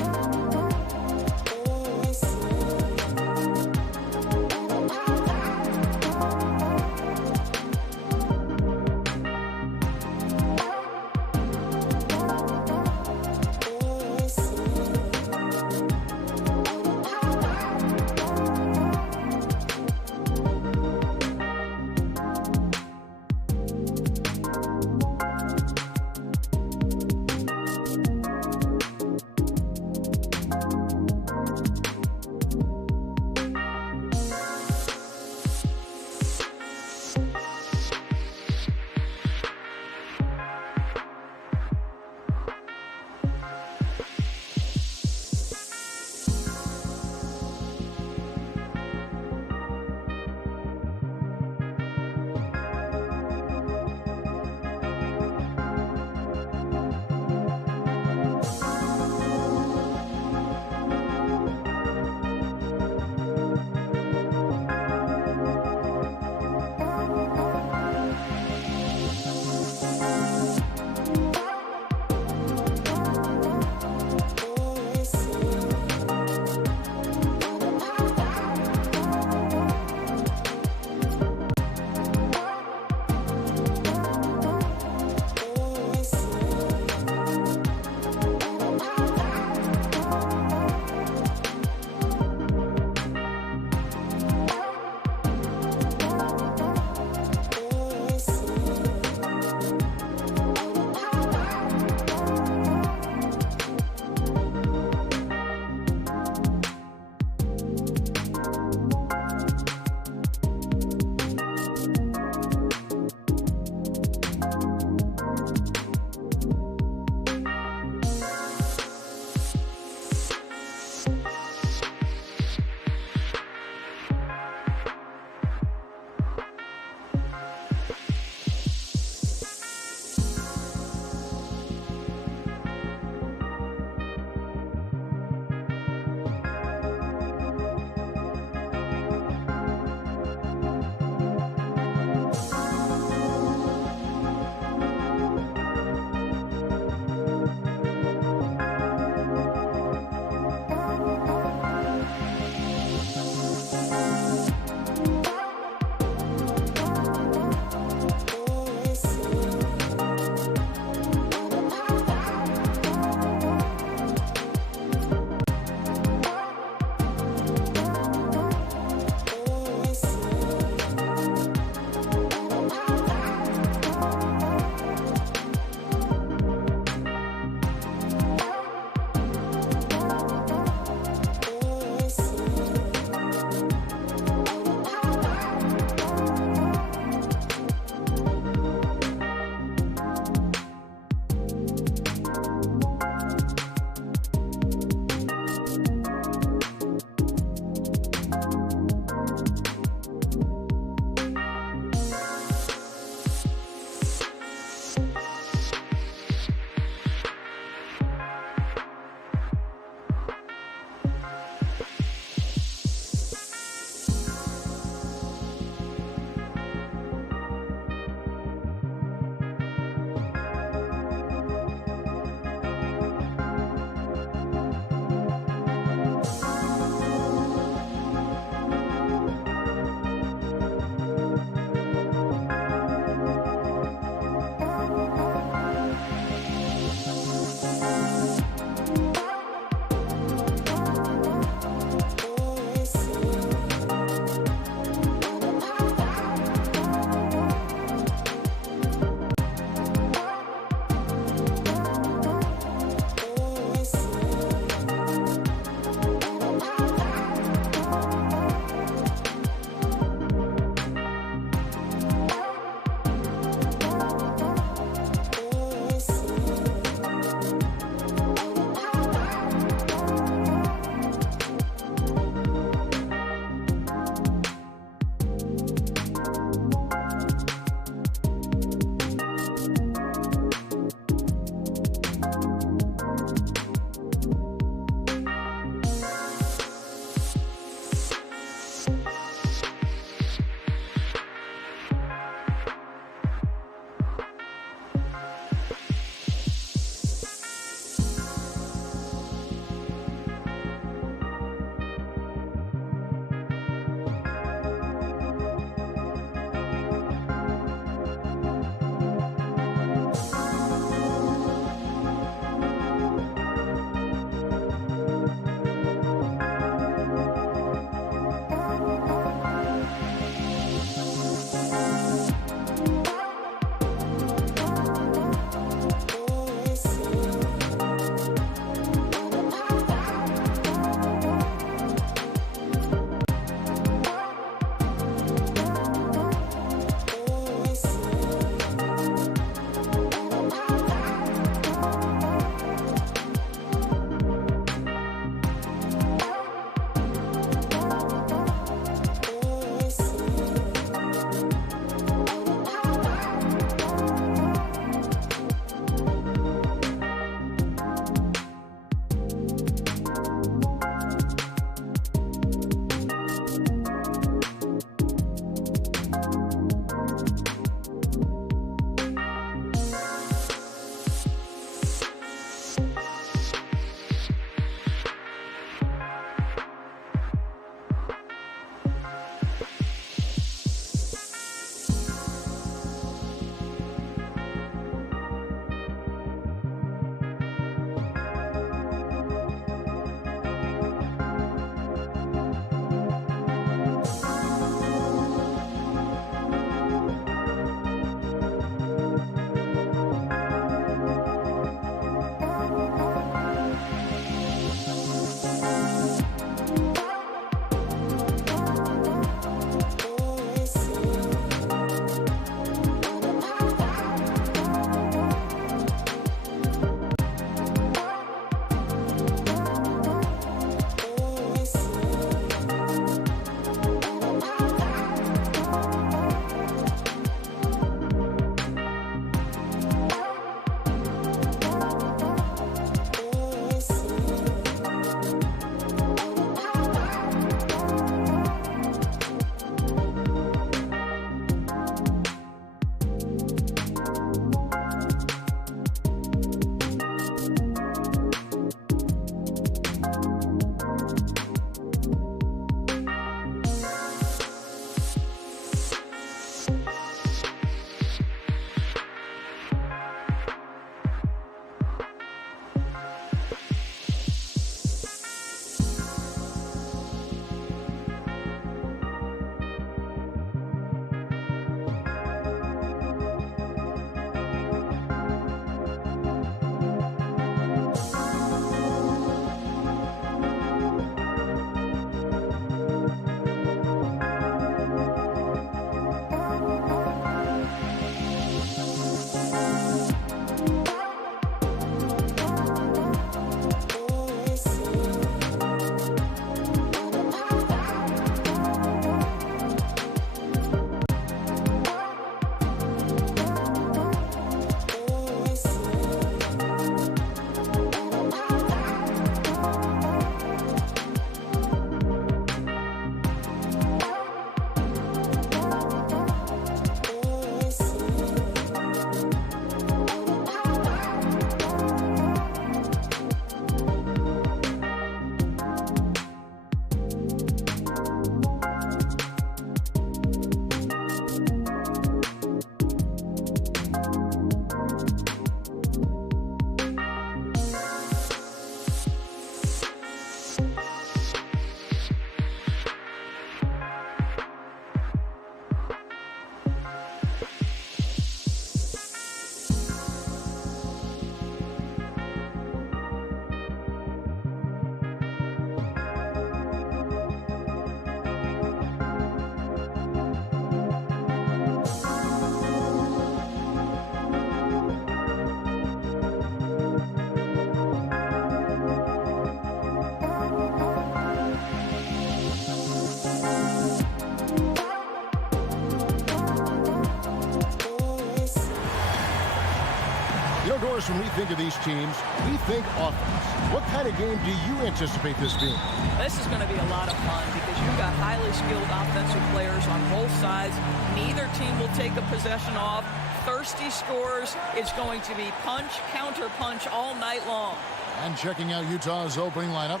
Chris, when we think of these teams, we think offense. What kind of game do you anticipate this being? This is going to be a lot of fun because you've got highly skilled offensive players on both sides. Neither team will take a possession off. Thirsty scores. It's going to be punch, counter punch all night long. And checking out Utah's opening lineup,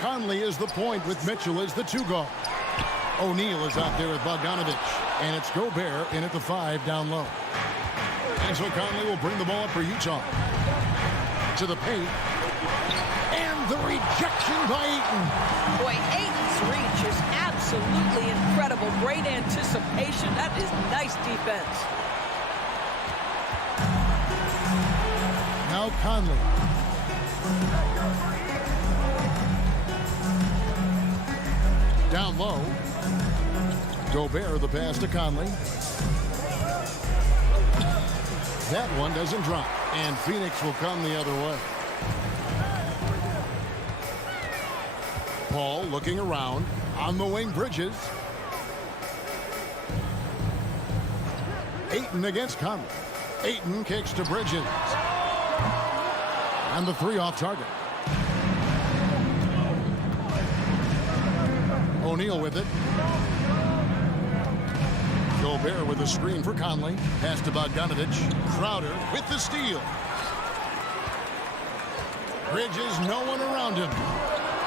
Conley is the point with Mitchell as the 2-guard. O'Neal is out there with Bogdanovich, and it's Gobert in at the 5 down low. And so Conley will bring the ball up for Utah. To the paint. And the rejection by Ayton. Boy, Ayton's reach is absolutely incredible. Great anticipation. That is nice defense. Now Conley. Down low. Gobert the pass to Conley. That one doesn't drop. And Phoenix will come the other way. Paul looking around. On the wing, Bridges. Ayton against Conley. Ayton kicks to Bridges. And the 3 off target. O'Neal with it. Gobert with a screen for Conley. Pass to Bogdanovich. Crowder with the steal. Bridges, no one around him.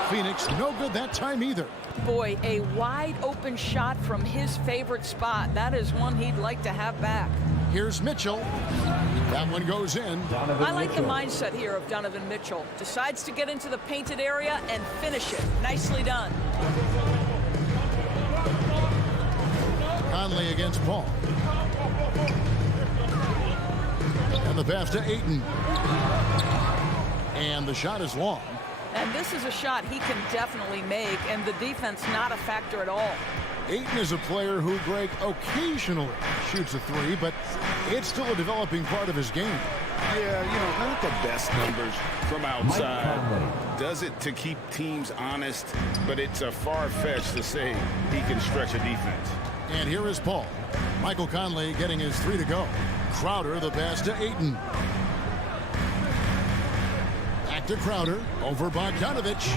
Phoenix, no good that time either. Boy, a wide open shot from his favorite spot. That is one he'd like to have back. Here's Mitchell. That one goes in. I like the mindset here of Donovan Mitchell. Decides to get into the painted area and finish it. Nicely done. Conley against Paul. And the pass to Ayton. And the shot is long. And this is a shot he can definitely make, and the defense not a factor at all. Ayton is a player who, Greg, occasionally shoots a 3, but it's still a developing part of his game. Yeah, you know, not the best numbers from outside. Does it to keep teams honest, but it's a far-fetched to say he can stretch a defense. And here is Paul. Michael Conley getting his 3 to go. Crowder the pass to Ayton. Back to Crowder. Over Bogdanovich.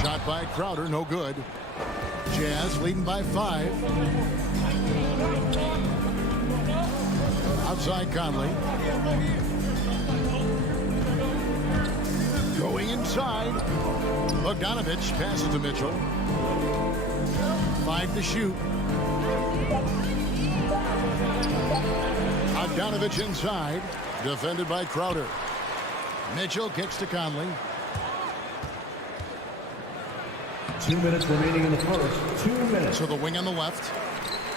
Shot by Crowder, no good. Jazz leading by 5. Outside Conley. Going inside. Bogdanovich passes to Mitchell. 5 to shoot. Bogdanovich inside. Defended by Crowder. Mitchell kicks to Conley. 2 minutes remaining in the first. 2 minutes. So the wing on the left.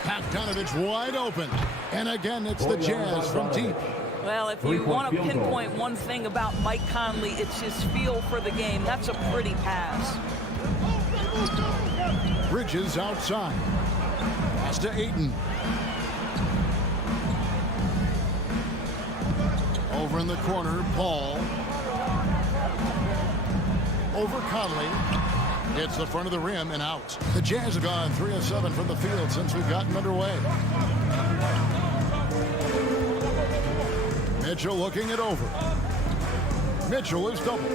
Bogdanovich wide open. And again, it's the Jazz from deep. Well, if you want to pinpoint one thing about Mike Conley, it's his feel for the game. That's a pretty pass. Bridges outside. Pass to Ayton. Over in the corner, Paul. Over Conley. Hits the front of the rim and out. The Jazz have gone 3 of 7 from the field since we've gotten underway. Mitchell looking it over. Mitchell is double.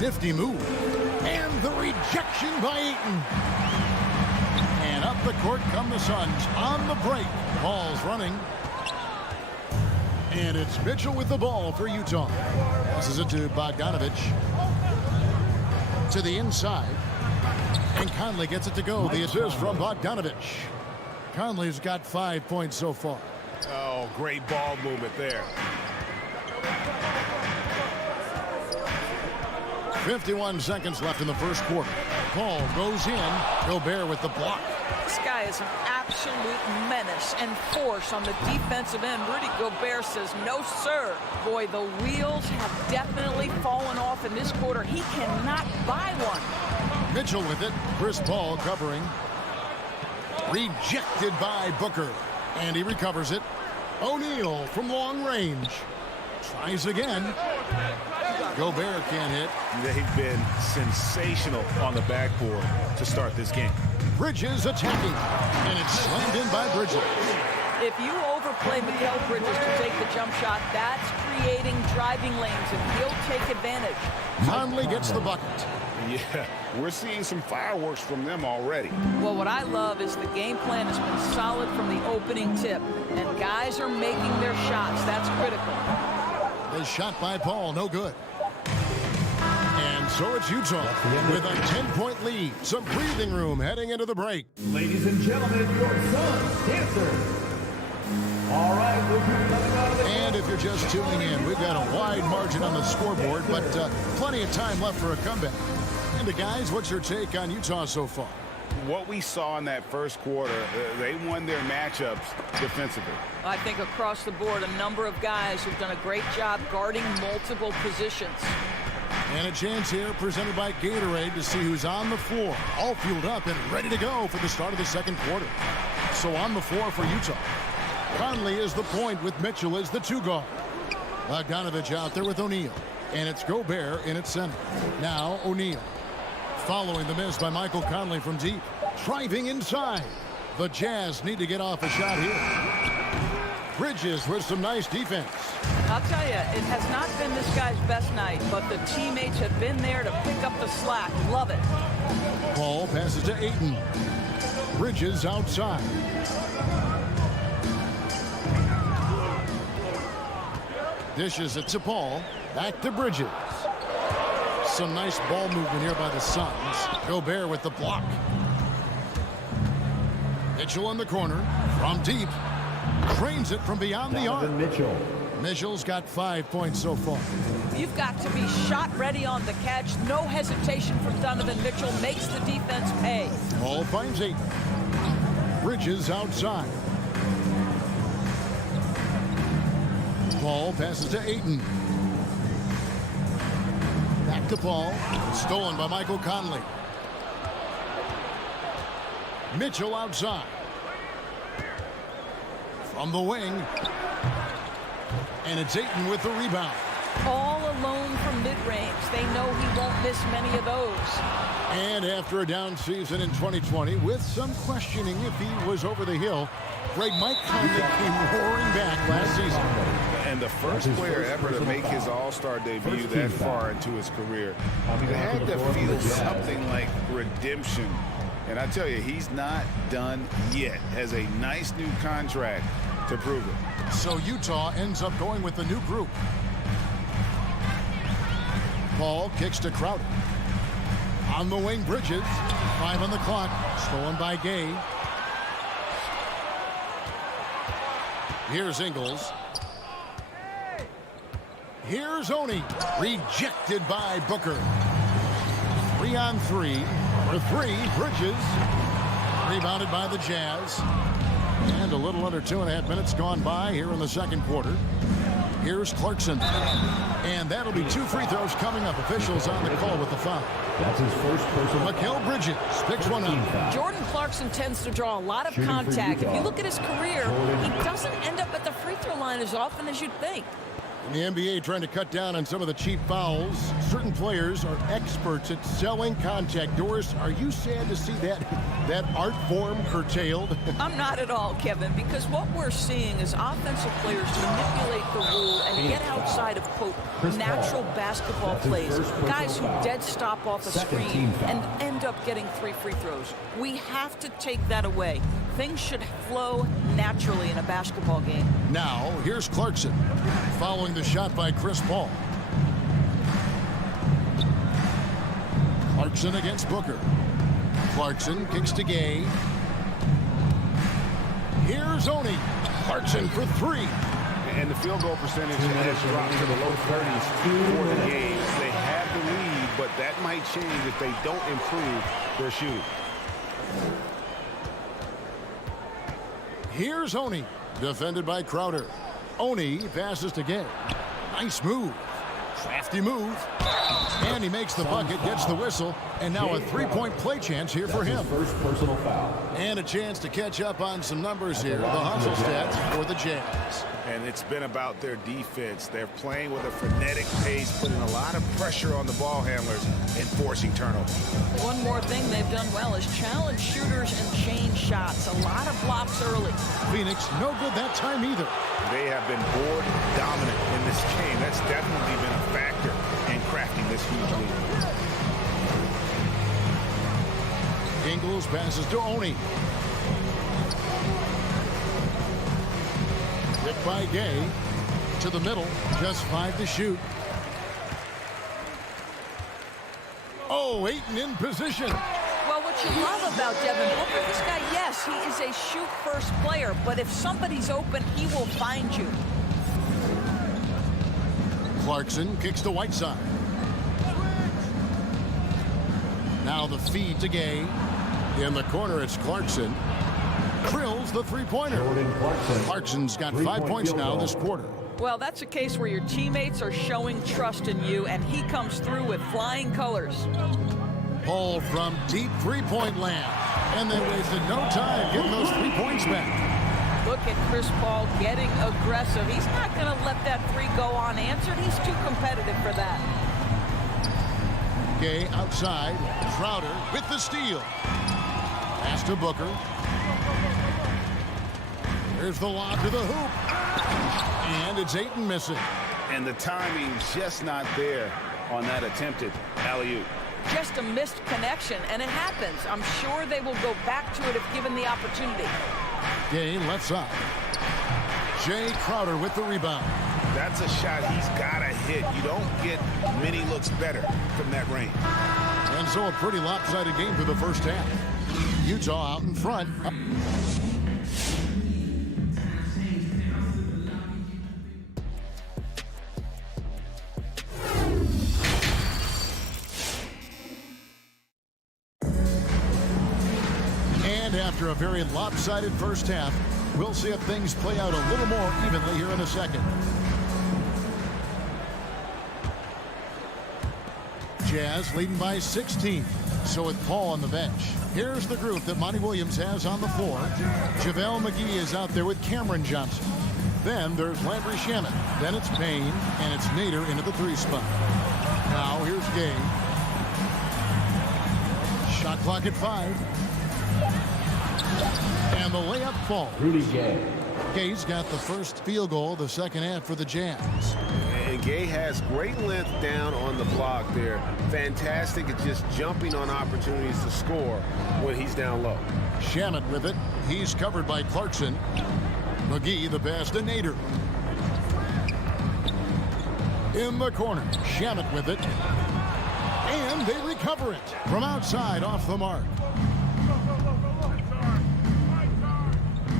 Nifty move. And the rejection by Ayton. And up the court come the Suns on the break. Paul's running. And it's Mitchell with the ball for Utah. Passes it to Bogdanovich. To the inside. And Conley gets it to go. The assist from Bogdanovich. Conley's got 5 points so far. Oh, great ball movement there. 51 seconds left in the first quarter. Paul goes in. Gobert with the block. This guy is an absolute menace and force on the defensive end. Rudy Gobert says, no, sir. Boy, the wheels have definitely fallen off in this quarter. He cannot buy one. Mitchell with it. Chris Paul covering. Rejected by Booker. And he recovers it. O'Neal from long range. Tries again. Gobert can't hit. They've been sensational on the backboard to start this game. Bridges attacking. And it's slammed in by Bridges. If you overplay Mikal Bridges to take the jump shot, that's creating driving lanes, and he'll take advantage. Conley gets the bucket. Yeah, we're seeing some fireworks from them already. Well, what I love is the game plan has been solid from the opening tip, and guys are making their shots. That's critical. The shot by Paul, no good. And so it's Utah with a 10-point lead. Some breathing room heading into the break. Ladies and gentlemen, your son's dancer. All right, we'll be coming out of the... And if you're just tuning in, we've got a wide margin on the scoreboard, but plenty of time left for a comeback. And guys, what's your take on Utah so far? What we saw in that first quarter, they won their matchups defensively. I think across the board, a number of guys who've done a great job guarding multiple positions. And a chance here presented by Gatorade to see who's on the floor, all fueled up and ready to go for the start of the second quarter. So on the floor for Utah, Conley is the point with Mitchell as the 2 guard. Bogdanovich out there with O'Neal, and it's Gobert in its center. Now O'Neal. Following the miss by Michael Conley from deep. Driving inside. The Jazz need to get off a shot here. Bridges with some nice defense. I'll tell you, it has not been this guy's best night, but the teammates have been there to pick up the slack. Love it. Paul passes to Ayton. Bridges outside. Dishes it to Paul. Back to Bridges. Some nice ball movement here by the Suns. Gobert with the block. Mitchell in the corner. From deep. Trains it from beyond the arc. Mitchell's got 5 points so far. You've got to be shot ready on the catch. No hesitation from Donovan Mitchell. Makes the defense pay. Paul finds Ayton. Bridges outside. Paul passes to Ayton. Back to Paul. Stolen by Michael Conley. Mitchell outside. From the wing. And it's Ayton with the rebound. All alone from mid-range. They know he won't miss many of those. And after a down season in 2020, with some questioning if he was over the hill, Greg Mike Conley came roaring back last season. And the first player ever to make his All-Star debut that far into his career. It had to feel something like redemption. And I tell you, he's not done yet. Has a nice new contract to prove it. So Utah ends up going with the new group. Paul kicks to Crowder. On the wing, Bridges. 5 on the clock. Stolen by Gay. Here's Ingles. Here's Oni. Rejected by Booker. 3 on 3. For 3, Bridges. Rebounded by the Jazz. And a little under 2.5 minutes gone by here in the second quarter. Here's Clarkson. And that'll be 2 free throws coming up. Officials on the call with the foul. That's his first personal. Mikal Bridges picks one up. Jordan Clarkson tends to draw a lot of contact. If you look at his career, he doesn't end up at the free throw line as often as you'd think. In the NBA, trying to cut down on some of the cheap fouls. Certain players are experts at selling contact. Doris, are you sad to see that art form curtailed? I'm not at all, Kevin, because what we're seeing is offensive players manipulate the rule and get outside of, quote, natural basketball plays. Guys who dead stop off a screen and end up getting 3 free throws. We have to take that away. Things should flow naturally in a basketball game. Now, here's Clarkson, following the shot by Chris Paul. Clarkson against Booker. Clarkson kicks to Gay. Here's Oni. Clarkson for 3. And the field goal percentage has dropped to the low 30s for the games. They have the lead, but that might change if they don't improve their shooting. Here's Oni, defended by Crowder. Oni passes to Gay. Nice move. Crafty move. And he makes the bucket, gets the whistle, and now a three-point play chance here for him. First personal foul. And a chance to catch up on some numbers here. The hustle stats for the Jazz. And it's been about their defense. They're playing with a frenetic pace, putting a lot of pressure on the ball handlers and forcing turnovers. One more thing they've done well is challenge shooters and change shots. A lot of blocks early. Phoenix, no good that time either. They have been board dominant in this game. That's definitely been a factor in crafting this huge lead. Ingles passes to Oni. Hit by Gay. To the middle. Just 5 to shoot. Oh, Ayton in position. Well, what you love about Devin Booker, this guy, yes, he is a shoot-first player, but if somebody's open, he will find you. Clarkson kicks to Whiteside. Now the feed to Gay. In the corner, it's Clarkson. Drills the three-pointer. Clarkson's got 5 points now this quarter. Well, that's a case where your teammates are showing trust in you, and he comes through with flying colors. Paul from deep three-point land. And they wasted no time getting those 3 points back. Look at Chris Paul getting aggressive. He's not going to let that three go unanswered. He's too competitive for that. Gay outside. Crowder with the steal. Pass to Booker. Here's the lob to the hoop. And it's Ayton missing. And the timing just not there on that attempted alley-oop. Just a missed connection, and it happens. I'm sure they will go back to it if given the opportunity. Gay left side. Jay Crowder with the rebound. That's a shot he's got to hit. You don't get many looks better from that range. And so a pretty lopsided game for the first half. Utah out in front. And after a very lopsided first half, we'll see if things play out a little more evenly here in a second. Jazz leading by 16. So with Paul on the bench. Here's the group that Monty Williams has on the floor. JaVale McGee is out there with Cameron Johnson. Then there's Landry Shamet. Then it's Payne, and it's Nader into the 3 spot. Now here's Gay. Shot clock at 5. And the layup falls. Rudy Gay. Gay's got the first field goal of the second half for the Jazz. And Gay has great length down on the block there. Fantastic at just jumping on opportunities to score when he's down low. Shamet with it. He's covered by Clarkson. McGee the pass to Nader. In the corner. Shamet with it. And they recover it from outside off the mark.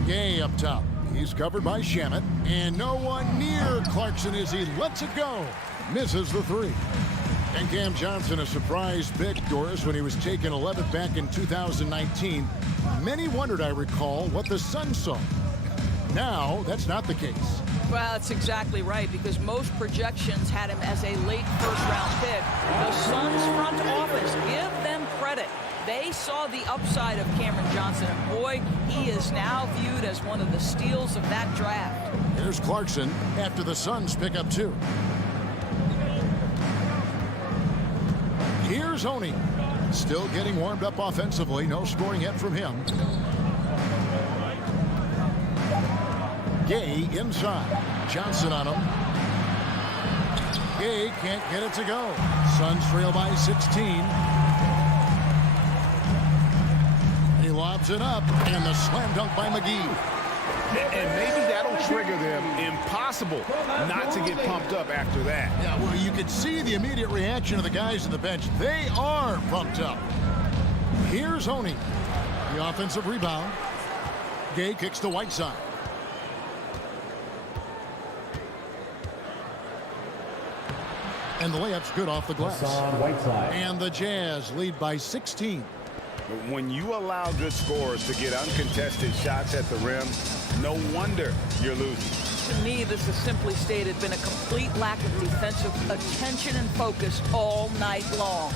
Gay up top. He's covered by Shamet. And no one near Clarkson as he lets it go. Misses the 3. And Cam Johnson, a surprise pick, Doris, when he was taken 11th back in 2019. Many wondered, I recall, what the Suns saw. Now, that's not the case. Well, that's exactly right, because most projections had him as a late first-round pick. The Suns front office, give them credit. They saw the upside of Cameron Johnson, and boy, he is now viewed as one of the steals of that draft. Here's Clarkson after the Suns pick up 2. Here's Oni. Still getting warmed up offensively. No scoring yet from him. Gay inside. Johnson on him. Gay can't get it to go. Suns trail by 16. He lobs it up, and the slam dunk by McGee. And maybe that'll trigger them. Impossible not to get pumped up after that. Yeah, well, you could see the immediate reaction of the guys on the bench. They are pumped up. Here's Oni. The offensive rebound. Gay kicks to Whiteside. And the layup's good off the glass. And the Jazz lead by 16. When you allow good scorers to get uncontested shots at the rim, no wonder you're losing. to me, this is simply stated, been a complete lack of defensive attention and focus all night long.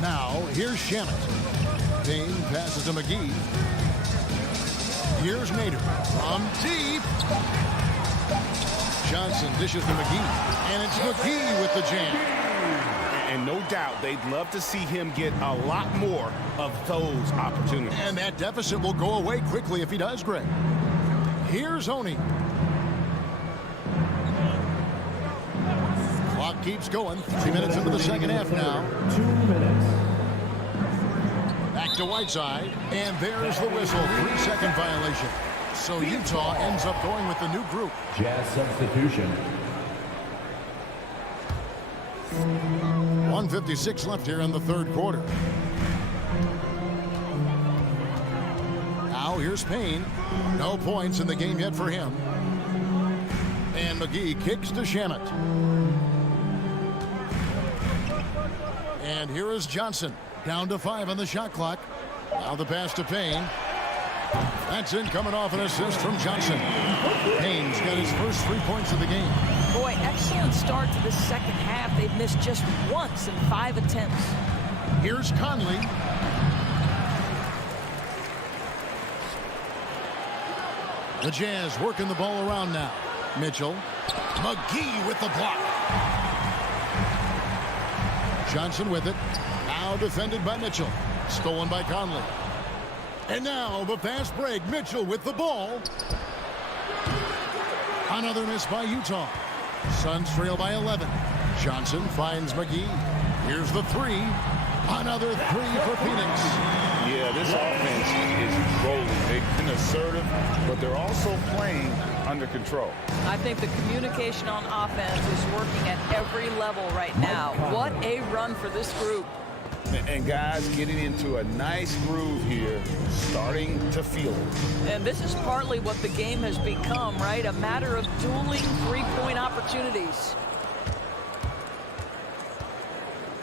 Now, here's Shannon. Payne passes to McGee. Here's Nader from deep. Johnson dishes to McGee. And it's McGee with the jam. And no doubt they'd love to see him get a lot more of those opportunities. And that deficit will go away quickly if he does, Greg. Here's Oni. Clock keeps going. 3 minutes into the second half now. 2 minutes. Back to Whiteside. And there's the whistle. 3-second violation. So Utah ends up going with the new group. Jazz substitution. 1:56 left here in the third quarter. Now here's Payne. No points in the game yet for him. And McGee kicks to Shamet. And here is Johnson. Down to 5 on the shot clock. Now the pass to Payne. That's in, coming off an assist from Johnson. Payne's got his first 3 points of the game. Boy, excellent start to the second half. They've missed just once in 5 attempts. Here's Conley. The Jazz working the ball around now. Mitchell. McGee with the block. Johnson with it. Now defended by Mitchell. Stolen by Conley. And now the fast break. Mitchell with the ball. Another miss by Utah. Suns trail by 11. Johnson finds McGee. Here's the 3. Another 3 for Phoenix. Yeah, this offense is rolling. They've been assertive, but they're also playing under control. I think the communication on offense is working at every level right now. What a run for this group. And guys getting into a nice groove here, starting to feel it. And this is partly what the game has become, right? A matter of dueling three-point opportunities.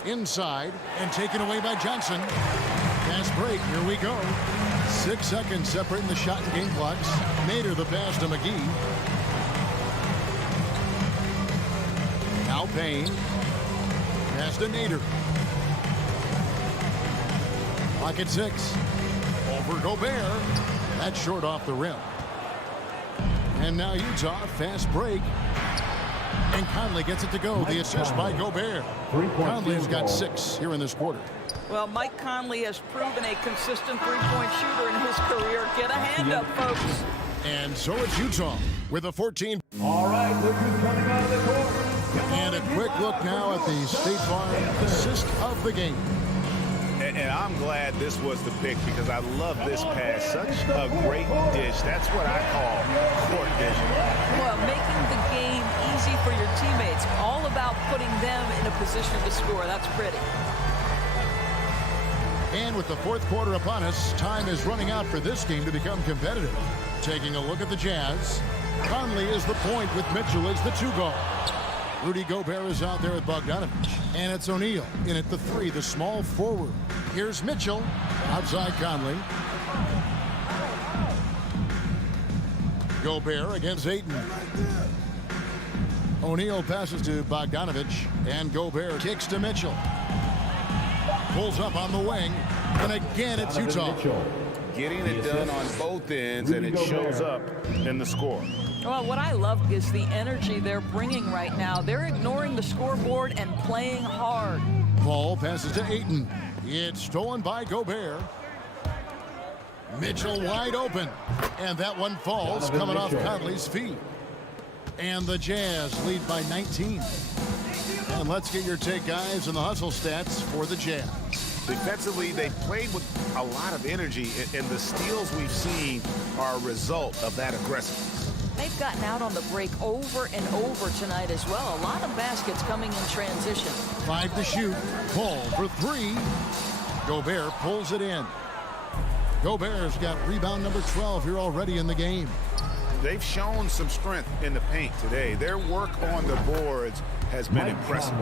Inside and taken away by Johnson. Fast break, here we go. 6 seconds separating the shot and game clocks. Nader the pass to McGee. Now Payne. Pass to Nader. Clock at 6. Over Gobert. That's short off the rim. And now Utah, fast break. And Conley gets it to go. The assist by Gobert. Conley's got 6 here in this quarter. Well, Mike Conley has proven a consistent three-point shooter in his career. Get a hand up, folks. And so it's Utah with a 14. All right, look who's coming out of the court. And a quick look now at the State Farm assist of the game. And I'm glad this was the pick because I love this pass. Such a great dish. That's what I call court vision. Well, making the game easy for your teammates. All about putting them in a position to score. That's pretty. And with the fourth quarter upon us, time is running out for this game to become competitive. Taking a look at the Jazz. Conley is the point with Mitchell as the 2 guard. Rudy Gobert is out there with Bogdanovich. And it's O'Neal in at the 3, the small forward. Here's Mitchell. Outside Conley. Gobert against Ayton. O'Neal passes to Bogdanovich. And Gobert kicks to Mitchell. Pulls up on the wing. And again, it's Utah. Getting it done on both ends, and it shows up in the score. Well, what I love is the energy they're bringing right now. They're ignoring the scoreboard and playing hard. Ball passes to Ayton. It's stolen by Gobert. Mitchell wide open. And that one falls, coming off Conley's feet. And the Jazz lead by 19. And let's get your take, guys, on the hustle stats for the Jazz. Defensively, they played with a lot of energy, and the steals we've seen are a result of that aggressiveness. They've gotten out on the break over and over tonight as well. A lot of baskets coming in transition. 5 to shoot. Ball for 3. Gobert pulls it in. Gobert's got rebound number 12 here already in the game. They've shown some strength in the paint today. Their work on the boards has been impressive.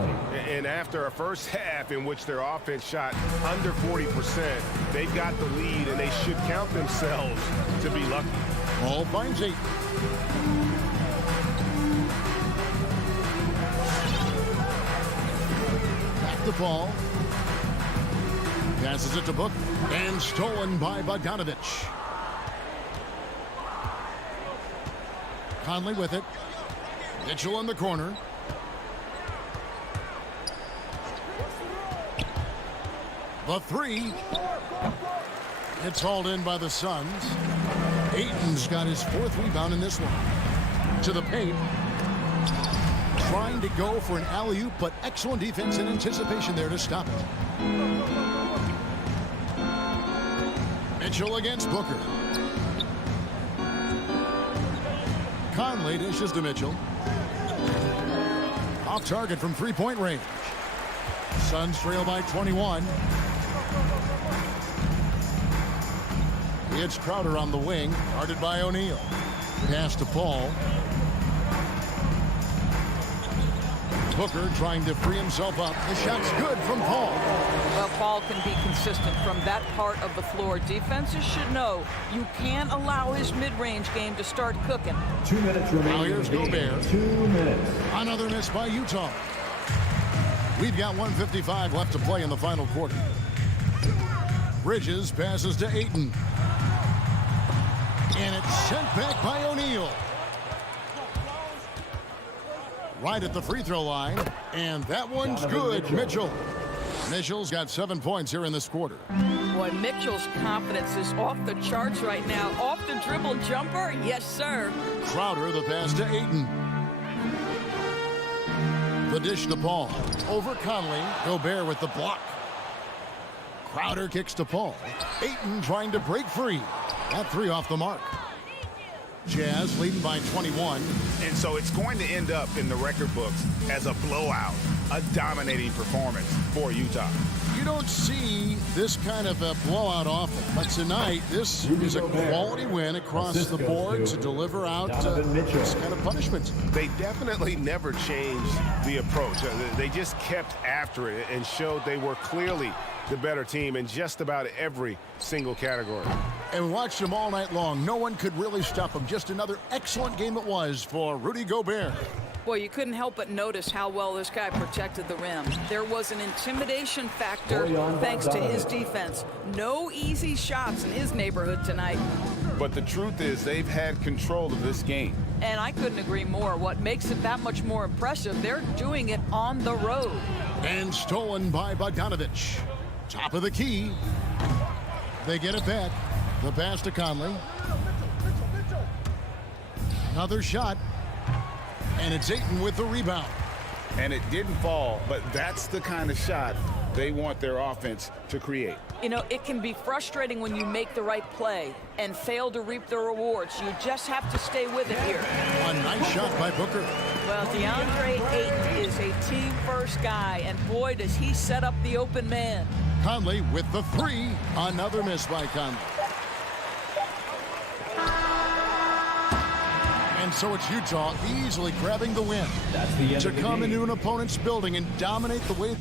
And after a first half in which their offense shot under 40%, they've got the lead, and they should count themselves to be lucky. Ball finds 8. DePaul. Passes it to Book and stolen by Bogdanovich. Conley with it. Mitchell in the corner. The three. It's hauled in by the Suns. Ayton's got his 4th rebound in this one. To the paint. Trying to go for an alley-oop, but excellent defense and anticipation there to stop it. Mitchell against Booker. Conley dishes to Mitchell. Off target from three-point range. Suns trail by 21. It's Crowder on the wing, guarded by O'Neal. Pass to Paul. Booker trying to free himself up. The shot's good from Paul. Well, Paul can be consistent from that part of the floor. Defenses should know you can't allow his mid-range game to start cooking. 2 minutes remaining. Now here's Gobert. 2 minutes. Another miss by Utah. We've got 1:55 left to play in the final quarter. Bridges passes to Ayton. And it's sent back by O'Neal. Right at the free throw line. And that one's good. Mitchell. Mitchell's got 7 points here in this quarter. Boy, Mitchell's confidence is off the charts right now. Off the dribble jumper, yes, sir. Crowder, the pass to Ayton. The dish to Paul. Over Conley. Gobert with the block. Crowder kicks to Paul. Ayton trying to break free. That 3 off the mark. Jazz leading by 21. And so it's going to end up in the record books as a blowout, a dominating performance for Utah. You don't see this kind of a blowout often, but tonight this is a quality win across the board to deliver out this kind of punishment. They definitely never changed the approach. They just kept after it and showed they were clearly the better team in just about every single category. And we watched them all night long. No one could really stop them. Just another excellent game it was for Rudy Gobert. Boy, you couldn't help but notice how well this guy protected the rim. There was an intimidation factor thanks to his defense. No easy shots in his neighborhood tonight. But the truth is they've had control of this game. And I couldn't agree more. What makes it that much more impressive, they're doing it on the road. And stolen by Bogdanovich. Top of the key. They get it back. The pass to Conley. Another shot. And it's Ayton with the rebound. And it didn't fall, but that's the kind of shot they want their offense to create. You know, it can be frustrating when you make the right play and fail to reap the rewards. You just have to stay with it here. A nice shot by Booker. Well, DeAndre Ayton is a team-first guy, and boy, does he set up the open man. Conley with the 3. Another miss by Conley. And so it's Utah easily grabbing the win to come into an opponent's building and dominate the way